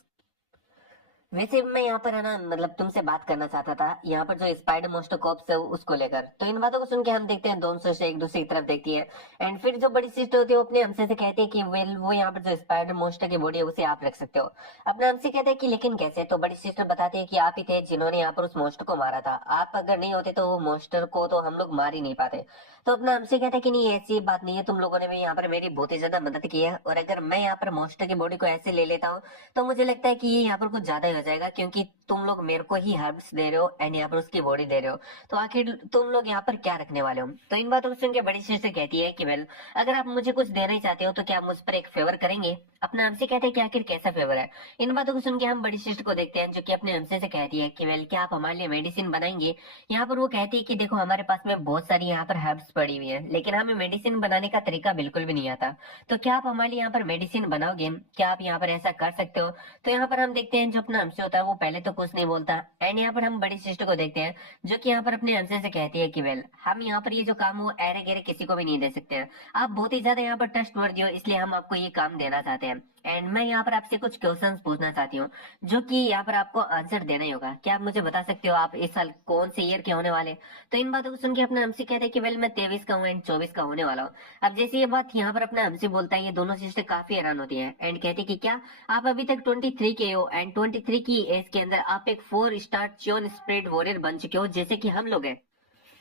वैसे मैं यहाँ पर है ना मतलब तुमसे बात करना चाहता था यहाँ पर जो स्पाइडर मोस्टर कॉप्स है उसको लेकर। तो इन बातों को सुन के हम देखते हैं दोनों सिस्टर एक दूसरे की तरफ देखती है एंड फिर जो बड़ी सिस्टर होती है वो अपने हमसे से कहती है कि वेल वो यहाँ पर जो स्पाइडर मोस्टर की बॉडी है उसे आप रख सकते हो। अपने हमसे कहते हैं कि लेकिन कैसे। तो बड़ी सिस्टर बताती है कि आप ही थे जिन्होंने यहाँ पर उस मोस्टर को मारा था, आप अगर नहीं होते तो वो मोस्टर को तो हम लोग मार ही नहीं पाते। तो अपना हमसे कहते हैं कि नहीं ऐसी बात नहीं है, तुम लोगों ने भी यहाँ पर मेरी बहुत ही ज्यादा मदद की है और अगर मैं यहाँ पर मोस्टर की बॉडी को ऐसे ले लेता हूँ तो मुझे लगता है कि ये यहाँ पर कुछ ज्यादा ही हो जाएगा क्योंकि तुम लोग मेरे को ही हर्ब्स दे रहे हो एंड यहाँ पर उसकी बॉडी दे रहे हो, तो आखिर तुम लोग यहाँ पर क्या रखने वाले हो। तो इन बातों को सुन के बड़ी सिस्टर कहती है कि वेल अगर आप मुझे कुछ देना ही चाहते हो तो क्या आप मुझ पर एक फेवर करेंगे। अपने हमसे कहते हैं कि आखिर कैसा फेवर है। इन बातों को सुन के हम बड़ी सिस्टर को देखते हैं जो कि अपने हमसे से कहती है कि वेल क्या आप हमारे लिए मेडिसिन बनाएंगे। यहाँ पर वो कहती है कि देखो हमारे पास में बहुत सारी यहाँ पर हर्ब्स पड़ी हुई है लेकिन हमें मेडिसिन बनाने का तरीका बिल्कुल भी नहीं आता, तो क्या आप हमारे लिए यहाँ पर मेडिसिन बनाओगे, क्या आप यहाँ पर ऐसा कर सकते हो। तो यहाँ पर हम देखते हैं जो अपना हमसे होता है वो पहले तो कुछ नहीं बोलता एंड यहाँ पर हम बड़ी सिस्टर को देखते हैं जो कि यहाँ पर अपने हमसे से कहती है कि वेल हम यहाँ पर ये जो काम वो ऐरे गहरे किसी को भी नहीं दे सकते हैं, आप बहुत ही ज्यादा यहाँ पर ट्रस्टवर्दी हो इसलिए हम आपको ये काम देना चाहते हैं एंड मैं यहाँ पर आपसे कुछ क्वेश्चंस पूछना चाहती हूँ जो कि यहाँ पर आपको आंसर देना ही होगा। क्या आप मुझे बता सकते हो आप इस साल कौन से ईयर के होने वाले। तो इन बातों को सुन के अपना हमसे कहते हैं कि वेल मैं 23 का हूँ एंड 24 का होने वाला हूँ। अब जैसे ये बात यहाँ पर अपना हमसे बोलता है ये दोनों सिस्टर काफी हैरान होती है एंड कहती है कि क्या आप अभी तक 23 के हो एंड 23 की एज के अंदर आप एक 4 स्टार च्योन स्प्रेड वॉरियर बन चुके हो जैसे कि हम लोग हैं।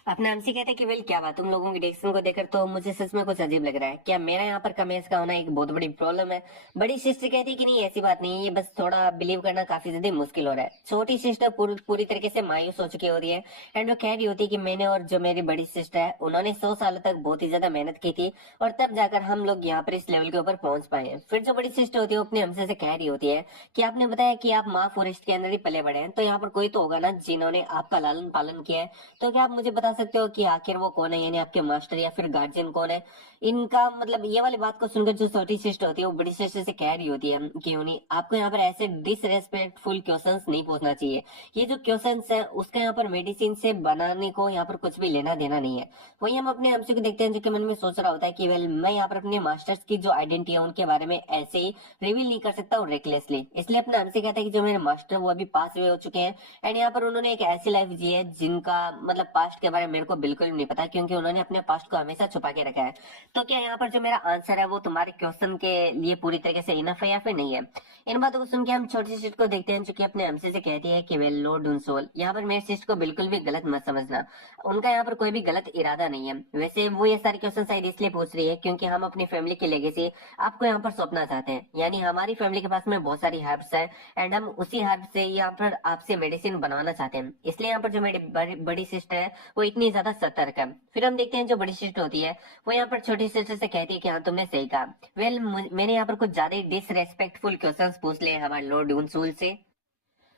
अपना हमसे कहते हैं कि वेल क्या बात, तुम लोगों की डिक्शन को देखकर तो मुझे सच में कुछ अजीब लग रहा है, क्या मेरा यहाँ पर कम एज का होना एक बहुत बड़ी प्रॉब्लम है। बड़ी सिस्टर कहती है कि नहीं ऐसी बात नहीं है, ये बस थोड़ा बिलीव करना काफी ज्यादा मुश्किल हो रहा है। छोटी सिस्टर पूरी तरीके से मायूस हो चुकी होती है एंड वो कह रही होती है कि मैंने और जो मेरी बड़ी सिस्टर है उन्होंने 100 सालों तक बहुत ही ज्यादा मेहनत की थी और तब जाकर हम लोग यहाँ पर इस लेवल के ऊपर पहुंच पाए हैं। फिर जो बड़ी सिस्टर होती है वो अपने हमसे से कह रही होती है कि आपने बताया कि आप माँ फॉरेस्ट के अंदर ही पले बड़े हैं, तो यहाँ पर कोई तो होगा ना जिन्होंने आपका लालन पालन किया है, तो क्या आप मुझे बता सकते हो कि आखिर वो कौन है, यानी आपके मास्टर या फिर गार्जियन कौन है। इनका मतलब ये वाली बात को सुनकर जो छोटी सिस्टर होती है वो बड़ी सिस्टर से कह रही होती है कि उन्हें आपको यहाँ पर ऐसे डिसरेस्पेक्टफुल क्वेश्चंस नहीं पूछना चाहिए, ये जो क्वेश्चंस है उसका यहाँ पर मेडिसिन से बनाने को यहाँ पर कुछ भी लेना देना नहीं है। वही हम अपने हमसे को देखते हैं जो कि मन में सोच रहा होता है कि वेल मैं यहाँ पर अपने मास्टर्स की जो आइडेंटिटी है उनके बारे में ऐसे ही रिवील नहीं कर सकता और रेकलेसली, इसलिए अपने हमसे कहता है कि जो मेरे मास्टर वो अभी पास हुए हो चुके हैं एंड यहाँ पर उन्होंने एक ऐसी लाइफ जी है जिनका मतलब पास्ट के बारे में मेरे को बिल्कुल नहीं पता क्योंकि उन्होंने अपने पास्ट को हमेशा छुपा के रखा है। तो क्या यहाँ पर जो मेरा आंसर है वो तुम्हारे क्वेश्चन के लिए पूरी तरीके से इनफ है या फिर नहीं है। इन बातों को सुन के हम छोटी सिस्टर को देखते हैं जो कि अपने हमसे से कहती है कि वेल लॉर्ड उनसोल यहाँ पर मेरी सिस्टर को बिल्कुल भी गलत मत समझना, उनका यहाँ पर कोई भी गलत इरादा नहीं है। वैसे वो ये सारे क्वेश्चन शायद इसलिए पूछ रही है क्योंकि हम अपनी फैमिली की लेगेसी आपको यहाँ पर सौंपना चाहते हैं, यानी हमारी फैमिली के पास में बहुत सारी हर्ब्स है एंड हम उसी हर्ब से यहाँ पर आपसे मेडिसिन बनवाना चाहते हैं, इसलिए यहाँ पर जो मेरी बड़ी सिस्टर है वो इतनी ज्यादा सतर्क है। फिर हम देखते हैं जो बड़ी सिस्टर होती है वो यहाँ पर छोटी सिस्टर से कहती है कि हाँ तुमने सही कहा। वेल मैंने यहाँ पर कुछ ज्यादा ही डिसरेस्पेक्टफुल क्वेश्चंस पूछ लिए हमारे लॉर्ड उनसुल से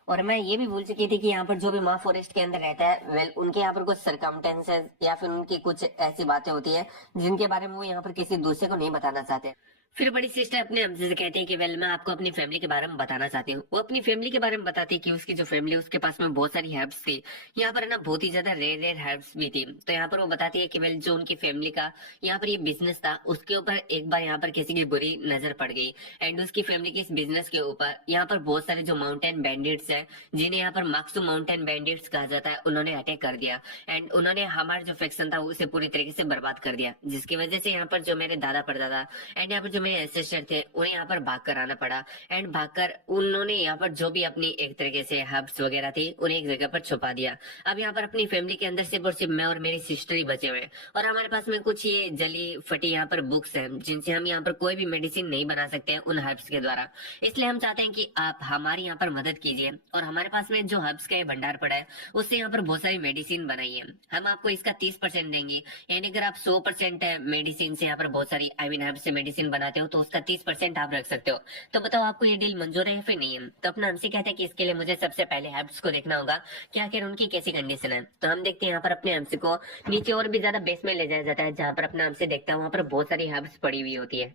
और मैं ये भी भूल चुकी थी कि यहाँ पर जो भी माँ फॉरेस्ट के अंदर रहता है वेल उनके यहाँ पर कुछ सरकमटेंसेस या फिर उनकी कुछ ऐसी बातें होती है जिनके बारे में वो यहाँ पर किसी दूसरे को नहीं बताना चाहते। फिर बड़ी सिस्टर अपने हमसे से कहती है कि वेल मैं आपको अपनी फैमिली के बारे में बताना चाहती हूँ। वो अपनी फैमिली के बारे में बताती है कि उसकी जो फैमिली है उसके पास में बहुत सारी हर्ब्स थी, यहाँ पर है ना बहुत ही ज्यादा रेयर रेयर हर्ब्स भी थी। तो यहाँ पर वो बताती है कि वेल जो उनकी फैमिली का यहाँ पर ये बिजनेस था उसके ऊपर एक बार यहाँ पर किसी की बुरी नजर पड़ गई एंड उसकी फैमिली के इस बिजनेस के ऊपर यहाँ पर बहुत सारे जो माउंटेन बैंडिट्स है जिन्हें यहाँ पर माक्सू माउंटेन बैंडिट्स कहा जाता है उन्होंने अटैक कर दिया एंड उन्होंने हमारा जो फैक्शन था उसे पूरी तरीके से बर्बाद कर दिया, जिसकी वजह से यहाँ पर जो मेरे दादा परदादा एंड यहाँ पर जो मेरे एंसेस्टर थे उन्हें यहाँ पर भाग कर आना पड़ा। एंड भागकर उन्होंने यहाँ पर जो भी अपनी एक तरीके से हर्ब्स वगैरह थी उन्हें एक जगह पर छुपा दिया। अब यहाँ पर अपनी फैमिली के अंदर सिर्फ और सिर्फ मैं और मेरी सिस्टर ही बचे हुए हैं, और हमारे पास में कुछ ये जली फटी यहाँ पर बुक्स हैं जिनसे हम यहाँ पर कोई भी मेडिसिन नहीं बना सकते हैं उन हर्ब्स के द्वारा। इसलिए हम चाहते हैं कि आप हमारी यहाँ पर मदद कीजिए, और हमारे पास में जो हर्ब्स का ये भंडार पड़ा है उससे यहाँ पर बहुत सारी मेडिसिन बनाइए। हम आपको इसका 30% देंगे, यानी अगर आप 100% मेडिसिन से यहाँ पर बहुत सारी हर्ब्स से मेडिसिन बनाते हो तो उसका 30% आप रख सकते हो। तो बताओ आपको ये डील मंजूर है या फिर नहीं है? तो अपना हमसे कहते हैं कि इसके लिए मुझे सबसे पहले हर्ब्स को देखना होगा कि आखिर उनकी कैसी कंडीशन है। तो हम देखते हैं यहाँ पर अपने हमसे को नीचे और भी ज्यादा बेस में ले जाया जाता है, जहाँ पर अपना हमसे देखता है वहां पर बहुत सारी हर्ब्स पड़ी हुई होती है।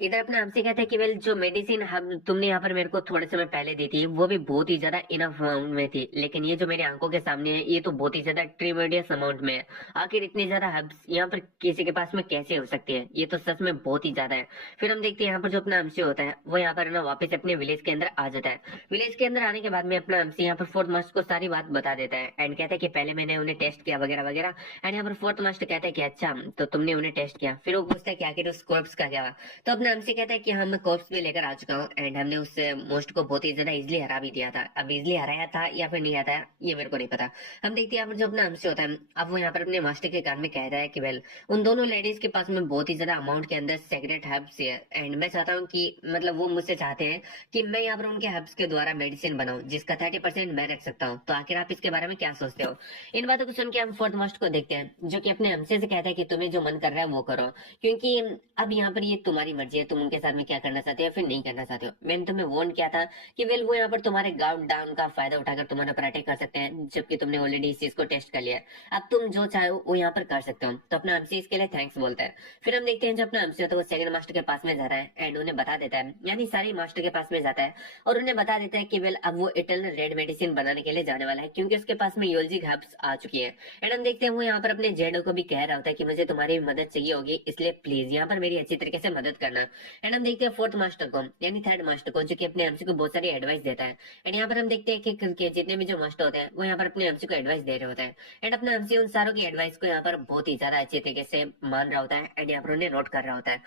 इधर अपने हमसे कहते हैं कि वेल जो मेडिसिन हम तुमने यहाँ पर मेरे को थोड़े समय पहले दी थी वो भी बहुत ही ज्यादा इनफ अमाउंट में थी, लेकिन ये जो मेरी आंखों के सामने है ये तो बहुत ही ज्यादा ट्रीमेडियस अमाउंट में है। आखिर इतनी ज्यादा हर्ब्स यहाँ पर किसी के पास में कैसे हो सकती है? ये तो सच में बहुत ही ज्यादा है। फिर हम देखते हैं यहाँ पर जो अपना हमसे होता है वो यहाँ पर ना वापस अपने विलेज के अंदर आ जाता है। विलेज के अंदर आने के बाद में अपना हमसे यहाँ पर फोर्थ मास्टर को सारी बात बता देता है एंड कहता है कि पहले मैंने उन्हें टेस्ट किया वगैरह वगैरह। एंड यहाँ पर फोर्थ मास्टर कहता है कि अच्छा तो तुमने उन्हें टेस्ट किया। फिर वो पूछता है कि आखिर उस कॉर्प्स का क्या हुआ? तो अपना हमसे कहता है कि हम कॉर्प्स भी लेकर आ चुका हूँ एंड हमने उस मोस्ट को बहुत ही ज्यादा इजिली हरा भी दिया था। अब इजिली हराया था या फिर नहीं हराया ये मेरे को नहीं पता। हम देखते हैं यहाँ पर जो अपना हमसे होता है अब वो यहाँ पर अपने मास्टर के कान में कह रहा है कि वेल उन दोनों लेडीज के पास में बहुत ही ज्यादा अमाउंट के अंदर सेक्रेट हर्ब्स है एंड मैं चाहता हूँ कि मतलब वो मुझसे चाहते हैं कि मैं यहाँ पर उनके हर्ब्स के द्वारा मेडिसिन बनाऊं जिसका 30% मैं रख सकता हूँ। तो आखिर आप इसके बारे में क्या सोचते हो? इन बातों को सुन के हम फोर्थ मास्टर को देखते हैं जो कि अपने हमसे से कहता है कि तुम्हें जो मन कर रहा है वो करो, क्योंकि अब यहाँ पर ये तुम्हारी मर्जी है, तुम उनके साथ में क्या करना चाहते हो या फिर नहीं करना चाहते हो। मैंने तुम्हें वार्न किया था कि वेल वो यहाँ पर तुम्हारे गाउट डाउन का फायदा उठाकर तुम्हारे ऊपर अटैक कर सकते हैं, जबकि तुमने ऑलरेडी इस चीज को टेस्ट कर लिया है। अब तुम जो चाहो वो यहाँ पर कर सकते हो। तो अपना हमसे इसके लिए थैंक्स बोलता है। फिर हम देखते हैं जब अपना हमसे होता है वो सेकंड मास्टर के पास में जाता है एंड उन्हें बता देता है, यानी सारी मास्टर के पास में जाता है और उन्हें बता देता है कि वेल अब वो इटर्नल रेड मेडिसिन बनाने के लिए जाने वाला है क्योंकि उसके पास में यूएलजी हर्ब्स आ चुकी है। एंड हम देखते हैं वो यहाँ पर अपने जेडो को भी कह रहा होता है कि मुझे तुम्हारी मदद चाहिए होगी, इसलिए प्लीज यहाँ पर मेरी अच्छी तरीके से मदद करना। एंड हम देखते हैं फोर्थ मास्टर को यानी थर्ड मास्टर को जो कि अपने एमसी को बहुत सारी एडवाइस देता है। एंड यहाँ पर हम देखते हैं कि जितने भी जो मास्टर होते हैं वो यहाँ पर अपने एमसी को एडवाइस दे रहे होते हैं एंड अपना एमसी उन सारों की एडवाइस को यहाँ पर बहुत ही ज्यादा अच्छे तरीके से मान रहा होता है एंड यहाँ पर उन्हें नोट कर रहा होता है।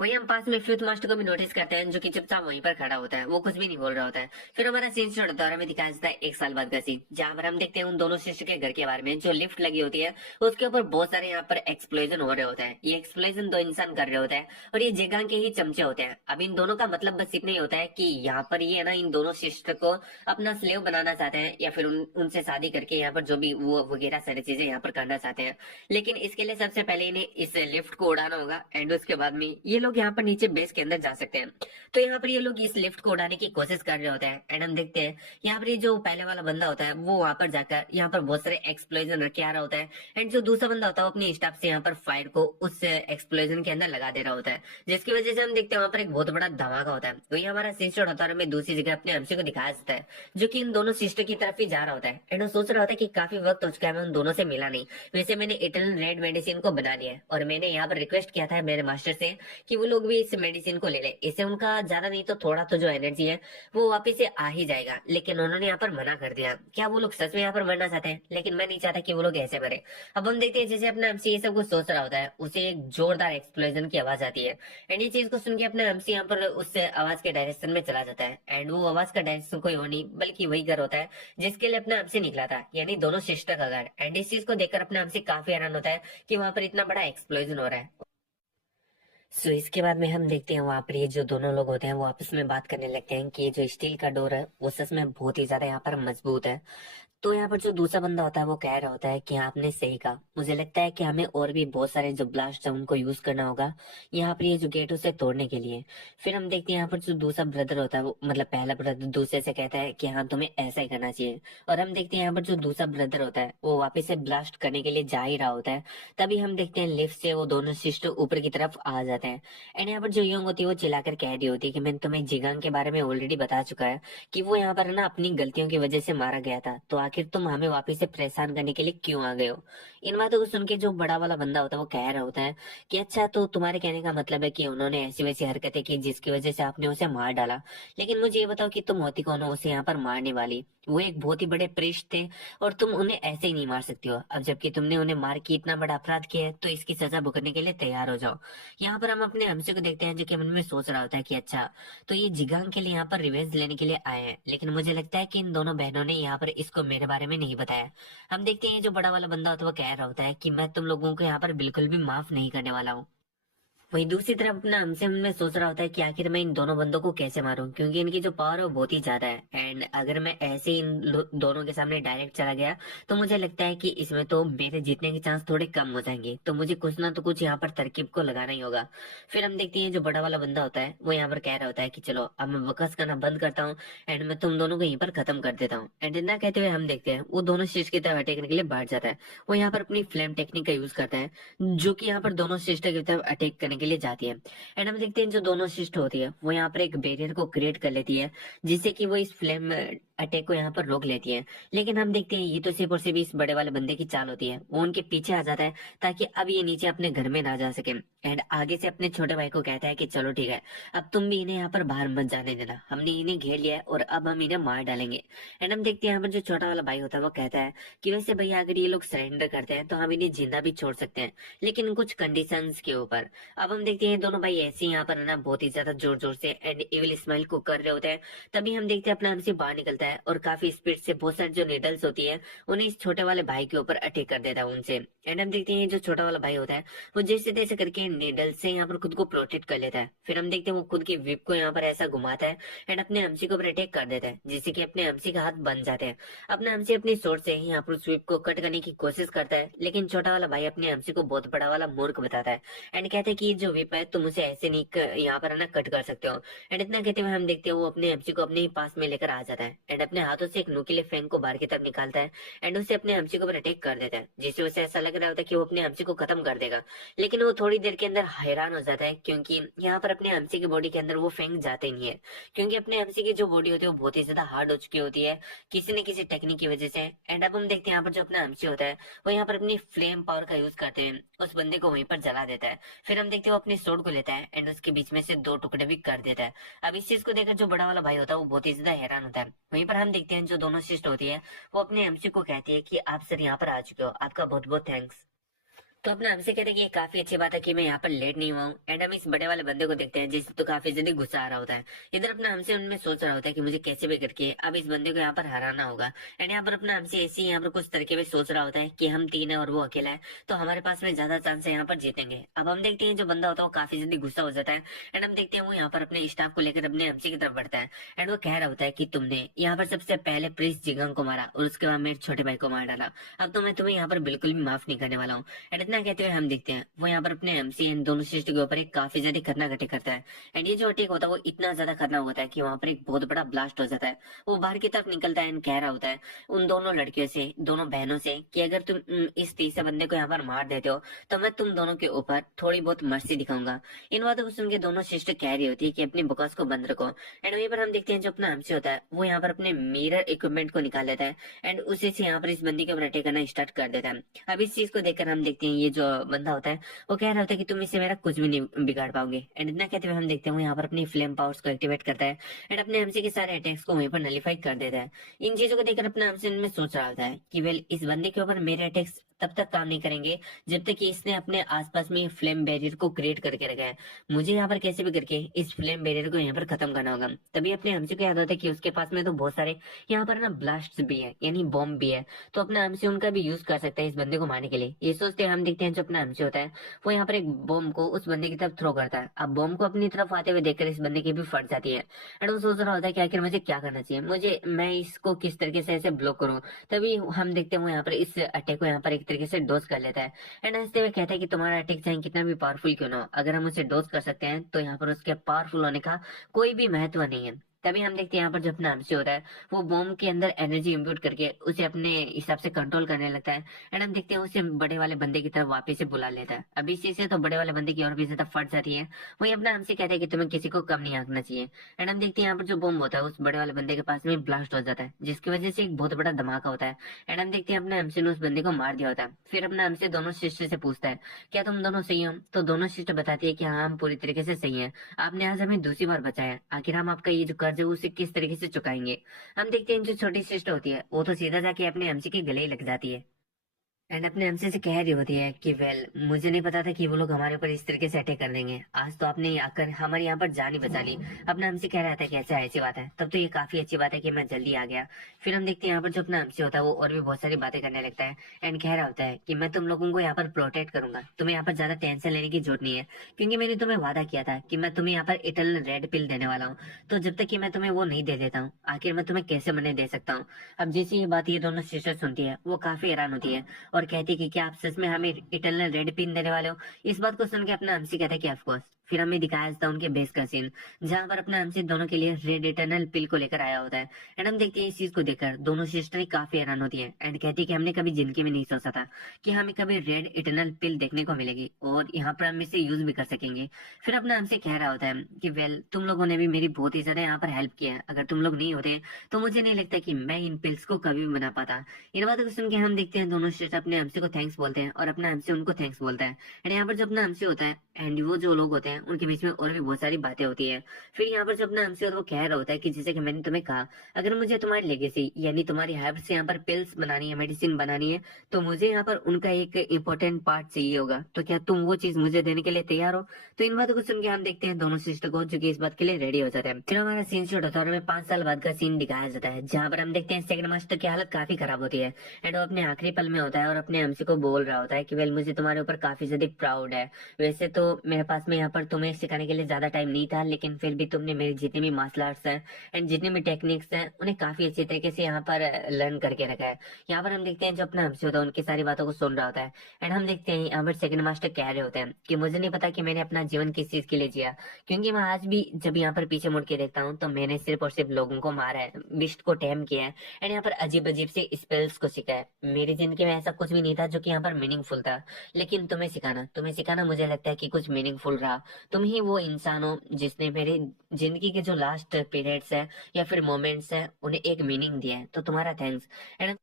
वही हम पास में फिफ्थ मास्टर को भी नोटिस करते हैं जो कि चुपचाप वहीं पर खड़ा होता है, वो कुछ भी नहीं बोल रहा होता है। फिर हमारा सीन शॉट दौरा में दिखाया जाता है 1 साल बाद का सीन, जहाँ पर हम देखते हैं उन दोनों शिष्य के घर के बारे में जो लिफ्ट लगी होती है उसके ऊपर बहुत सारे यहाँ पर एक्सप्लोजन हो रहे होते हैं। ये एक्सप्लोजन 2 इंसान कर रहे होते हैं और ये जगह के ही चमचे होते हैं। अब इन दोनों का मतलब बस इतना ही होता है कि यहाँ पर ये ना इन दोनों सिस्टर को अपना स्लेव बनाना चाहते हैं या फिर उनसे शादी करके यहाँ पर जो भी वो वगैरह सारी चीजें यहाँ पर करना चाहते हैं। लेकिन इसके लिए सबसे पहले इन्हें इस लिफ्ट को उड़ाना होगा एंड उसके बाद में ये लोग यहाँ पर नीचे बेस के अंदर जा सकते हैं। तो यहाँ पर ये लोग इस लिफ्ट को उड़ाने की कोशिश कर रहे होते हैं एंड हम देखते हैं यहाँ पर ये जो पहले वाला बंदा होता है वो वहां पर जाकर यहाँ पर बहुत सारे एक्सप्लोजन रख के आ रहा होता है एंड जो दूसरा बंदा होता है वो अपनी स्टाफ से यहाँ पर फायर को उस एक्सप्लोजन के अंदर लगा दे रहा होता है, जिसकी वजह से हम देखते हैं वहां पर एक बहुत बड़ा धमाका होता है। वही हमारा सिस्टर होता है और हमें दूसरी जगह अपने हमसे को दिखाया जाता है जो कि इन दोनों सिस्टर की तरफ ही जा रहा होता है एंड वो सोच रहा होता है कि काफी वक्त हो चुका है मैं उन दोनों से मिला नहीं, वैसे मैंने इटर्नल रेड मेडिसिन को बना लिया है और मैंने यहाँ पर रिक्वेस्ट किया था मेरे मास्टर से कि वो लोग भी इस मेडिसिन को ले ले, इससे उनका ज्यादा नहीं तो थोड़ा तो जो एनर्जी है वो वापिस से आ ही जाएगा। लेकिन उन्होंने यहाँ पर मना कर दिया। क्या वो लोग सच में यहाँ पर मरना चाहते हैं? लेकिन मैं नहीं चाहता कि वो लोग ऐसे मरे। अब हम देखते हैं जैसे अपना हमसे ये सब कुछ सोच रहा होता है उसे एक जोरदार एक्सप्लोजन की आवाज आती है एंड ये चीज को सुन के अपना हमसे यहाँ पर उस आवाज के डायरेक्शन में चला जाता है एंड वो आवाज का डायरेक्शन कोई और नहीं बल्कि वही घर होता है जिसके लिए अपना हमसे निकला था, यानी दोनों सिस्टर का घर। एंड इस चीज को देखकर अपना हमसे काफी हैरान होता है कि वहां पर इतना बड़ा एक्सप्लोजन हो रहा है। सो इसके बाद में हम देखते हैं वहां पर ये जो दोनों लोग होते हैं वो आपस में बात करने लगते हैं कि ये जो स्टील का डोर है वो सच में बहुत ही ज्यादा यहाँ पर मजबूत है। तो यहाँ पर जो दूसरा बंदा होता है वो कह रहा होता है कि हाँ, आपने सही कहा, मुझे लगता है कि हमें और भी बहुत सारे जो ब्लास्ट है उनको यूज करना होगा यहाँ पर ये जो गेट उसे तोड़ने के लिए। फिर हम देखते हैं यहाँ पर जो दूसरा ब्रदर होता है वो मतलब पहला ब्रदर दूसरे से कहता है कि हाँ तुम्हें ऐसा ही करना चाहिए, और हम देखते हैं यहाँ पर जो दूसरा ब्रदर होता है वो वापस से ब्लास्ट करने के लिए जा ही रहा होता है। तभी हम देखते हैं लिफ्ट से वो दोनों सिस्टर ऊपर की तरफ आ जाते हैं एंड यहाँ पर जो यंग होती है वो चिल्लाकर कह रही होती है कि मैंने तुम्हें जिगांग के बारे में ऑलरेडी बता चुका है कि वो यहाँ पर ना अपनी गलतियों की वजह से मारा गया था, तो आखिर तुम हमें वापस से परेशान करने के लिए क्यों आ गए हो? इन बातों को सुन के जो बड़ा वाला बंदा होता है वो कह रहा होता है कि अच्छा तो तुम्हारे कहने का मतलब है कि उन्होंने ऐसी वैसी हरकतें की जिसकी वजह से आपने उसे मार डाला, लेकिन मुझे ये बताओ कि तुम होती कौन हो उसे यहाँ पर मारने वाली? वो एक बहुत ही बड़े प्रेस्ट थे और तुम उन्हें ऐसे ही नहीं मार सकती हो। अब जबकि तुमने उन्हें मार के इतना बड़ा अपराध किया है तो इसकी सजा भुगतने के लिए तैयार हो जाओ। यहाँ पर हम अपने हमसे को देखते हैं जो कि मन में सोच रहा होता है कि अच्छा, तो ये जिगांग के लिए यहाँ पर रिवेंज लेने के लिए आए हैं, लेकिन मुझे लगता है कि इन दोनों बहनों ने यहाँ पर इसको मेरे बारे में नहीं बताया। हम देखते हैं जो बड़ा वाला बंदा होता है वो कह रहा होता है कि मैं तुम लोगों को यहाँ पर बिल्कुल भी माफ नहीं करने वाला हूँ। वहीं दूसरी तरफ अपना हमसे में सोच रहा होता है कि आखिर मैं इन दोनों बंदों को कैसे मारूं, क्योंकि इनकी जो पावर है वो बहुत ही ज्यादा है। एंड अगर मैं ऐसे ही दोनों के सामने डायरेक्ट चला गया तो मुझे लगता है कि इसमें तो मेरे जीतने के चांस थोड़े कम हो जाएंगे, तो मुझे कुछ ना तो कुछ यहाँ पर तरकीब को लगाना ही होगा। फिर हम देखते हैं जो बड़ा वाला बंदा होता है वो यहाँ पर कह रहा होता है कि चलो अब मैं बकस करना बंद करता हूँ एंड मैं तुम दोनों को यहीं पर खत्म कर देता हूँ। एंड इतना कहते हुए हम देखते हैं वो दोनों शीश की तरफ अटैक करने के लिए बढ़ जाता है। वो यहाँ पर अपनी फ्लेम टेक्निक का यूज करता है जो कि यहाँ पर दोनों सिस्टर की तरफ अटैक करने के लिए जाती है। एंड हम देखते हैं जो दोनों सिस्ट होती है वो यहाँ पर एक बैरियर को क्रिएट कर लेती है जिससे कि वो इस फ्लेम अटैक को यहाँ पर रोक लेती है। लेकिन हम देखते हैं ये तो सिर्फ और सिर्फ इस बड़े वाले बंदे की चाल होती है। वो उनके पीछे आ जाता है ताकि अब ये नीचे अपने घर में ना जा सके। एंड आगे से अपने छोटे भाई को कहता है कि चलो ठीक है, अब तुम भी इन्हें यहाँ पर बाहर मत जाने देना, हमने इन्हें घेर लिया है और अब हम इन्हें मार डालेंगे। एंड हम देखते हैं यहाँ पर जो छोटा वाला भाई होता है वो कहता है कि वैसे भैया अगर ये लोग सरेंडर करते हैं तो हम इन्हें जिंदा भी छोड़ सकते हैं, लेकिन कुछ कंडीशंस के ऊपर। अब हम देखते हैं दोनों भाई ऐसे यहाँ पर है ना बहुत ही ज्यादा जोर जोर से एंड इविल स्माइल को कर रहे होते हैं। तभी हम देखते हैं अपना हमसे बाहर निकलता है और काफी स्पीड से बहुत सारी जो नीडल्स होती है उन्हें इस छोटे वाले भाई के ऊपर अटैक कर देता है उनसे। एंड हम देखते हैं जो छोटा वाला भाई होता है वो जैसे तैसे करके नीडल से यहाँ पर खुद को प्रोटेक्ट कर लेता है। फिर हम देखते हैं वो खुद की विप को यहाँ पर ऐसा घुमाता है एंड अपने हमसी के ऊपर अटैक कर देता है जिससे कि अपने हमसी का हाथ बन जाते हैं। अपने हमसी अपनी सोर्ट से यहाँ पर उस विप को कट करने की कोशिश करता है, लेकिन छोटा वाला भाई अपने हमसी को बहुत बड़ा वाला मूर्ख बताता है एंड कहते हैं कि ये जो विप है तुम उसे ऐसे नहीं यहाँ पर है ना कट कर सकते हो। एंड इतना कहते हुए हम देखते हैं वो अपने हमसी को अपने ही पास में लेकर आ जाता है एंड अपने हाथों से एक नुकीले फैंग को बाहर की तरफ निकालता है एंड उसे अपने हमसी के ऊपर अटैक कर देता है, जिससे उसे ऐसा लग रहा होता है कि वो अपने हमसी को खत्म कर देगा। लेकिन वो थोड़ी देर के अंदर हैरान हो जाता है क्योंकि यहाँ पर अपने हमसी की बॉडी के अंदर वो फैंग जाते नहीं है, क्योंकि अपने हमसी की जो बॉडी होती है वो बहुत ही ज्यादा हार्ड हो चुकी होती है किसी न किसी टेक्निक की वजह से। एंड अब हम देखते हैं यहाँ पर जो अपना हमसी होता है वो यहाँ पर अपनी फ्लेम पावर का यूज करते हैं उस बंदे को वहीं पर जला देता है। फिर हम देखते हैं वो अपनी सोड को लेता है एंड उसके बीच में से दो टुकड़े भी कर देता है। अब इस चीज को देखकर जो बड़ा वाला भाई होता है वो बहुत ही ज्यादा हैरान होता है। वहीं पर हम देखते हैं जो दोनों सिस्टर होती है वो अपने एमसी को कहती है कि आप सर यहाँ पर आ चुके हो, आपका बहुत बहुत थैंक्स। तो अपना हमसे कहते हैं कि ये काफी अच्छी बात है कि मैं यहाँ पर लेट नहीं हुआ हूँ। एंड हम इस बड़े वाले बंदे को देखते हैं जिससे तो काफी ज्यादा गुस्सा आ रहा होता है। इधर अपना हमसे उनमें सोच रहा होता है कि मुझे कैसे भी करके अब इस बंदे को यहाँ पर हराना होगा। एंड यहाँ पर अपना हमसे ऐसे ही यहाँ पर कुछ तरीके में सोच रहा होता है कि हम तीन है और वो अकेला है तो हमारे पास में ज्यादा चांस है यहाँ पर जीतेंगे। अब हम देखते हैं जो बंदा होता है वो काफी जल्दी गुस्सा हो जाता है एंड हम देखते हैं वो यहाँ पर अपने स्टाफ को लेकर अपने हमसे की तरफ बढ़ता है एंड वो कह रहा होता है कि तुमने यहाँ पर सबसे पहले प्रिंस जिगंग को मारा और उसके बाद मेरे छोटे भाई को मार डाला, अब तो मैं तुम्हें यहाँ पर बिल्कुल भी माफ नहीं करने वाला हूँ। एंड इतना कहते हुए हम देखते हैं वो यहाँ पर अपने एमसी इन दोनों सिस्टर के ऊपर एक काफी ज्यादा खतरनाक अटैक करता है। एंड ये जो अटैक होता है वो इतना ज्यादा खतरनाक होता है कि वहां पर एक बहुत बड़ा ब्लास्ट हो जाता है। वो बाहर की तरफ निकलता है एंड कह रहा होता है उन दोनों लड़कियों से, दोनों बहनों से कि अगर तुम इस तीसरे बंदे को यहाँ पर मार देते हो तो मैं तुम दोनों के ऊपर थोड़ी बहुत मर्सी दिखाऊंगा। इन बातों को सुन के दोनों सिस्टर कह रही होती है कि अपनी बकवास को बंद रखो। एंड वहीं पर हम देखते हैं जो अपना एमसी होता है वो यहाँ पर अपने मिरर इक्विपमेंट को निकाल लेता है एंड उसी से यहाँ पर इस बंदी के ऊपर अटैक करना स्टार्ट कर देता है। अब इस चीज को देखकर हम देखते हैं ये जो बंदा होता है वो कह रहा होता है कि तुम इससे मेरा कुछ भी नहीं बिगाड़ पाओगे। एंड इतना कहते हुए हम देखते हैं वो यहाँ पर अपनी फ्लेम पावर्स को एक्टिवेट करता है एंड अपने एमसी के सारे अटैक्स को वहीं पर नलीफाई कर देता है। इन चीजों को देखकर अपना एमसी में सोच रहा होता है कि वेल इस बंदे के ऊपर मेरे अटैक्स तब तक काम नहीं करेंगे जब तक कि इसने अपने आसपास में फ्लेम बैरियर को क्रिएट करके रखा है। मुझे यहाँ पर कैसे भी करके इस फ्लेम बैरियर को यहाँ पर खत्म करना होगा। तभी अपने हमसे को याद होता है कि उसके पास में तो बहुत सारे यहाँ पर ना ब्लास्ट भी है यानी बॉम्ब भी है, तो अपना हमसे उनका भी यूज कर सकता है इस बंदे को मारने के लिए। ये सोचते हैं हम देखते हैं जो अपना हमसे होता है वो यहाँ पर एक बॉम्ब को उस बंदे की तरफ थ्रो करता है। अब बॉम्ब को अपनी तरफ आते हुए देखकर इस बंदे की भी फट जाती है एंड वो सोच रहा होता है कि आखिर मुझे क्या करना चाहिए, मुझे मैं इसको किस तरीके से ऐसे ब्लॉक करूँ। तभी हम देखते हैं वो यहाँ पर इस अटैक को यहाँ पर एक तरीके से डोज कर लेता है एंड हंसते हुए कहता है कि तुम्हारा अटैक चाहे कितना भी पावरफुल क्यों ना हो, अगर हम उसे डोज कर सकते हैं तो यहाँ पर उसके पावरफुल होने का कोई भी महत्व नहीं है। तभी हम देखते हैं यहाँ पर जो अपना हमसे होता है वो बॉम्ब के अंदर एनर्जी इम्प्यूट करके उसे अपने हिसाब से कंट्रोल करने लगता है एंड हम देखते हैं उसे बड़े वाले बंदे की तरफ वापस से बुला लेता है। अब इस चीज से तो बड़े वाले बंदे की और भी ज्यादा फट जाती है। वही अपना हमसे कहता है कि तुम्हें किसी को कम नहीं आंकना चाहिए। एंड हम देखते हैं यहाँ पर जो बॉम्ब होता है उस बड़े वाले बंदे के पास में ब्लास्ट हो जाता है जिसकी वजह से एक बहुत बड़ा धमाका होता है एंड हम देखते हैं अपने हमसे ने उस बंदे को मार दिया होता है। फिर अपना हमसे दोनों सिस्टर से पूछता है क्या तुम दोनों सही हो, तो दोनों सिस्टर बताती है कि हाँ हम पूरी तरीके से सही है, आपने आज हमें दूसरी बार बचाया, आखिर हम आपका ये जो कर्ज कर्ज उसे किस तरीके से चुकाएंगे। हम देखते हैं जो छोटी सिस्टर होती है वो तो सीधा जाके अपने एमसी के गले ही लग जाती है एंड अपने हमसे से कह रही होती है कि वेल मुझे नहीं पता था कि वो लोग हमारे ऊपर इस तरीके से अटैक कर देंगे, आज तो आपने आकर हमारे यहाँ पर जान ही बचा ली। अपना हमसे कह रहा था कि ऐसा ऐसी बात है, तब तो ये काफी अच्छी बात है कि मैं जल्दी आ गया। फिर हम देखते हैं यहाँ पर जो अपना हमसे होता है वो और भी बहुत सारी बातें करने लगता है एंड कह रहा होता है कि मैं तुम लोगों को यहाँ पर प्रोटेक्ट करूंगा, तुम्हें यहाँ पर ज्यादा टेंशन लेने की जरूरत नहीं है, क्योंकि मैंने तुम्हें वादा किया था कि मैं तुम्हें यहाँ पर इटर्नल रेड पिल देने वाला हूँ। तो जब तक कि मैं तुम्हें वो नहीं दे देता हूँ आखिर मैं तुम्हें कैसे मरने दे सकता हूँ। अब जैसी ये बात ये दोनों सिस्टर सुनती है वो काफी हैरान होती है और कहती कि क्या आप सच में हमें इटर्नल रेड पिन देने वाले हो। इस बात को सुन के अपना हमसी कहता है कि ऑफकोर्स। फिर हमें दिखाया था उनके बेस का सीन जहां पर अपना हमसी दोनों के लिए रेड इटर्नल पिल को लेकर आया होता है एंड हम देखते हैं इस चीज को देखकर दोनों सिस्टर काफी हैरान होती है एंड कहती है कि हमने कभी जिंदगी में नहीं सोचा था कि हमें कभी रेड इटर्नल पिल देखने को मिलेगी और यहाँ पर हम इसे यूज भी कर सकेंगे। फिर अपना हमसे कह रहा होता है कि वेल तुम लोगों ने भी मेरी बहुत ही ज्यादा यहाँ पर हेल्प किया है, अगर तुम लोग नहीं होते तो मुझे नहीं लगता कि मैं इन पिल्स को कभी भी बना पाता। इन बातों को सुन के हम देखते हैं दोनों सिस्टर अपने हमसे को थैंक्स बोलते हैं और अपना हमसे उनको थैंक्स बोलता है एंड यहाँ पर जो अपना हमसे होता है एंड वो जो लोग होते हैं उनके बीच में और भी बहुत सारी बातें होती है। फिर यहाँ पर जो अपना हमसे होता है वो कह रहा होता है कि जैसे कि मैंने तुम्हें कहा अगर मुझे तुम्हारी लेगेसी यानी तुम्हारी हैबिट से यहाँ पर पिल्स बनानी है, मेडिसिन बनानी है, तो मुझे यहाँ पर उनका एक इम्पोर्टेंट पार्ट चाहिए होगा, तो क्या तुम वो चीज मुझे देने के लिए तैयार हो। तो इन बातों को सुन के हम देखते हैं दोनों सिस्टर को जो कि इस बात के लिए रेडी हो जाते हैं। फिर हमारा सीन शूट होता है और हमें 5 साल बाद का सीन दिखाया जाता है जहाँ पर हम देखते हैं सेकंड मास्टर की हालत काफी खराब होती है एंड वो अपने आखिरी पल में होता है और अपने हमसे को बोल रहा होता है कि वेल मुझे तुम्हारे ऊपर काफी ज्यादा प्राउड है। वैसे तो मेरे पास में यहाँ पर तुम्हें सिखाने के लिए ज्यादा टाइम नहीं था, लेकिन फिर भी तुमने मेरी जितने भी मार्शल आर्ट्स हैं एंड जितने भी टेक्निक्स हैं उन्हें काफी अच्छे तरीके से यहाँ पर लर्न करके रखा है। यहाँ पर हम देखते हैं जो अपना हमसे होता है उनकी सारी बातों को सुन रहा होता है एंड हम देखते हैं यहाँ पर सेकंड मास्टर कह रहे होते हैं कि मुझे नहीं पता कि मैंने अपना जीवन किस चीज के लिए जिया, क्योंकि मैं आज भी जब यहाँ पर पीछे मुड़ के देखता हूँ तो मैंने सिर्फ और सिर्फ लोगों को मारा है, बिस्ट को टैम किया है एंड यहाँ पर अजीब अजीब से स्पेल्स को सीखा है। मेरी जिंदगी में ऐसा कुछ भी नहीं था जो कि यहाँ पर मीनिंगफुल था, लेकिन तुम्हें सिखाना मुझे लगता है कि कुछ मीनिंगफुल रहा। तुम ही वो इंसान हो जिसने मेरे जिंदगी के जो लास्ट पीरियड्स है या फिर मोमेंट्स है उन्हें एक मीनिंग दिया है, तो तुम्हारा थैंक्स। एंड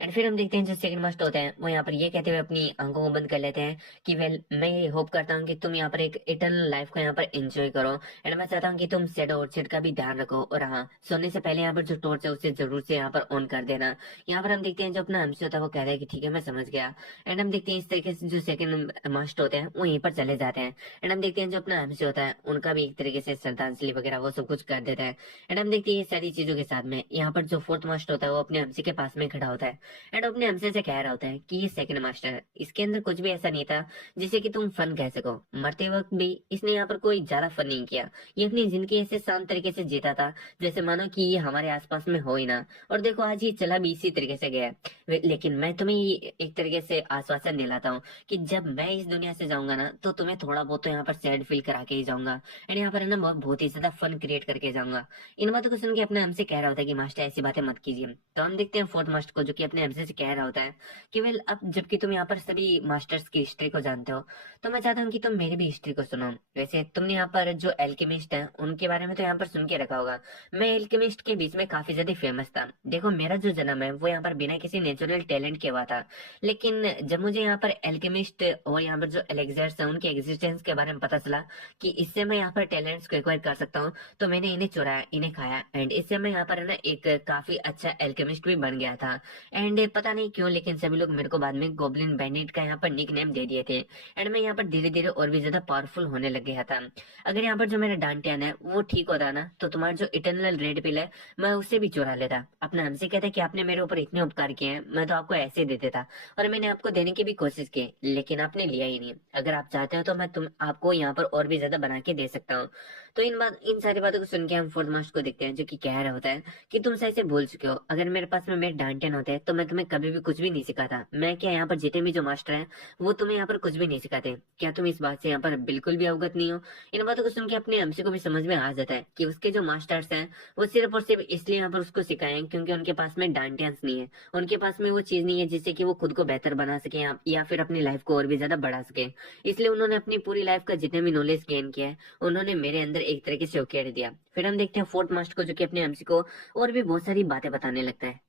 फिर हम देखते हैं जो सेकंड मास्टर होते हैं वो यहाँ पर ये कहते हुए अपनी आंखों को बंद कर लेते हैं कि वेल मैं ये होप करता हूँ कि तुम यहाँ पर एक इटर्नल लाइफ को यहाँ पर एंजॉय करो एंड मैं चाहता हूँ कि तुम शेडो और शेड का भी ध्यान रखो और हाँ सोने से पहले यहाँ पर जो टॉर्च है उसे जरूर से यहाँ पर ऑन कर देना। यहाँ पर हम देखते हैं जो अपना हमसे होता है वो कह रहा है कि ठीक है मैं समझ गया एंड हम देखते हैं इस तरीके से जो सेकंड मास्टर होते हैं वो यहीं पर चले जाते हैं एंड हम देखते हैं जो अपना हमसे होता है उनका भी एक तरीके से श्रद्धांजलि वगैरह वो सब कुछ कर देता है एंड हम देखते हैं ये सारी चीजों के साथ में यहाँ पर जो फोर्थ मास्टर होता है वो अपने हमसे के पास में खड़ा होता है एंड अपने हमसे से कह रहा होता है कि ये सेकंड मास्टर है, इसके अंदर कुछ भी ऐसा नहीं था जिसे कि तुम फन कह सको। मरते वक्त भी इसने यहाँ पर कोई ज्यादा फन नहीं किया, ये अपनी जिंदगी ऐसे शांत तरीके से जीता था जैसे मानो कि ये हमारे आसपास में हो ही ना, और देखो आज ये चला भी इसी तरीके से गया। लेकिन मैं तुम्हें ये एक तरीके से आश्वासन दिलाता हूँ कि जब मैं इस दुनिया से जाऊंगा ना तो तुम्हें थोड़ा बहुत तो यहाँ पर सैड फील करा के ही जाऊंगा एंड यहाँ पर है ना बहुत ही ज्यादा फन क्रिएट करके जाऊंगा। इन बातों को सुन के अपने हमसे कह रहा होता है कि मास्टर ऐसी बातें मत कीजिए। तो हम देखते हैं फोर्थ मास्टर को जो कि अपने हमसे से कह रहा होता है कि वेल अब जबकि तुम यहाँ पर सभी मास्टर्स की हिस्ट्री को जानते हो तो मैं चाहता हूँ कि तुम मेरी भी हिस्ट्री को सुनो। वैसे तुमने यहाँ पर जो एल्केमिस्ट है उनके बारे में तो यहाँ पर सुन के रखा होगा, मैं एल्केमिस्ट के बीच में काफी ज्यादा फेमस था। देखो मेरा जो जन्म है वो यहाँ पर बिना किसी नेचुरल टैलेंट के हुआ था, लेकिन जब मुझे यहाँ पर एल्केमिस्ट और यहाँ पर जो एलेक्जर्स है उनके एग्जिस्टेंस के बारे में पता चला कि इससे मैं यहाँ पर टैलेंट्स को एक्वायर कर सकता हूँ, तो मैंने इन्हें चुराया, इन्हें खाया एंड इससे मैं यहाँ पर है ना एक काफी अच्छा एल्केमिस्ट भी बन गया था। एंड पता नहीं क्यों लेकिन सभी लोग मेरे को बाद में गोब्लिन बैंडिट का यहाँ पर निक नेम दे दिए थे एंड मैं यहाँ पर धीरे धीरे और भी ज्यादा पावरफुल होने लग गया था। अगर यहाँ पर जो मेरा डांटियन है वो ठीक होता ना तो तुम्हारा जो इटर्नल रेड पिल है मैं उसे भी चुरा लेता। अपना हमसे कहता कि आपने मेरे ऊपर इतने उपकार किए हैं, मैं तो आपको ऐसे दे देता और मैंने आपको देने की भी कोशिश की लेकिन आपने लिया ही नहीं। अगर आप चाहते हो तो मैं तुम आपको यहाँ पर और भी ज्यादा बना के दे सकता हूँ। तो इन सारी बातों को सुन के हम फोर्थ मास्टर को देखते हैं जो कि कह रहा होता है कि तुम सही से भूल चुके हो, अगर मेरे पास में मेरे डांटियन होते तो मैं तुम्हें कभी भी कुछ भी नहीं सिखाता। मैं क्या यहाँ पर जितने भी जो मास्टर हैं वो तुम्हें यहाँ पर कुछ भी नहीं सिखाते, क्या तुम इस बात से यहाँ पर बिल्कुल भी अवगत नहीं हो। इन बातों को सुन के अपने हमसे को भी समझ में आ जाता है कि उसके जो मास्टर्स हैं वो सिर्फ और सिर्फ इसलिए यहाँ पर उसको सिखाएं क्योंकि उनके पास में डांटियंस नहीं है, उनके पास में वो चीज नहीं है जिससे कि वो खुद को बेहतर बना सके या फिर अपनी लाइफ को और भी ज्यादा बढ़ा सके। इसलिए उन्होंने अपनी पूरी लाइफ का जितने भी नॉलेज गेन किया है उन्होंने मेरे अंदर एक तरीके से उकेड़ दिया। फिर हम देखते हैं फोर्थ मास्टर को जो कि अपने हमसे को और भी बहुत सारी बातें बताने लगता है।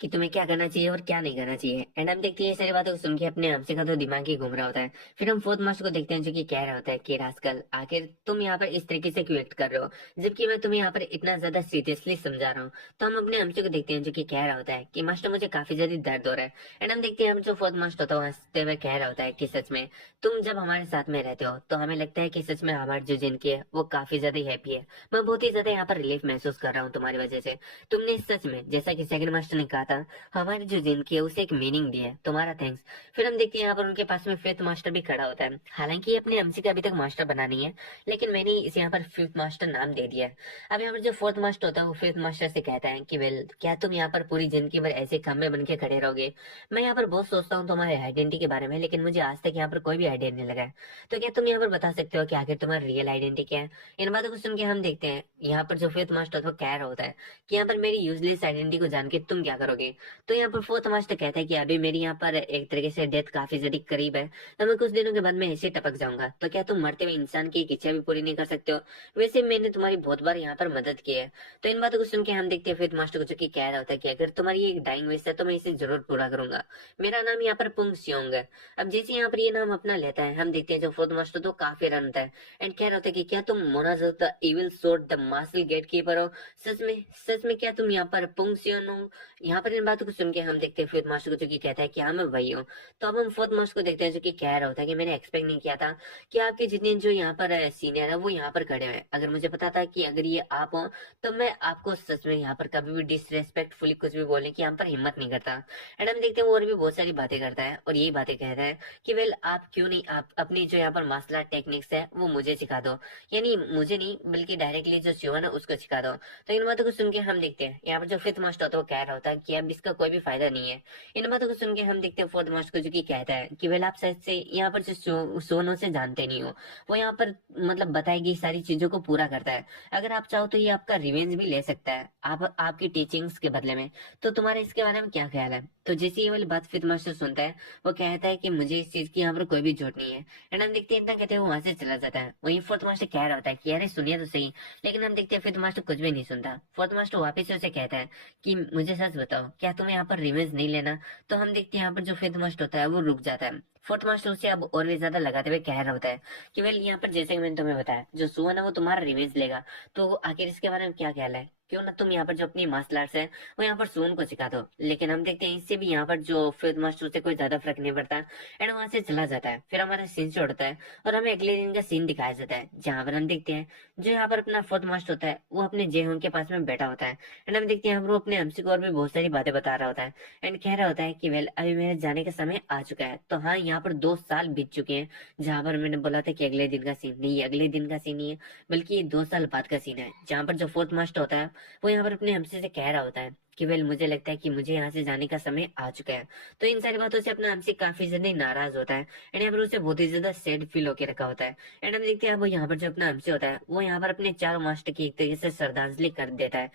कि तुम्हें क्या करना चाहिए और क्या नहीं करना चाहिए। एंड हम देखते हैं ये सारी बातों को सुन के अपने हमसे का तो दिमाग ही घूम रहा होता है। फिर हम फोर्थ मास्टर को देखते हैं जो कि कह रहा होता है कि रास्कल, आखिर तुम यहाँ पर इस तरीके से क्यों एक्ट कर रहे हो, जबकि मैं तुम्हें यहाँ पर इतना ज्यादा सीरियसली समझा रहा हूँ। तो हम अपने हमसे को देखते हैं जो कि कह रहा होता है कि मास्टर मुझे काफी ज्यादा दर्द हो रहा है। एंड हम देखते हैं हम जो फोर्थ मास्टर होता है वो हंसते हुए कह रहा होता है कि सच में तुम जब हमारे साथ में रहते हो तो हमें लगता है कि सच में हमारी जो जिंदगी है वो काफी ज्यादा हैप्पी है। मैं बहुत ही ज्यादा यहाँ पर रिलीफ महसूस कर रहा हूँ तुम्हारी वजह से। तुमने सच में, जैसा कि सेकंड मास्टर ने कहा था, हमारी जो जिंदगी है उसे एक मीनिंग दी है। तुम्हारा थैंक्स। फिर हम देखते हैं यहाँ पर उनके पास में फिफ्थ मास्टर भी खड़ा होता है। हालांकि ये अपने हमसे का अभी तक मास्टर बना नहीं है, लेकिन मैंने इसे यहाँ पर फिफ्थ मास्टर नाम दे दिया है। अब यहाँ पर जो फोर्थ मास्टर होता है वो फिफ्थ मास्टर से कहता है कि वेल, क्या तुम यहाँ पर पूरी जिंदगी भर ऐसे खम्भे बन के खड़े रहोगे। मैं यहाँ पर बहुत सोचता हूँ तुम्हारे आइडेंटिटी के बारे में, लेकिन मुझे आज तक यहाँ पर कोई भी आइडिया नहीं लगा है। तो क्या तुम यहाँ पर बता सकते हो कि आखिर तुम्हारी रियल आइडेंटिटी क्या है। इन बातों को सुन के हम देखते हैं यहाँ पर जो फिफ्थ मास्टर वो कह रहा होता है कि यहाँ पर मेरी यूजलेस आइडेंटिटी को जान के तुम क्या करोगे। तो यहाँ पर फोर्थ मास्टर कहता है कि अभी मेरी यहाँ पर एक तरीके से डेथ काफी ज्यादा करीब है, तो मैं कुछ दिनों के बाद में ऐसे टपक जाऊंगा। तो क्या तुम मरते हुए इंसान की एक इच्छा भी पूरी नहीं कर सकते हो। वैसे मैंने तुम्हारी बहुत बार यहाँ पर मदद की है। तो इन बातों को सुन के हम देखते हैं फिफ्थ मास्टर को जो कि कह रहा होता है कि अगर तुम्हारी एक डाइंग विश है तो मैं इसे जरूर पूरा करूंगा। मेरा नाम यहाँ पर पुंग सियोंग है। अब जैसे यहाँ पर ये नाम अपना लेता है हम देखते हैं जो फोर्थ मास्टर तो काफी रन होता है एंड कह रहा होता है कि क्या तुम मोनाजो the evil sword the marshal gatekeeper हो। सच में क्या तुम यहाँ पर पुंग सियोन हो। यहाँ पर इन बातों को सुन के हम देखते हैं फिफ्थ मास्टर को जो कि कहता है कि हाँ मैं वही हूँ। तो अब हम फोर्थ मास्टर को देखते हैं जो कि कह रहा होता है कि मैंने एक्सपेक्ट नहीं किया था कि आपके जितने जो यहाँ पर सीनियर है वो यहाँ पर खड़े हुए। अगर मुझे पता था कि अगर ये आप हो तो मैं आपको सच में यहाँ पर कभी भी डिसरेस्पेक्टफुली कुछ भी बोलने की यहाँ पर हिम्मत नहीं करता। एंड हम देखते हैं वो और भी बहुत सारी बातें करता है और यही बातें कहता है कि वेल, आप क्यों नहीं आप अपनी जो यहाँ पर मार्शल आर्ट टेक्निक्स है वो मुझे सिखा दो। यानी मुझे नहीं बल्कि डायरेक्टली जो शिवन है उसको सिखा दो। तो इन बातों को सुन के हम देखते हैं यहाँ पर जो फिफ्थ मास्टर होता है वो कह रहा होता है कि अब इसका कोई भी फायदा नहीं है। इन बातों को सुन के हम देखते हैं फोर्थ मास्टर को जो कि कहता है कि वेल, आप शायद से यहाँ पर जो सोनो से जानते नहीं हो। वो यहाँ पर मतलब बताई गई सारी चीजों को पूरा करता है। अगर आप चाहो तो ये आपका रिवेंज भी ले सकता है आप आपकी टीचिंग्स के बदले में। तो तुम्हारा इसके बारे में क्या ख्याल है। तो जैसे ये वाली बात फिफ्थ मास्टर सुनता है वो कहता है कि मुझे इस चीज की यहाँ पर कोई भी जरूरत नहीं है। एंड हम देखते हैं इतना कहते हैं वो वहां से चला जाता है। वहीं फोर्थ मास्टर कह रहा होता है कि अरे सुनिए तो सही। लेकिन हम देखते हैं फिफ्थ मास्टर कुछ भी नहीं सुनता। फोर्थ मास्टर वापस से उसे कहता है कि मुझे सच बताओ, क्या तुम्हें यहाँ पर रिवेंज नहीं लेना। तो हम देखते हैं यहाँ पर जो फिफ्थ मास्टर होता है वो रुक जाता है। फोर्थ मास्टर उसे अब और भी ज्यादा लगाते हुए कह रहा होता है कि वेल, यहाँ पर जैसे कि मैंने तुम्हें बताया जो सुवन है वो तुम्हारा रिवेंज लेगा। तो आखिर इसके बारे में क्या ख्याल है। क्यों ना तुम यहाँ पर जो अपनी मार्शल आर्ट्स है वो यहाँ पर सुवन को सिखा दो। लेकिन हम देखते हैं इससे भी यहाँ पर जो फिफ्थ मास्टर से कोई ज्यादा फर्क नहीं पड़ता एंड वहां से चला जाता है। फिर हमारा सीन छोड़ता है और हमें अगले दिन का सीन दिखाया जाता है जहाँ पर हम देखते हैं जो यहाँ पर अपना फोर्थ मास्टर होता है वो अपने जेहोन के पास में बैठा होता है। एंड हम देखते हैं हम वो अपने हमसे को और भी बहुत सारी बातें बता रहा होता है एंड कह रहा होता है कि वेल, अभी मेरे जाने का समय आ चुका है। तो हाँ, यहाँ पर 2 साल बीत चुके हैं जहाँ पर मैंने बोला था कि अगले दिन का सीन नहीं, ये अगले दिन का सीन नहीं है बल्कि ये 2 साल बाद का सीन है। जहाँ पर जो फोर्थ मास्टर होता है वो यहाँ पर अपने हमसे से कह रहा होता है कि वेल, मुझे लगता है कि मुझे यहाँ से जाने का समय आ चुका है। तो इन सारी बातों से अपना हमसे काफी ज्यादा नाराज होता है एंड यहाँ पर उसे बहुत ही ज्यादा सैड फील होकर रखा होता है। एंड हम देखते हैं वो यहाँ पर जो अपना हमसे होता है वो यहाँ पर अपने चारों मास्टर की एक तरीके से श्रद्धांजलि कर देता है।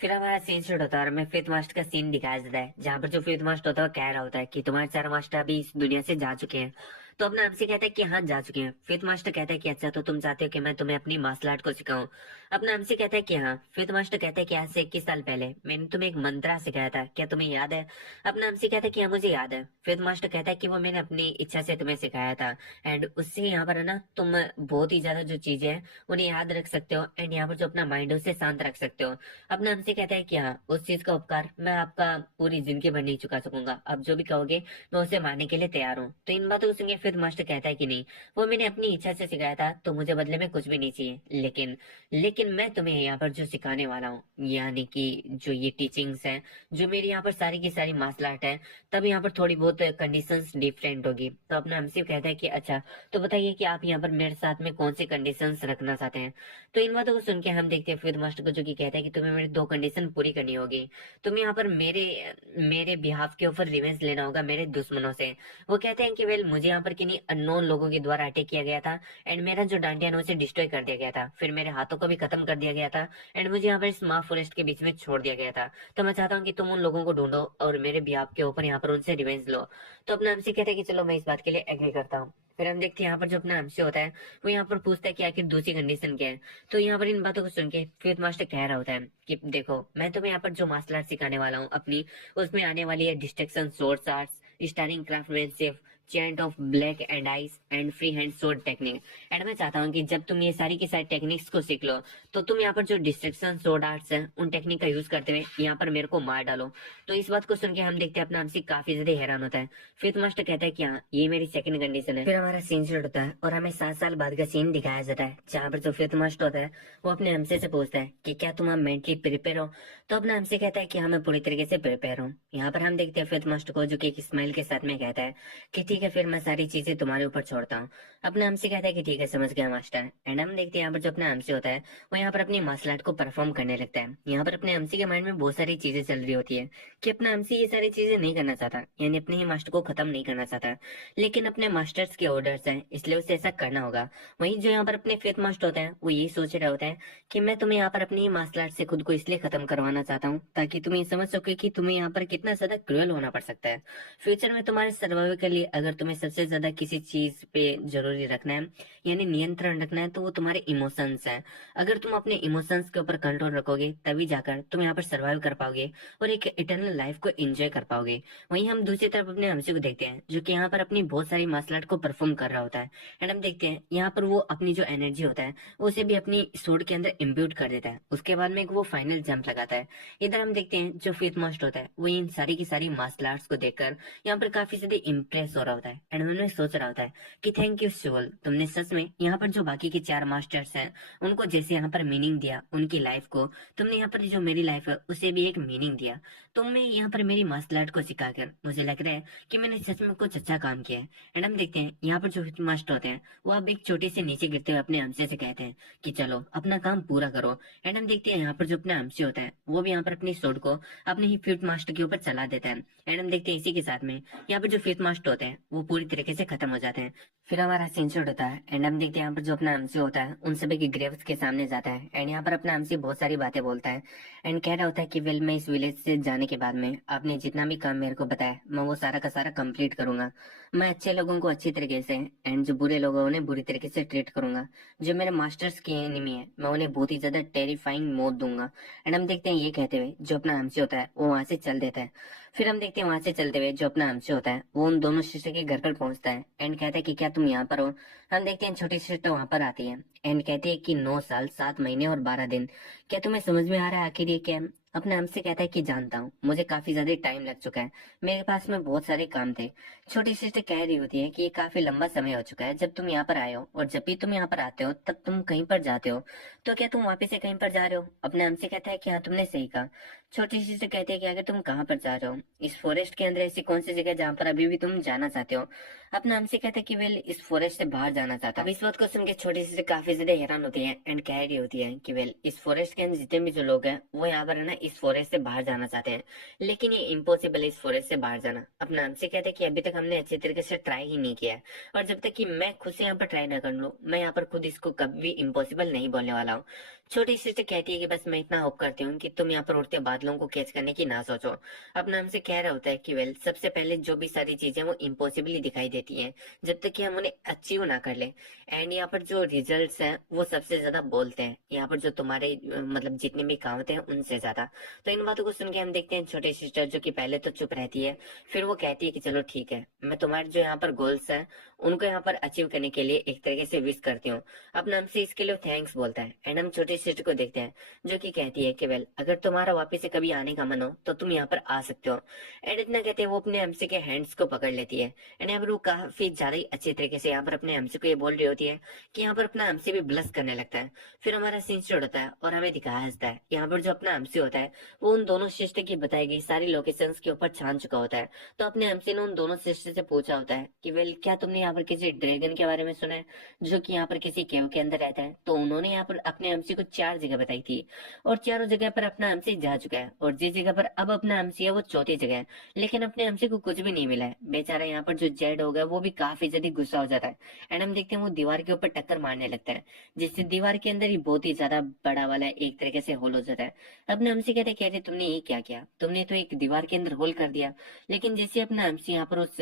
फिर हमारा सीन शूट होता है और हमें फिफ्थ मास्टर का सीन दिखाया जाता है जहाँ पर जो फिफ्थ मास्टर होता है वो कह रहा होता है कि तुम्हारे 4 मास्टर अभी इस दुनिया से जा चुके हैं। तो अपना हमसे कहता है कि हाँ जा चुके हैं। फिफ्थ मास्टर कहता है कि अच्छा, तो तुम चाहते हो कि मैं तुम्हें अपनी मार्शल आर्ट को सिखाऊं। अपना हमसे कहता है कि हाँ। फिफ्थ मास्टर कहता है कि आज से 21 साल पहले मैंने तुम्हें एक मंत्रा सिखाया था, क्या तुम्हें याद है। अपना हमसे कहता है कि हाँ मुझे याद है। फिफ्थ मास्टर कहता है कि वो मैंने अपनी इच्छा से तुम्हें सिखाया था एंड उससे यहाँ पर है ना तुम बहुत ही ज्यादा जो चीजें हैं उन्हें याद रख सकते हो एंड यहाँ पर जो अपना माइंड है उसे शांत रख सकते हो। अपना हमसे कहता है कि हाँ, उस चीज का उपकार मैं आपका पूरी जिंदगी भर नहीं चुका सकूंगा, अब जो भी कहोगे मैं उसे मानने के लिए तैयार हूँ। तो इन बातों को सुन के फिर मास्टर कहता है कि नहीं, वो मैंने अपनी इच्छा से सिखाया था तो मुझे बदले में कुछ भी नहीं चाहिए। लेकिन मैं तुम्हें यहाँ पर जो सिखाने वाला हूँ यानी कि जो ये टीचिंग्स हैं, जो मेरी यहाँ पर सारी की सारी मार्शल आर्ट है, तब यहाँ पर थोड़ी बहुत कंडीशंस डिफरेंट होगी। तो अपना हमसे कहता है कि अच्छा, तो बताइए कि आप यहाँ पर मेरे साथ में कौन सी कंडीशंस रखना चाहते हैं। तो इन बातों को सुन के हम देखते हैं फिर मास्टर को जो कि कहता है कि तुम्हें मेरी 2 कंडीशन पूरी करनी होगी। तुम्हें यहाँ पर मेरे मेरे बिहाफ के ऊपर रिवेंज लेना होगा मेरे दुश्मनों से। वो कहते हैं कि वेल, मुझे यहाँ पर किन्हीं अननोन लोगों के द्वारा अटैक किया गया था एंड मेरा जो डांडिया है उसे डिस्ट्रॉय कर दिया गया था, फिर मेरे हाथों को भी खत्म कर दिया गया था एंड मुझे यहाँ पर इस माँ फॉरेस्ट के बीच में छोड़ दिया गया था। तो मैं चाहता हूँ कि तुम उन लोगों को ढूंढो और मेरे बिहाफ के ऊपर यहाँ पर उनसे रिवेंज लो। तो अपना हमसे कहते हैं कि चलो मैं इस बात के लिए एग्री करता हूँ। फिर हम देखते हैं यहाँ पर जो अपना हमसे होता है वो यहाँ पर पूछता है कि आखिर दूसरी कंडीशन क्या है। तो यहाँ पर इन बातों को सुन के फिफ्थ मास्टर कह रहा होता है कि देखो मैं तुम्हें यहाँ पर जो मार्शल आर्ट सिखाने वाला हूँ अपनी, उसमें आने वाली है destruction source arts, starring craftsmanship, chant of black and ice and free hand sword technique. And मैं चाहता हूँ कि जब तुम ये सारी की सारी टेक्निक्स को सीख लो तो तुम यहाँ पर जो डिस्ट्रक्शन सोर्ड आर्ट्स है उन टेक्निक का यूज करते हुए यहाँ पर मेरे को मार डालो। तो इस बात को सुन के हम देखते हैं अपना हमसे काफी ज्यादा हैरान होता है। फिफ्थ मास्टर कहता है कि हाँ ये मेरी सेकंड कंडीशन है। फिर हमारा सीन शुरू होता है और हमें 7 साल बाद का सीन दिखाया जाता है जहाँ पर जो फिफ्थ मास्टर होता है वो अपने हमसे से पूछता है कि क्या तुम मेंटली प्रिपेयर हो। तो अपना हमसे कहता है कि हाँ मैं पूरी तरीके से प्रिपेयर हूँ। यहाँ पर हम देखते हैं फिफ्थ मास्टर को जो कि एक स्माइल के साथ में कहता है कि ठीक है फिर मैं सारी चीजें तुम्हारे ऊपर छोड़ता हूँ। अपना हमसे कहता है कि ठीक है समझ गया मास्टर। एंड हम देखते हैं यहाँ पर जो अपना हमसे होता है वो यहाँ पर अपनी मार्शल आर्ट को परफॉर्म करने लगता है। यहाँ पर अपने हमसे के माइंड में बहुत सारी चीजें चल रही होती है कि अपना हमसे ये सारी चीजें नहीं करना चाहता, यानी अपने ही मास्टर को खत्म नहीं करना चाहता, लेकिन अपने मास्टर्स के ऑर्डर्स हैं इसलिए उसे ऐसा करना होगा। वहीं जो यहाँ पर अपने फिफ्थ मास्टर होता है वो ये सोच रहा होता है कि मैं तुम्हें यहाँ पर अपनी ही मार्शल आर्ट से खुद को इसलिए खत्म करवाना चाहता हूँ ताकि तुम ये समझ सको कि तुम्हें यहाँ पर कितना ज्यादा क्रूअल होना पड़ सकता है। फ्यूचर में तुम्हारे सर्वाइवल के लिए अगर तुम्हें सबसे ज्यादा किसी चीज पे जरूरी रखना है यानी नियंत्रण रखना है तो वो तुम्हारे इमोशंस है। अगर तुम अपने इमोशंस के ऊपर कंट्रोल रखोगे तभी जाकर तुम यहाँ पर सर्वाइव कर पाओगे और एक इटर्नल लाइफ को एंजॉय कर पाओगे। वहीं हम दूसरी तरफ अपने हमसे को देखते हैं जो कि यहाँ पर अपनी बहुत सारी मार्शल आर्ट को परफॉर्म कर रहा होता है। एंड हम देखते हैं यहाँ पर वो अपनी जो एनर्जी होता है उसे भी अपनी सोड के अंदर इम्ब्यूट कर देता है। उसके बाद में वो फाइनल जंप लगाता है। इधर हम देखते हैं जो फिफ्थ मास्टर होता है वो इन सारी की सारी मार्शल आर्ट्स को देखकर यहाँ पर काफी ज्यादा इम्प्रेस हो रहा होता है। एंड उन्होंने सोच रहा होता है कि थैंक यू शिवल, तुमने सच में यहाँ पर जो बाकी के 4 मास्टर्स हैं उनको जैसे यहाँ पर मीनिंग दिया उनकी लाइफ को, तुमने यहाँ पर जो मेरी लाइफ है उसे भी एक मीनिंग दिया। तुमने यहाँ पर मेरी मार्शल आर्ट को सिखाकर मुझे लग रहा है कि मैंने सच में कुछ अच्छा काम किया है। एंड हम देखते हैं यहाँ पर जो हिट मास्टर होते हैं वो अब एक छोटे से नीचे गिरते हुए अपने हमसे से कहते हैं कि चलो अपना काम पूरा करो। एंड हम देखते हैं यहाँ पर जो अपना हमसे होता है वो भी यहाँ पर अपनी सोड को अपने ही फिफ्थ मास्टर के ऊपर चला देता है। एंड हम देखते हैं इसी के साथ में यहाँ पर जो फिफ्थ मास्टर होते हैं वो पूरी तरीके से खत्म हो जाते हैं। फिर हमारा सीन शॉट होता है एंड हम देखते हैं यहाँ पर जो अपना एमसी होता है उन सभी के ग्रेव्स के सामने जाता है। एंड यहाँ पर अपना एमसी बहुत सारी बातें बोलता है एंड कह रहा होता है कि वेल मैं इस विलेज से जाने के बाद में आपने जितना भी काम मेरे को बताया मैं वो सारा का सारा कंप्लीट करूंगा। मैं अच्छे लोगों को अच्छी तरीके से एंड जो बुरे लोगों उन्हें बुरी तरीके से ट्रीट करूंगा। जो मेरे मास्टर्स के एनिमी है मैं उन्हें बहुत ही ज्यादा टेरिफाइंग मौत दूंगा। एंड हम देखते हैं ये कहते हुए जो अपना एमसी होता है वो वहां से चल देता है। फिर हम देखते हैं वहां से चलते हुए जो अपना एमसी होता है वो उन दोनों शिष्य के घर पर पहुंचता है एंड कहता है कि क्या तुम यहाँ पर हो। हम देखते हैं छोटी सिस्टर वहां पर आती है एंड कहती है कि 9 साल 7 महीने और 12 दिन, क्या तुम्हें समझ में आ रहा है आखिर ये क्या है। अपने हमसे कहता है कि जानता हूँ, मुझे काफी ज्यादा टाइम लग चुका है, मेरे पास में बहुत सारे काम थे। छोटी सिस्टर कह रही होती है कि ये काफी लंबा समय हो चुका है जब तुम यहाँ पर आए हो और जब भी तुम यहाँ पर आते हो तब तुम कहीं पर जाते हो, तो क्या तुम वापिस से कहीं पर जा रहे हो। अपने हमसे कहता है कि हाँ तुमने सही कहा। छोटी सिस्टर कहती है कि अगर तुम कहाँ पर जा रहे हो, इस फॉरेस्ट के अंदर ऐसी कौन सी जगह जहाँ पर अभी भी तुम जाना चाहते हो। अपना हमसे कहता है कि वेल इस फॉरेस्ट से बाहर जाना चाहता। अब इस बात को सुन के छोटी सिस्टर काफी ज्यादा हैरान होती है एंड कह रही होती है कि वेल इस फॉरेस्ट के अंदर जितने भी जो लोग हैं वो यहाँ पर है ना इस फॉरेस्ट से बाहर जाना चाहते हैं, लेकिन ये इम्पॉसिबल है इस फॉरेस्ट से बाहर जाना। अपना हमसे कहते हैं कि अभी तक हमने अच्छी तरीके से ट्राई ही नहीं किया है और जब तक कि मैं खुद से यहाँ पर ट्राई ना कर लूँ मैं यहाँ पर खुद इसको कभी इम्पॉसिबल नहीं बोलने वाला हूँ। छोटी सिस्टर कहती है कि बस मैं इतना होप करती हूँ कि तुम यहाँ पर उड़ते बादलों को कैच करने की ना सोचो। अपना हमसे कह रहा होता है कि वेल सबसे पहले जो भी सारी चीजें वो इम्पॉसिबल दिखाई देती हैं जब तक कि हम उन्हें अचीव ना कर ले। एंड यहाँ पर जो रिजल्ट्स हैं वो सबसे ज्यादा बोलते हैं, यहाँ पर जो तुम्हारे मतलब जितने भी काम हैं उनसे ज्यादा। तो इन बातों को सुन के हम देखते हैं छोटी सिस्टर जो कि पहले तो चुप रहती है फिर वो कहती है कि चलो ठीक है मैं तुम्हारे जो यहाँ पर गोल्स हैं उनको यहाँ पर अचीव करने के लिए एक तरीके से विश करती हूँ। अपना हमसे इसके लिए थैंक्स बोलता है। एंड हम छोटी सिस्टर को देखते हैं जो कि कहती है कि वेल अगर तुम्हारा वापस से कभी आने का मन हो तो तुम यहाँ पर आ सकते हो। एंड इतना कहते हैं वो अपने हमसे के हैंड्स को पकड़ लेती है। एंड यहाँ पर वो काफी ज्यादा ही अच्छे तरीके से यहाँ पर अपने हमसे को ये बोल रही होती है कि यहाँ पर अपना हमसे भी ब्लश करने लगता है। फिर हमारा सीन स्टार्ट होता है और हमें दिखाया जाता है यहाँ पर जो अपना हमसे होता है वो उन दोनों सिस्टर की बताई गई सारी लोकेशंस के ऊपर छान चुका होता है। तो अपने हमसे ने उन दोनों सिस्टर से पूछा होता है कि वेल क्या तुमने यहाँ पर किसी ड्रैगन के बारे में सुना है जो कि यहाँ पर किसी केव के अंदर रहता है। तो उन्होंने यहाँ पर अपने हमसे को 4 जगह बताई थी और चारों जगह पर अपना हमसे जा चुका है। चुका है और जिस जगह पर अब अपना एमसी है वो चौथी जगह है, लेकिन अपने एमसी को कुछ भी नहीं मिला है। बेचारा यहाँ पर जो जेड होगा वो भी काफी ज्यादा गुस्सा हो जाता है एंड हम देखते हैं वो दीवार के ऊपर टक्कर मारने लगता है, जिससे दीवार के अंदर ही बहुत ही ज्यादा बड़ा वाला एक तरीके से होल हो जाता है। अपने एमसी कहते तुमने ये क्या किया, तुमने तो एक दीवार के अंदर होल कर दिया। लेकिन जैसे अपना एमसी यहाँ पर उस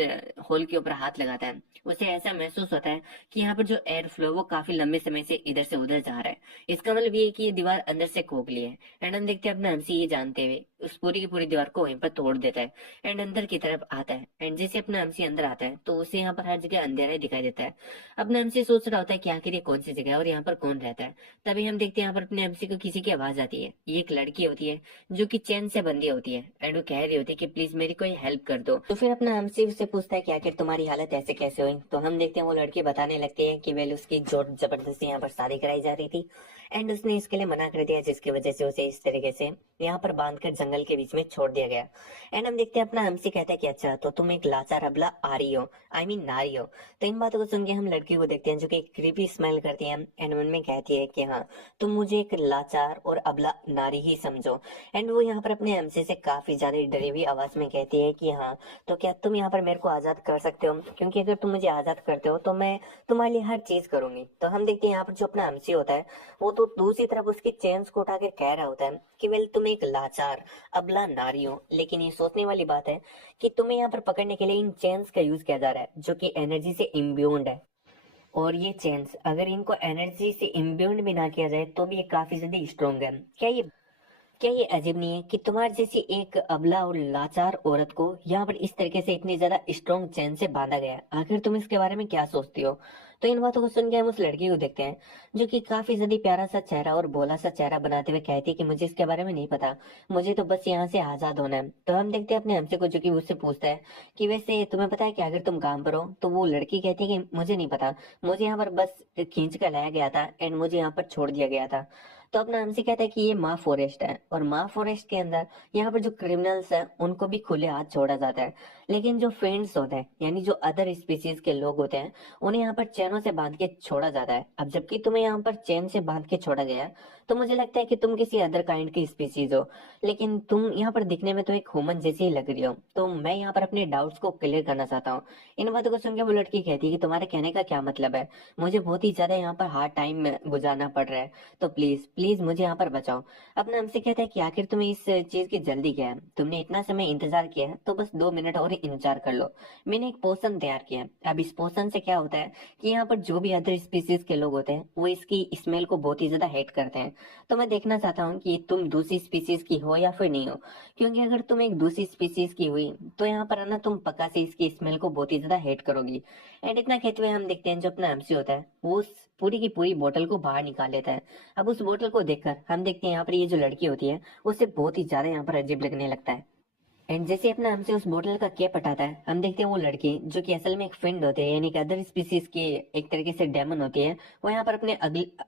होल के ऊपर हाथ लगाता है, उसे ऐसा महसूस होता है कि यहाँ पर जो एयर फ्लो वो काफी लंबे समय से इधर से उधर जा रहा है। इसका मतलब ये है कि ये दीवार अंदर से खोखली है एंड हम देखते हैं अपना एमसी ये जानते हुए उस पूरी की पूरी दीवार को वहीं पर तोड़ देता है एंड अंदर की तरफ आता है। एंड जैसे अपना एमसी अंदर आता है तो उसे यहाँ पर हर जगह अंधेरा ही दिखाई देता है। अपना एमसी सोच रहा होता है कि आखिर ये कौन सी जगह है और यहाँ पर कौन रहता है। तभी हम देखते हैं यहाँ पर अपने एमसी को किसी की आवाज आती है। ये एक लड़की होती है जो कि चैन से बंधी होती है एंड वो कह रही होती है कि प्लीज मेरी कोई हेल्प कर दो। तो फिर अपना एमसी उससे पूछता है कि आखिर तुम्हारी हालत ऐसे कैसे हुई। तो हम देखते हैं वो लड़की बताने लगती है कि वेल उसकी जोर जबरदस्ती यहाँ पर शादी कराई जा रही थी एंड उसने इसके लिए मना कर दिया, जिसकी वजह से उसे इस तरीके से यहाँ पर बांधकर जंगल के बीच में छोड़ दिया गया। एंड हम देखते हैं अपना एमसी कहता है कि अच्छा तो तुम एक लाचार अबला आ रही हो, आई मीन नारी हो। तो इन बातों को सुन के हम लड़की को देखते हैं जो कि क्रीपी स्मेल करती है एंड मन में कहती है कि हाँ तुम मुझे एक लाचार और अबला नारी ही समझो। एंड वो यहाँ पर अपने एमसी से काफी ज्यादा डरी हुई आवाज में कहती है कि हाँ तो क्या तुम यहाँ पर मेरे को आजाद कर सकते हो, क्योंकि अगर तुम मुझे आजाद करते हो तो मैं तुम्हारे लिए हर चीज करूंगी। तो हम देखते हैं यहाँ पर जो अपना एमसी होता है वो तो दूसरी तरफ उसकी चेन्स को उठा के कह रहा होता है कि वेल तुम एक लाचार अबला नारी हो, लेकिन ये सोचने वाली बात है कि तुम्हें यहाँ पर पकड़ने के लिए इन चेन्स का यूज किया जा रहा है जो कि एनर्जी से इम्ब्यून्ड है। और ये चेन्स अगर इनको एनर्जी से इम्ब्यून्ड भी ना किया जाए तो भी ये काफी ज्यादा स्ट्रॉन्ग है। क्या ये अजीब नहीं है कि तुम्हारे जैसी एक अबला और लाचार औरत को यहाँ पर इस तरीके से इतनी ज्यादा स्ट्रॉन्ग चैन से बांधा गया है। आखिर तुम इसके बारे में क्या सोचती हो। तो इन बातों को सुन के हम उस लड़की को देखते हैं जो कि काफी ज्यादा प्यारा सा चेहरा और भोला सा चेहरा बनाते हुए कहती है कि मुझे इसके बारे में नहीं पता, मुझे तो बस यहाँ से आजाद होना है। तो हम देखते हैं अपने हमसे को जो कि उससे पूछता है कि वैसे तुम्हें पता है कि अगर तुम काम पर हो। तो वो लड़की कहती है कि मुझे नहीं पता, मुझे यहाँ पर बस खींच कर लाया गया था एंड मुझे यहाँ पर छोड़ दिया गया था। तो अपना हमसे कहता है कि ये माँ फॉरेस्ट है और माँ फॉरेस्ट के अंदर यहाँ पर जो क्रिमिनल्स हैं उनको भी खुले हाथ छोड़ा जाता है, लेकिन जो फ्रेंड्स होते हैं यानी जो अदर स्पीसीज के लोग होते हैं उन्हें यहाँ पर चैनों से बांध के छोड़ा जाता है। अब जबकि तुम्हें यहाँ पर चैन से बांध के छोड़ा गया है तो मुझे लगता है कि तुम किसी अदर काइंड की स्पीसीज हो, लेकिन तुम यहाँ पर दिखने में तो एक ह्यूमन जैसी ही लग रही हो। तो मैं यहाँ पर अपने डाउट्स को क्लियर करना चाहता हूँ। इन बातों को सुन के वो लड़की कहती है कि तुम्हारे कहने का क्या मतलब है, मुझे बहुत ही ज्यादा यहाँ पर हार्ड टाइम गुजारना पड़ रहा है, तो प्लीज प्लीज मुझे यहाँ पर बचाओ। अपना हमसे कहता है कि आखिर तुम्हें इस चीज की जल्दी क्या है, तुमने इतना समय इंतजार किया है तो बस 2 मिनट और इंतजार कर लो। मैंने एक पोशन तैयार किया है। अब इस पोशन से क्या होता है कि यहाँ पर जो भी अदर स्पीसीज के लोग होते हैं वो इसकी स्मेल को बहुत ही ज्यादा हेट करते हैं। तो मैं देखना चाहता हूँ कि तुम दूसरी स्पीसीज की हो या फिर नहीं हो, क्योंकि अगर तुम एक दूसरी स्पीसीज की हुई तो यहाँ पर है ना तुम पक्का से इसकी स्मेल को बहुत ही ज्यादा हेट करोगी। एंड इतना कहते हुए हम देखते हैं जो अपना एमसी होता है वो उस पूरी की पूरी बोतल को बाहर निकाल लेता है। अब उस बोतल को देखकर हम देखते हैं यहाँ पर ये जो लड़की होती है उसे बहुत ही ज्यादा यहाँ पर अजीब लगने लगता है। एंड जैसे अपना हमसे उस बोतल का कैप हटाता है हम देखते हैं वो लड़की जो कि असल में एक फिंड होती है यानी कि अदर स्पीसीज की एक तरीके से डेमन होती है, वो यहाँ पर अपने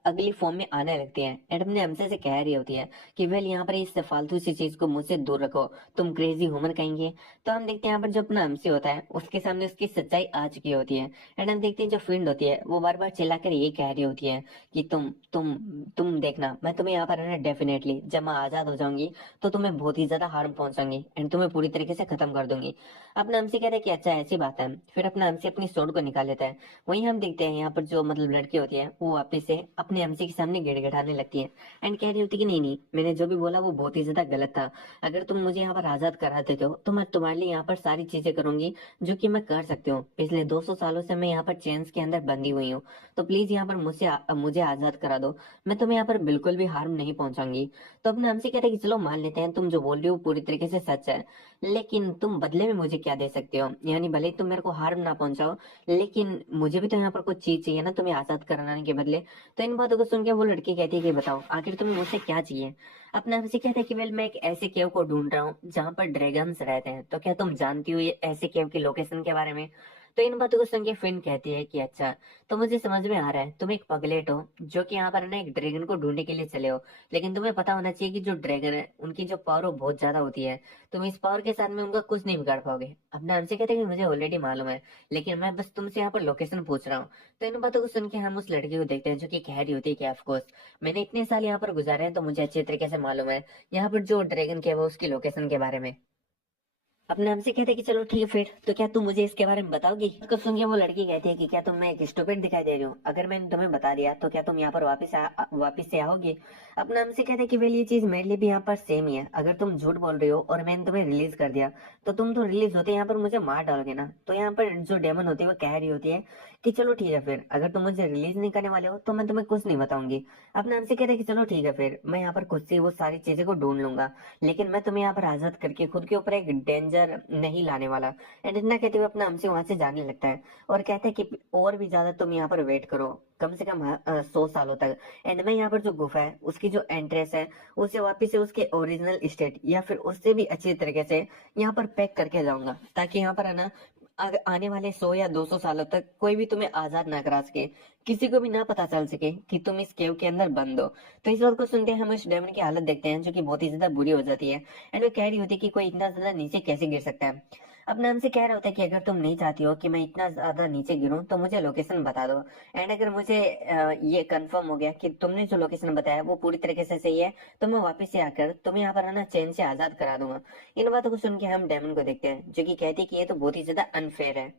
अगली फॉर्म में आने लगती है एंड अपने हमसे से कह रही होती है कि वेल यहाँ पर इस फालतू सी चीज को मुझसे दूर रखो, तुम क्रेजी ह्यूमन कहेंगे। तो हम देखते हैं यहाँ पर जो अपना हमसे होता है उसके सामने उसकी सच्चाई आ चुकी होती है एंड हम देखते हैं जो फिंड होती है वो बार बार चिल्लाकर ये कह रही होती है कि तुम देखना मैं तुम्हें यहाँ पर है ना डेफिनेटली जब मैं आजाद हो जाऊंगी तो तुम्हें बहुत ही ज्यादा हार्म पहुंचाऊंगी एंड तुम्हें पूरी तरीके से खत्म कर दूंगी। अपना हमसे कहता है कि अच्छा ऐसी बात है। फिर अपना हमसे अपनी सोड को निकाल लेता है। वहीं हम देखते हैं यहाँ पर जो मतलब लड़की होती है वो वापस से अपने हमसे के सामने गिड़गिड़ाने लगती है एंड कह रही होती है कि नहीं नहीं मैंने जो भी बोला वो बहुत ही ज्यादा गलत था, अगर तुम मुझे यहाँ पर आजाद करा देते हो तो मैं तुम्हारे लिए यहाँ पर सारी चीजें करूंगी जो कि मैं कर सकती हूँ। पिछले 200 सालों से मैं यहाँ पर चेन्स के अंदर बंधी हुई हूँ, तो प्लीज यहाँ पर मुझे आजाद करा दो, मैं तुम्हें यहाँ पर बिल्कुल भी हार्म नहीं पहुंचाऊंगी। तो अपने हमसे कहते हैं कि चलो मान लेते हैं तुम जो बोल रही हो पूरी तरीके से सच है, लेकिन तुम बदले में मुझे क्या दे सकते हो, यानी भले ही तुम मेरे को हार्म ना पहुंचाओ लेकिन मुझे भी तो यहाँ पर कुछ चीज चाहिए ना तुम्हें आजाद कराने के बदले। तो इन बातों को सुन के वो लड़की कहती है कि बताओ आखिर तुम्हें मुझसे क्या चाहिए। अपना हमसे कहता है कि वेल मैं एक ऐसे केव को ढूंढ रहा हूँ जहाँ पर ड्रैगन्स रहते हैं, तो क्या तुम जानती हो ये ऐसे केव की लोकेशन के बारे में। तो इन बातों को सुन के फिन कहती है कि अच्छा, तो मुझे समझ में आ रहा है तुम एक पगलेट हो जो कि यहाँ पर ना एक ड्रैगन को ढूंढने के लिए चले हो। लेकिन तुम्हें पता होना चाहिए कि जो ड्रैगन है उनकी जो पावर वो बहुत ज्यादा होती है। तुम इस पावर के साथ में उनका कुछ नहीं बिगाड़ पाओगे। अपने हमसे कहते हैं कि मुझे ऑलरेडी मालूम है, लेकिन मैं बस तुमसे यहाँ पर लोकेशन पूछ रहा हूँ। तो इन बातों को सुन के हम उस लड़की को देखते हैं जो कि कह रही होती है कि ऑफकोर्स मैंने इतने साल यहाँ पर गुजारे हैं तो मुझे अच्छे तरीके से मालूम है यहाँ पर जो ड्रैगन के है वो उसकी लोकेशन के बारे में। अपने हमसे कहते हैं कि चलो ठीक है फिर, तो क्या तुम मुझे इसके बारे में बताओगी। उसको सुन के वो लड़की कहती है कि क्या तुम मैं एक स्टूपिड दिखाई दे रही हूँ, अगर मैंने तुम्हें बता दिया तो क्या तुम यहाँ पर वापस से आओगे। अपने हमसे कहते हैं कि वेल ये चीज मेरे लिए भी यहाँ पर सेम ही है, अगर तुम झूठ बोल रही हो और मैंने तुम्हें रिलीज कर दिया तो तुम तो रिलीज होते यहाँ पर मुझे मार डालोगे ना। तो यहाँ पर जो डेमन होती है वो कह रही होती है कि चलो ठीक है फिर, अगर तुम मुझे रिलीज नहीं करने वाले हो तो मैं तुम्हें कुछ नहीं बताऊंगी। अपने हमसे कहते हैं कि चलो ठीक है फिर, मैं यहाँ पर खुद से वो सारी चीजें को ढूंढ लूंगा, लेकिन मैं तुम्हें यहाँ पर आजाद करके खुद के ऊपर एक डेंजर नहीं लाने वाला। एंड इतना कहते हुए अपना हमसे वहां से जाने लगता है और कहते हैं कि और भी ज्यादा तुम यहाँ पर वेट करो, कम से कम 100 सालों तक। एंड मैं यहाँ पर जो गुफा है उसकी जो एंट्रेंस है उसे वापिस से उसके ओरिजिनल स्टेट या फिर उससे भी अच्छी तरीके से यहाँ पर पैक करके जाऊंगा, ताकि यहाँ पर है ना आने वाले 100 या 200 सालों तक कोई भी तुम्हें आजाद ना करा सके, किसी को भी ना पता चल सके कि तुम इस केव के अंदर बंद हो। तो इस बात को सुनते हैं हम इस डायमंड की हालत देखते हैं जो कि बहुत ही ज्यादा बुरी हो जाती है। एंड वो कह रही होती है कि कोई इतना ज्यादा नीचे कैसे गिर सकता है। अपने हमसे कह रहा होता है कि अगर तुम नहीं चाहती हो कि मैं इतना ज्यादा नीचे गिरूं तो मुझे लोकेशन बता दो। एंड अगर मुझे ये कंफर्म हो गया कि तुमने जो लोकेशन बताया वो पूरी तरीके से सही है तो मैं वापस से आकर तुम्हें यहाँ पर आना चैन से आजाद करा दूंगा। इन बातों को सुन के हम डायमंड को देखते हैं जो कि कहती है कि ये तो बहुत ही ज्यादा अनफेयर है।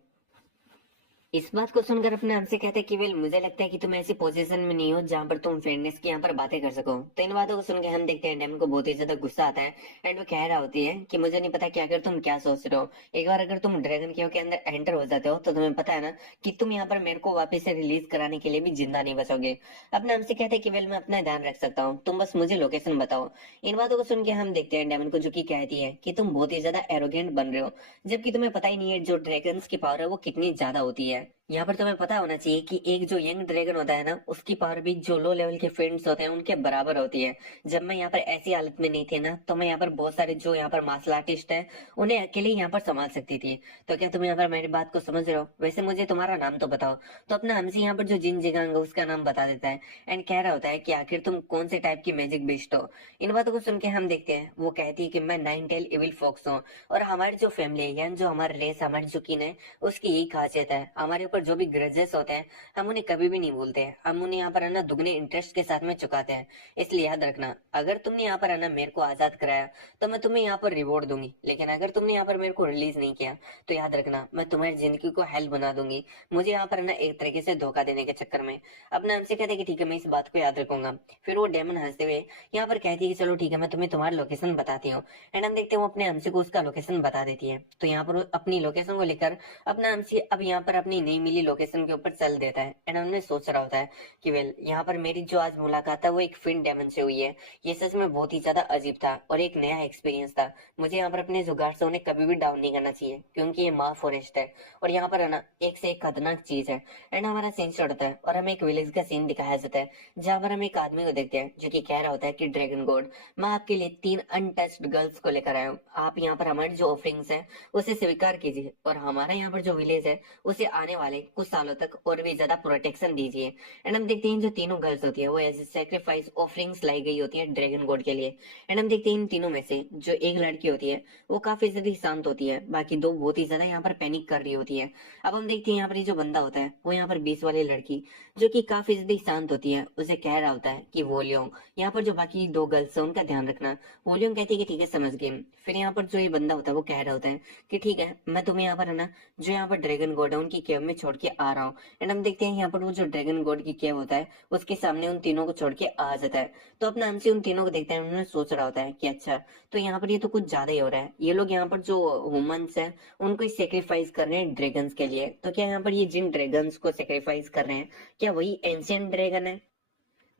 इस बात को सुनकर अपने हमसे कहते हैं कि वेल मुझे लगता है कि तुम ऐसी पोजीशन में नहीं हो जहां पर तुम फेयरनेस की यहाँ पर बातें कर सको। तो इन बातों को सुन के हम देखते हैं डेमन को बहुत ही ज्यादा गुस्सा आता है। एंड वो कह रहा होती है कि मुझे नहीं पता कि अगर तुम क्या सोच रहे हो, एक बार अगर तुम ड्रैगन केव के अंदर एंटर हो जाते हो तो तुम्हें पता है ना कि तुम यहाँ पर मेरे को वापस से रिलीज कराने के लिए भी जिंदा नहीं बचोगे। अपने हमसे कहते हैं कि वेल मैं अपना ध्यान रख सकता हूँ, तुम बस मुझे लोकेशन बताओ। इन बातों को सुन के हम देखते हैं डेमन को जो की कहती है कि तुम बहुत ही ज्यादा एरोगेंट बन रहे हो, जबकि तुम्हें पता ही नहीं है जो ड्रैगन्स की पावर है वो कितनी ज्यादा होती है। यहाँ पर तुम्हें पता होना चाहिए कि एक जो यंग ड्रैगन होता है ना उसकी पावर भी जो लो लेवल के फ्रेंड्स होते हैं उनके बराबर होती है। जब मैं यहाँ पर ऐसी हालत में नहीं थी ना तो मैं यहाँ पर बहुत सारे जो यहाँ पर मार्शल आर्टिस्ट हैं उन्हें अकेले यहाँ पर संभाल सकती थी। तो क्या तुम यहाँ पर मेरी बात को समझ रहे हो। वैसे मुझे तुम्हारा नाम तो बताओ। तो अपना हमसे यहाँ पर जो जिन जिगांग है उसका नाम बता देता है। एंड कह रहा होता है कि आखिर तुम कौन से टाइप की मैजिक बिस्ट हो। इन बातों को सुन के हम देखते हैं वो कहती है कि मैं 9 टेल इविल फॉक्स हूँ, और हमारी जो फैमिली है यानी जो हमारा रेस हमारी जो kin है उसकी यही खासियत है, हमारे ऊपर जो भी ग्रजेस होते हैं हम उन्हें कभी भी नहीं भूलते हैं, हम उन्हें यहाँ पर है ना दुगने इंटरेस्ट के साथ में चुकाते हैं। इसलिए याद रखना, अगर तुमने यहाँ पर है ना मेरे को आजाद कराया तो मैं तुम्हें यहाँ पर रिवॉर्ड दूंगी, लेकिन अगर तुमने यहाँ पर मेरे को रिलीज नहीं किया तो याद रखना मैं तुम्हारी जिंदगी को हेल बना दूंगी, मुझे यहाँ पर है ना एक तरीके से धोखा देने के चक्कर में। अपने हमसे कहते हैं कि ठीक है मैं इस बात को याद रखूंगा। फिर वो डेमन हंसते हुए यहाँ पर कहती है कि चलो ठीक है मैं तुम्हें तुम्हारी लोकेशन बताती हूँ। एंड हम देखते हैं वो अपने हमसे को उसका लोकेशन बता देती है। तो यहाँ पर वो अपनी लोकेशन को लेकर अपना हमसे अब यहाँ पर अपनी नई मिली लोकेशन के ऊपर चल देता है। एंड हमने सोच रहा होता है कि वेल यहाँ पर मेरी जो आज मुलाकात है वो एक फिन डेमन से हुई है, ये सच में बहुत ही ज्यादा अजीब था और एक नया एक्सपीरियंस था। मुझे यहाँ पर अपने जुगाड़ से उन्हें कभी भी डाउन नहीं करना चाहिए क्योंकि ये माँ फॉरेस्ट है और यहाँ पर है ना एक से एक खतरनाक चीज है। एंड हमारा सीन चढ़ता है और हमें एक विलेज का सीन दिखाया जाता है जहाँ पर हम एक आदमी को देखते हैं जो कि कह रहा होता है कि ड्रैगन गॉड मैं आपके लिए 3 अनटच्ड गर्ल्स को लेकर आया हूँ, आप यहाँ पर हमारी जो ऑफरिंग्स है उसे स्वीकार कीजिए और हमारा यहाँ पर जो विलेज है उसे आने वाले कुछ सालों तक और भी ज्यादा प्रोटेक्शन दीजिए। एंड हम देखते हैं जो तीनों गर्ल्स होती है वो एज ए सेक्रीफाइस ऑफरिंग्स लाई गई होती है ड्रैगन गॉड के लिए। एंड हम देखते हैं इन तीनों में से जो एक लड़की होती है वो काफी ज्यादा शांत होती है, बाकी दो बहुत ही ज्यादा यहाँ पर पैनिक कर रही होती है। अब हम देखते हैं यहाँ पर ये जो बंदा होता है वो यहाँ पर 20 वाली लड़की जो कि काफी ज्यादा शांत होती है उसे कह रहा होता है कि वोलियोंग यहाँ पर जो बाकी 2 गर्ल्स है उनका ध्यान रखना। वोलियोंग कहती है कि ठीक है समझ गए। फिर यहाँ पर जो ये बंदा होता है वो कह रहा होता है कि ठीक है मैं तुम्हें यहाँ पर है ना जो यहाँ पर ड्रैगन गॉड है उनकी केव में छोड़ के आ रहा हूँ। एंड हम देखते हैं यहाँ पर वो जो ड्रैगन गॉड की केव होता है उसके सामने उन तीनों को छोड़ के आ जाता है। तो अपना हमसे उन तीनों को देखते हैं, उन्होंने सोच रहा होता है कि अच्छा तो यहाँ पर ये तो कुछ ज्यादा ही हो रहा है, ये लोग यहाँ पर जो ह्यूमंस है उनको ही सेक्रीफाइस कर रहे हैं ड्रैगन्स के लिए। तो क्या यहाँ पर ये जिन ड्रैगन्स को सेक्रीफाइस कर रहे हैं क्या वही एंशियंट ड्रैगन है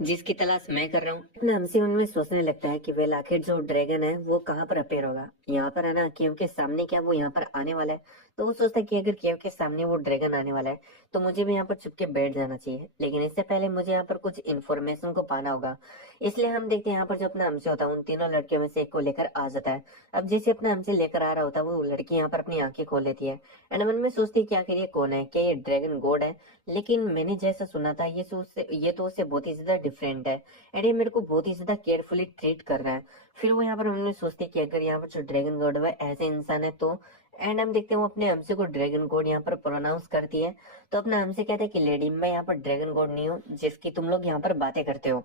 जिसकी तलाश मैं कर रहा हूँ। अपने हमसे उनमें सोचने लगता है कि वेल आखिर जो ड्रैगन है वो कहाँ पर अपेयर होगा, यहाँ पर है ना केव के सामने क्या वो यहाँ पर आने वाला है। तो वो सोचता है कि अगर केव के सामने वो ड्रैगन आने वाला है तो मुझे भी यहाँ पर छुप के बैठ जाना चाहिए, लेकिन इससे पहले मुझे यहाँ पर कुछ इन्फॉर्मेशन को पाना होगा। इसलिए हम देखते हैं यहाँ पर जो अपना हमसे होता है उन तीनों लड़कियों में से एक को लेकर आ जाता है। अब जैसे अपना हमसे लेकर आ रहा होता है वो लड़की यहाँ पर अपनी आंखें खोल लेती है एंड मन में सोचती है कि आखिर ये कौन है, क्या ये ड्रैगन गॉड है। लेकिन मैंने जैसा सुना था ये तो उससे बहुत ही ज्यादा डिफरेंट है एंड ये मेरे को बहुत ही ज्यादा केयरफुली ट्रीट कर रहा है। फिर वो यहाँ पर मन में सोचती है कि अगर यहाँ पर जो ड्रैगन गॉड है ऐसे इंसान है तो एंड हम देखते हैं वो अपने हमसे को ड्रैगन गॉड यहाँ पर प्रोनाउंस करती है। तो अपना हमसे कहता है कि लेडी मैं यहाँ पर ड्रैगन गॉड नहीं हूँ जिसकी तुम लोग यहाँ पर बातें करते हो।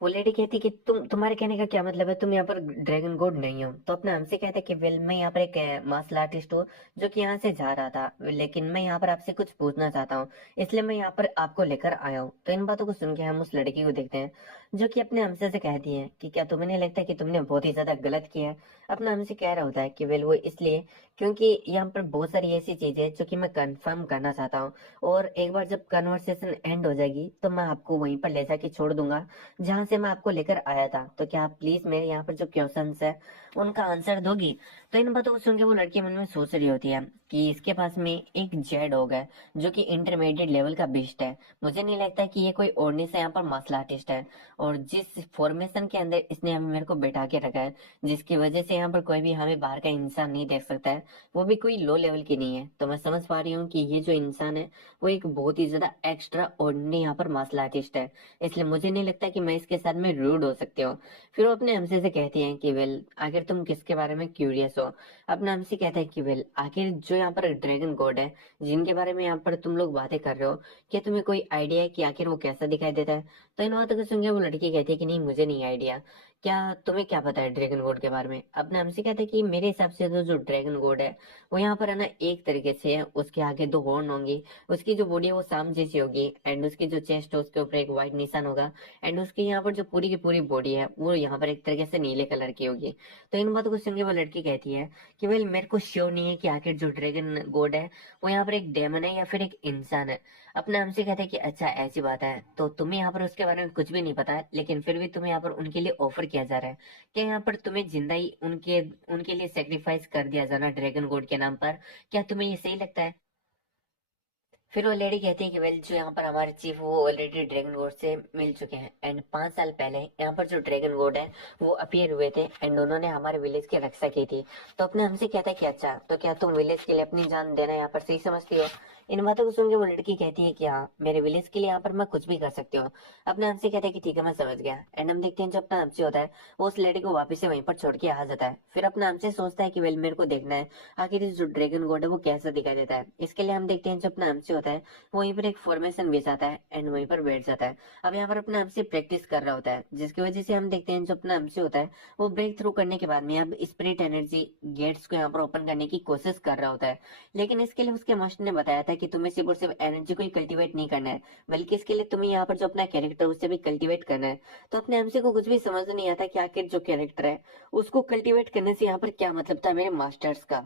वो लेडी कहती कि तुम्हारे कहने का क्या मतलब है, तुम यहाँ पर ड्रैगन गॉड नहीं हो। तो अपने हमसे कहते कि वेल मैं यहाँ पर एक मार्शल आर्टिस्ट हूँ जो कि यहाँ से जा रहा था, लेकिन मैं यहाँ पर आपसे कुछ पूछना चाहता हूँ, इसलिए मैं यहाँ पर आपको लेकर आया हूँ। तो इन बातों को सुन के हम उस लड़की को देखते हैं जो कि अपने हमसे से कहती है कि क्या तुम्हें नहीं लगता कि तुमने बहुत ही ज्यादा गलत किया है। अपना हमसे कह रहा होता है कि वेल वो इसलिए क्योंकि यहाँ पर बहुत सारी ऐसी चीजें हैं जो कि मैं कंफर्म करना चाहता हूँ, और एक बार जब कन्वर्सेशन एंड हो जाएगी तो मैं आपको वहीं पर ले जाके छोड़ दूंगा जहां से मैं आपको लेकर आया था। तो क्या आप प्लीज मेरे यहाँ पर जो क्वेश्चंस है उनका आंसर दोगी। तो इन बातों को सुन के वो लड़की मन में सोच रही होती है कि इसके पास में एक जेड होगा जो कि इंटरमीडिएट लेवल का बिस्ट है। मुझे नहीं लगता कि ये कोई ओढ़ने से यहाँ पर मार्शल आर्टिस्ट है, और जिस फॉर्मेशन के अंदर इसने हमें मेरे को बैठा के रखा है जिसकी वजह से यहाँ पर कोई भी हमें बाहर का इंसान नहीं देख सकता है, वो भी कोई लो लेवल की नहीं है। तो मैं समझ पा रही हूँ कि ये जो इंसान है वो एक बहुत ही ज्यादा एक्स्ट्रा ऑर्डिनरी यहाँ पर मार्शल आर्टिस्ट है, इसलिए मुझे नहीं लगता कि मैं इसके साथ में रूड हो सकती हूँ। फिर वो अपने हमसे से कहती हैं कि वेल आखिर तुम किसके बारे में क्यूरियस हो। अपना हमसे कहता है कि वेल आखिर जो यहाँ पर ड्रैगन गॉड है जिनके बारे में यहाँ पर तुम लोग बातें कर रहे हो, क्या तुम्हें कोई आइडिया है कि आखिर वो कैसा दिखाई देता है। तो इन बातों को सुन के वो लड़की कहती है कि नहीं मुझे नहीं आइडिया, क्या तुम्हें क्या पता है ड्रैगन गॉड के बारे में। अपने हमसे कहते हैं कि मेरे हिसाब से तो जो ड्रैगन गॉड है वो यहाँ पर है ना एक तरीके से है, उसके आगे दो हॉर्न होंगी, उसकी जो बॉडी है वो सांप जैसी होगी एंड उसकी जो चेस्ट है उसके ऊपर एक व्हाइट निशान होगा एंड उसके यहाँ पर जो पूरी की पूरी बॉडी है वो यहाँ पर एक तरीके से नीले कलर की होगी। तो इन बातों को सुन के वो लड़की कहती है कि वेल मेरे को श्योर नहीं है कि आखिर जो ड्रैगन गॉड है वो यहाँ पर एक डेमन है या फिर एक इंसान है। अपने हमसे कहते हैं कि अच्छा ऐसी बात है, तो तुम्हें यहाँ पर उसके बारे में कुछ भी नहीं पता है लेकिन फिर भी तुम्हें यहाँ पर उनके लिए ऑफर किया जा रहा है, क्या यहाँ पर तुम्हें जिंदा ही उनके उनके लिए सेक्रीफाइस कर दिया जाना ड्रैगन गॉड के नाम पर, क्या तुम्हें ये सही लगता है। फिर वो लेडी कहती है कि वेल जो यहाँ पर हमारे चीफ वो ऑलरेडी ड्रैगन गॉड से मिल चुके हैं एंड 5 साल पहले यहाँ पर जो ड्रैगन गॉड है वो अपीयर हुए थे एंड उन्होंने हमारे विलेज की रक्षा की थी। तो अपने हमसे कहता है कि अच्छा तो क्या तुम विलेज के लिए अपनी जान देना यहाँ पर सही समझती हो। इन बातों को सुन के वो लड़की कहती है कि हाँ मेरे विलेज के लिए यहाँ पर मैं कुछ भी कर सकती हूँ। अपने हमसे कहता है कि ठीक है मैं समझ गया एंड हम देखते हैं जो अपना हमसे होता है वो उस लेडी को वापस से वहीं पर छोड़ के आ जाता है। फिर अपना हमसे सोचता है कि वेल मेरे को देखना है आखिर इस जो ड्रैगन गॉड है वो कैसा दिखाई देता है। इसके लिए हम देखते हैं जो अपना हमसे होता है वहीं पर एक फॉर्मेशन बिछाता है एंड वहीं पर बैठ जाता है। अब यहाँ पर अपना हमसे प्रैक्टिस कर रहा होता है जिसकी वजह से हम देखते हैं जो अपना हमसे होता है वो ब्रेक थ्रू करने के बाद में अब स्पिरिट एनर्जी गेट्स को यहाँ पर ओपन करने की कोशिश कर रहा होता है। लेकिन इसके लिए उसके मास्टर ने बताया था कि तुम्हें सिर्फ और सिर्फ एनर्जी को ही कल्टीवेट नहीं करना है बल्कि इसके लिए तुम्हें यहाँ पर जो अपना कैरेक्टर उससे भी कल्टीवेट करना है। तो अपने हमसे को कुछ भी समझ नहीं आता कि आखिर जो कैरेक्टर है उसको कल्टीवेट करने से यहाँ पर क्या मतलब था मेरे मास्टर्स का।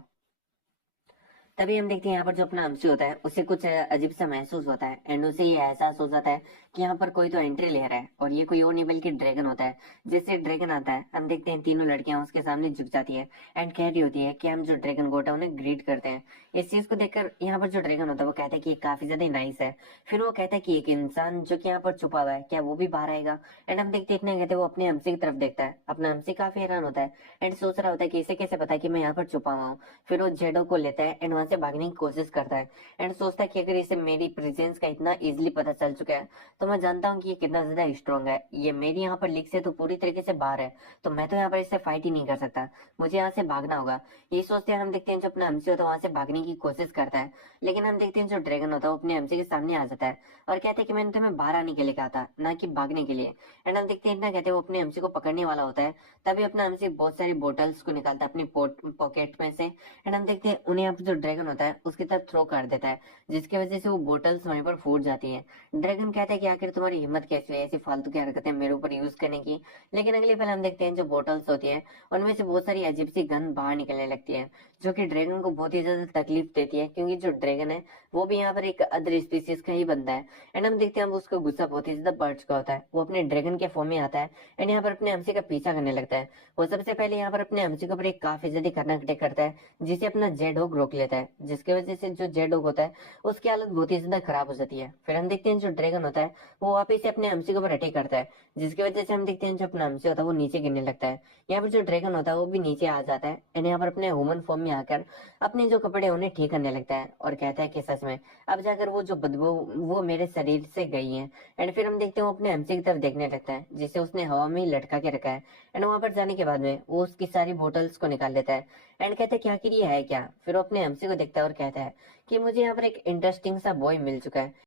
तभी हम देखते हैं यहाँ पर जो अपना हमसे होता है उसे कुछ अजीब सा महसूस होता है एंड उसे ये एहसास हो जाता है कि यहाँ पर कोई तो एंट्री ले रहा है और ये कोई और नहीं बल्कि ड्रैगन होता है। जैसे ड्रैगन आता है हम देखते हैं तीनों लड़कियां उसके सामने झुक जाती है एंड कह रही होती है कि हम जो ड्रैगन गोट है उन्हें ग्रीट करते हैं। इस चीज को देखकर यहाँ पर जो ड्रैगन होता है वो कहता है कि ये काफी ज्यादा नाइस है। फिर वो कहता है कि एक इंसान जो कि यहाँ पर छुपा हुआ है क्या वो भी बाहर आएगा। एंड हम देखते इतने कहते वो अपने हमसे की तरफ देखता है, अपना हमसे काफी हैरान होता है एंड सोच रहा होता है कि इसे कैसे पता है कि मैं यहाँ पर छुपा हुआ हूँ। फिर वो जेडो को लेता है एंड वहां से भागने की कोशिश करता है एंड सोचता है कि अगर इसे मेरी प्रेजेंस का इतना इजीली पता चल चुका है तो मैं जानता हूँ कि ये कितना ज्यादा स्ट्रांग है, ये मेरी यहाँ पर लीग से तो पूरी तरीके से बाहर है, तो मैं तो यहाँ पर इससे फाइट ही नहीं कर सकता, मुझे यहाँ से भागना होगा। ये सोचते हैं हम देखते हैं जो अपना हमसे होता है वहां से भागने की कोशिश करता है, लेकिन हम देखते हैं जो ड्रैगन होता है वो अपने हमसे के सामने आ जाता है और कहते हैं कि मैंने तुम्हें बाहर आने के लिए कहा था ना कि भागने के लिए। एंड हम देखते हैं इतना कहते हैं वो अपने हमसे को पकड़ने वाला होता है, तभी अपना हमसे बहुत सारी बोटल्स को निकालता है अपनी पॉकेट में से एंड हम देखते हैं उन्हें यहाँ पर जो ड्रैगन होता है उसकी तरफ थ्रो कर देता है जिसकी वजह से वो बोटल्स वहीं पर फूट जाती है। ड्रैगन कहता है कि आखिर तुम्हारी हिम्मत कैसी है ऐसी फालतू की हरकतें मेरे ऊपर यूज करने की। लेकिन अगले पल हम देखते हैं जो बोटल्स होती है उनमें से बहुत सारी अजीब सी गंध बाहर निकलने लगती है जो कि ड्रैगन को बहुत ही ज्यादा तकलीफ देती है क्योंकि जो ड्रैगन है वो भी यहाँ पर एक अदर स्पीसीज का ही बंदा है। एंड हम देखते हैं अब उसका गुस्सा बहुत ही ज्यादा बढ़ चुका होता है, वो अपने ड्रैगन के फॉर्म में आता है एंड यहाँ पर अपने हमसे का पीछा करने लगता है। वो सबसे पहले यहाँ पर अपने हमसे के ऊपर एक काफी ज्यादा खतरनाक अटैक करता है जिसे अपना जेड होग रोक लेता है, जिसकी वजह से जो जेड होग होता है उसकी हालत बहुत ही ज्यादा खराब हो जाती है। फिर हम देखते हैं जो ड्रैगन होता है वो वापस से अपने एमसी के ऊपर अटैक करता है, जिसकी वजह से हम देखते हैं जो अपना एमसी होता है वो नीचे गिरने लगता है। यहाँ पर जो ड्रैगन होता है वो भी नीचे आ जाता है एंड यहाँ पर अपने ह्यूमन फॉर्म में आकर अपने जो कपड़े हैं उन्हें ठीक करने लगता है और कहता है कि सच में अब जाकर वो जो बदबू वो मेरे शरीर से गई है। एंड फिर हम देखते हैं वो अपने एमसी की तरफ देखने लगता है जिसे उसने हवा में ही लटका के रखा है। एंड वहां पर जाने के बाद में वो उसकी सारी बोतल्स को निकाल लेता है एंड कहता है कि आखिर ये है क्या। फिर वो अपने एमसी को देखता है और कहता है कि मुझे यहाँ पर एक इंटरेस्टिंग सा बॉय मिल चुका है।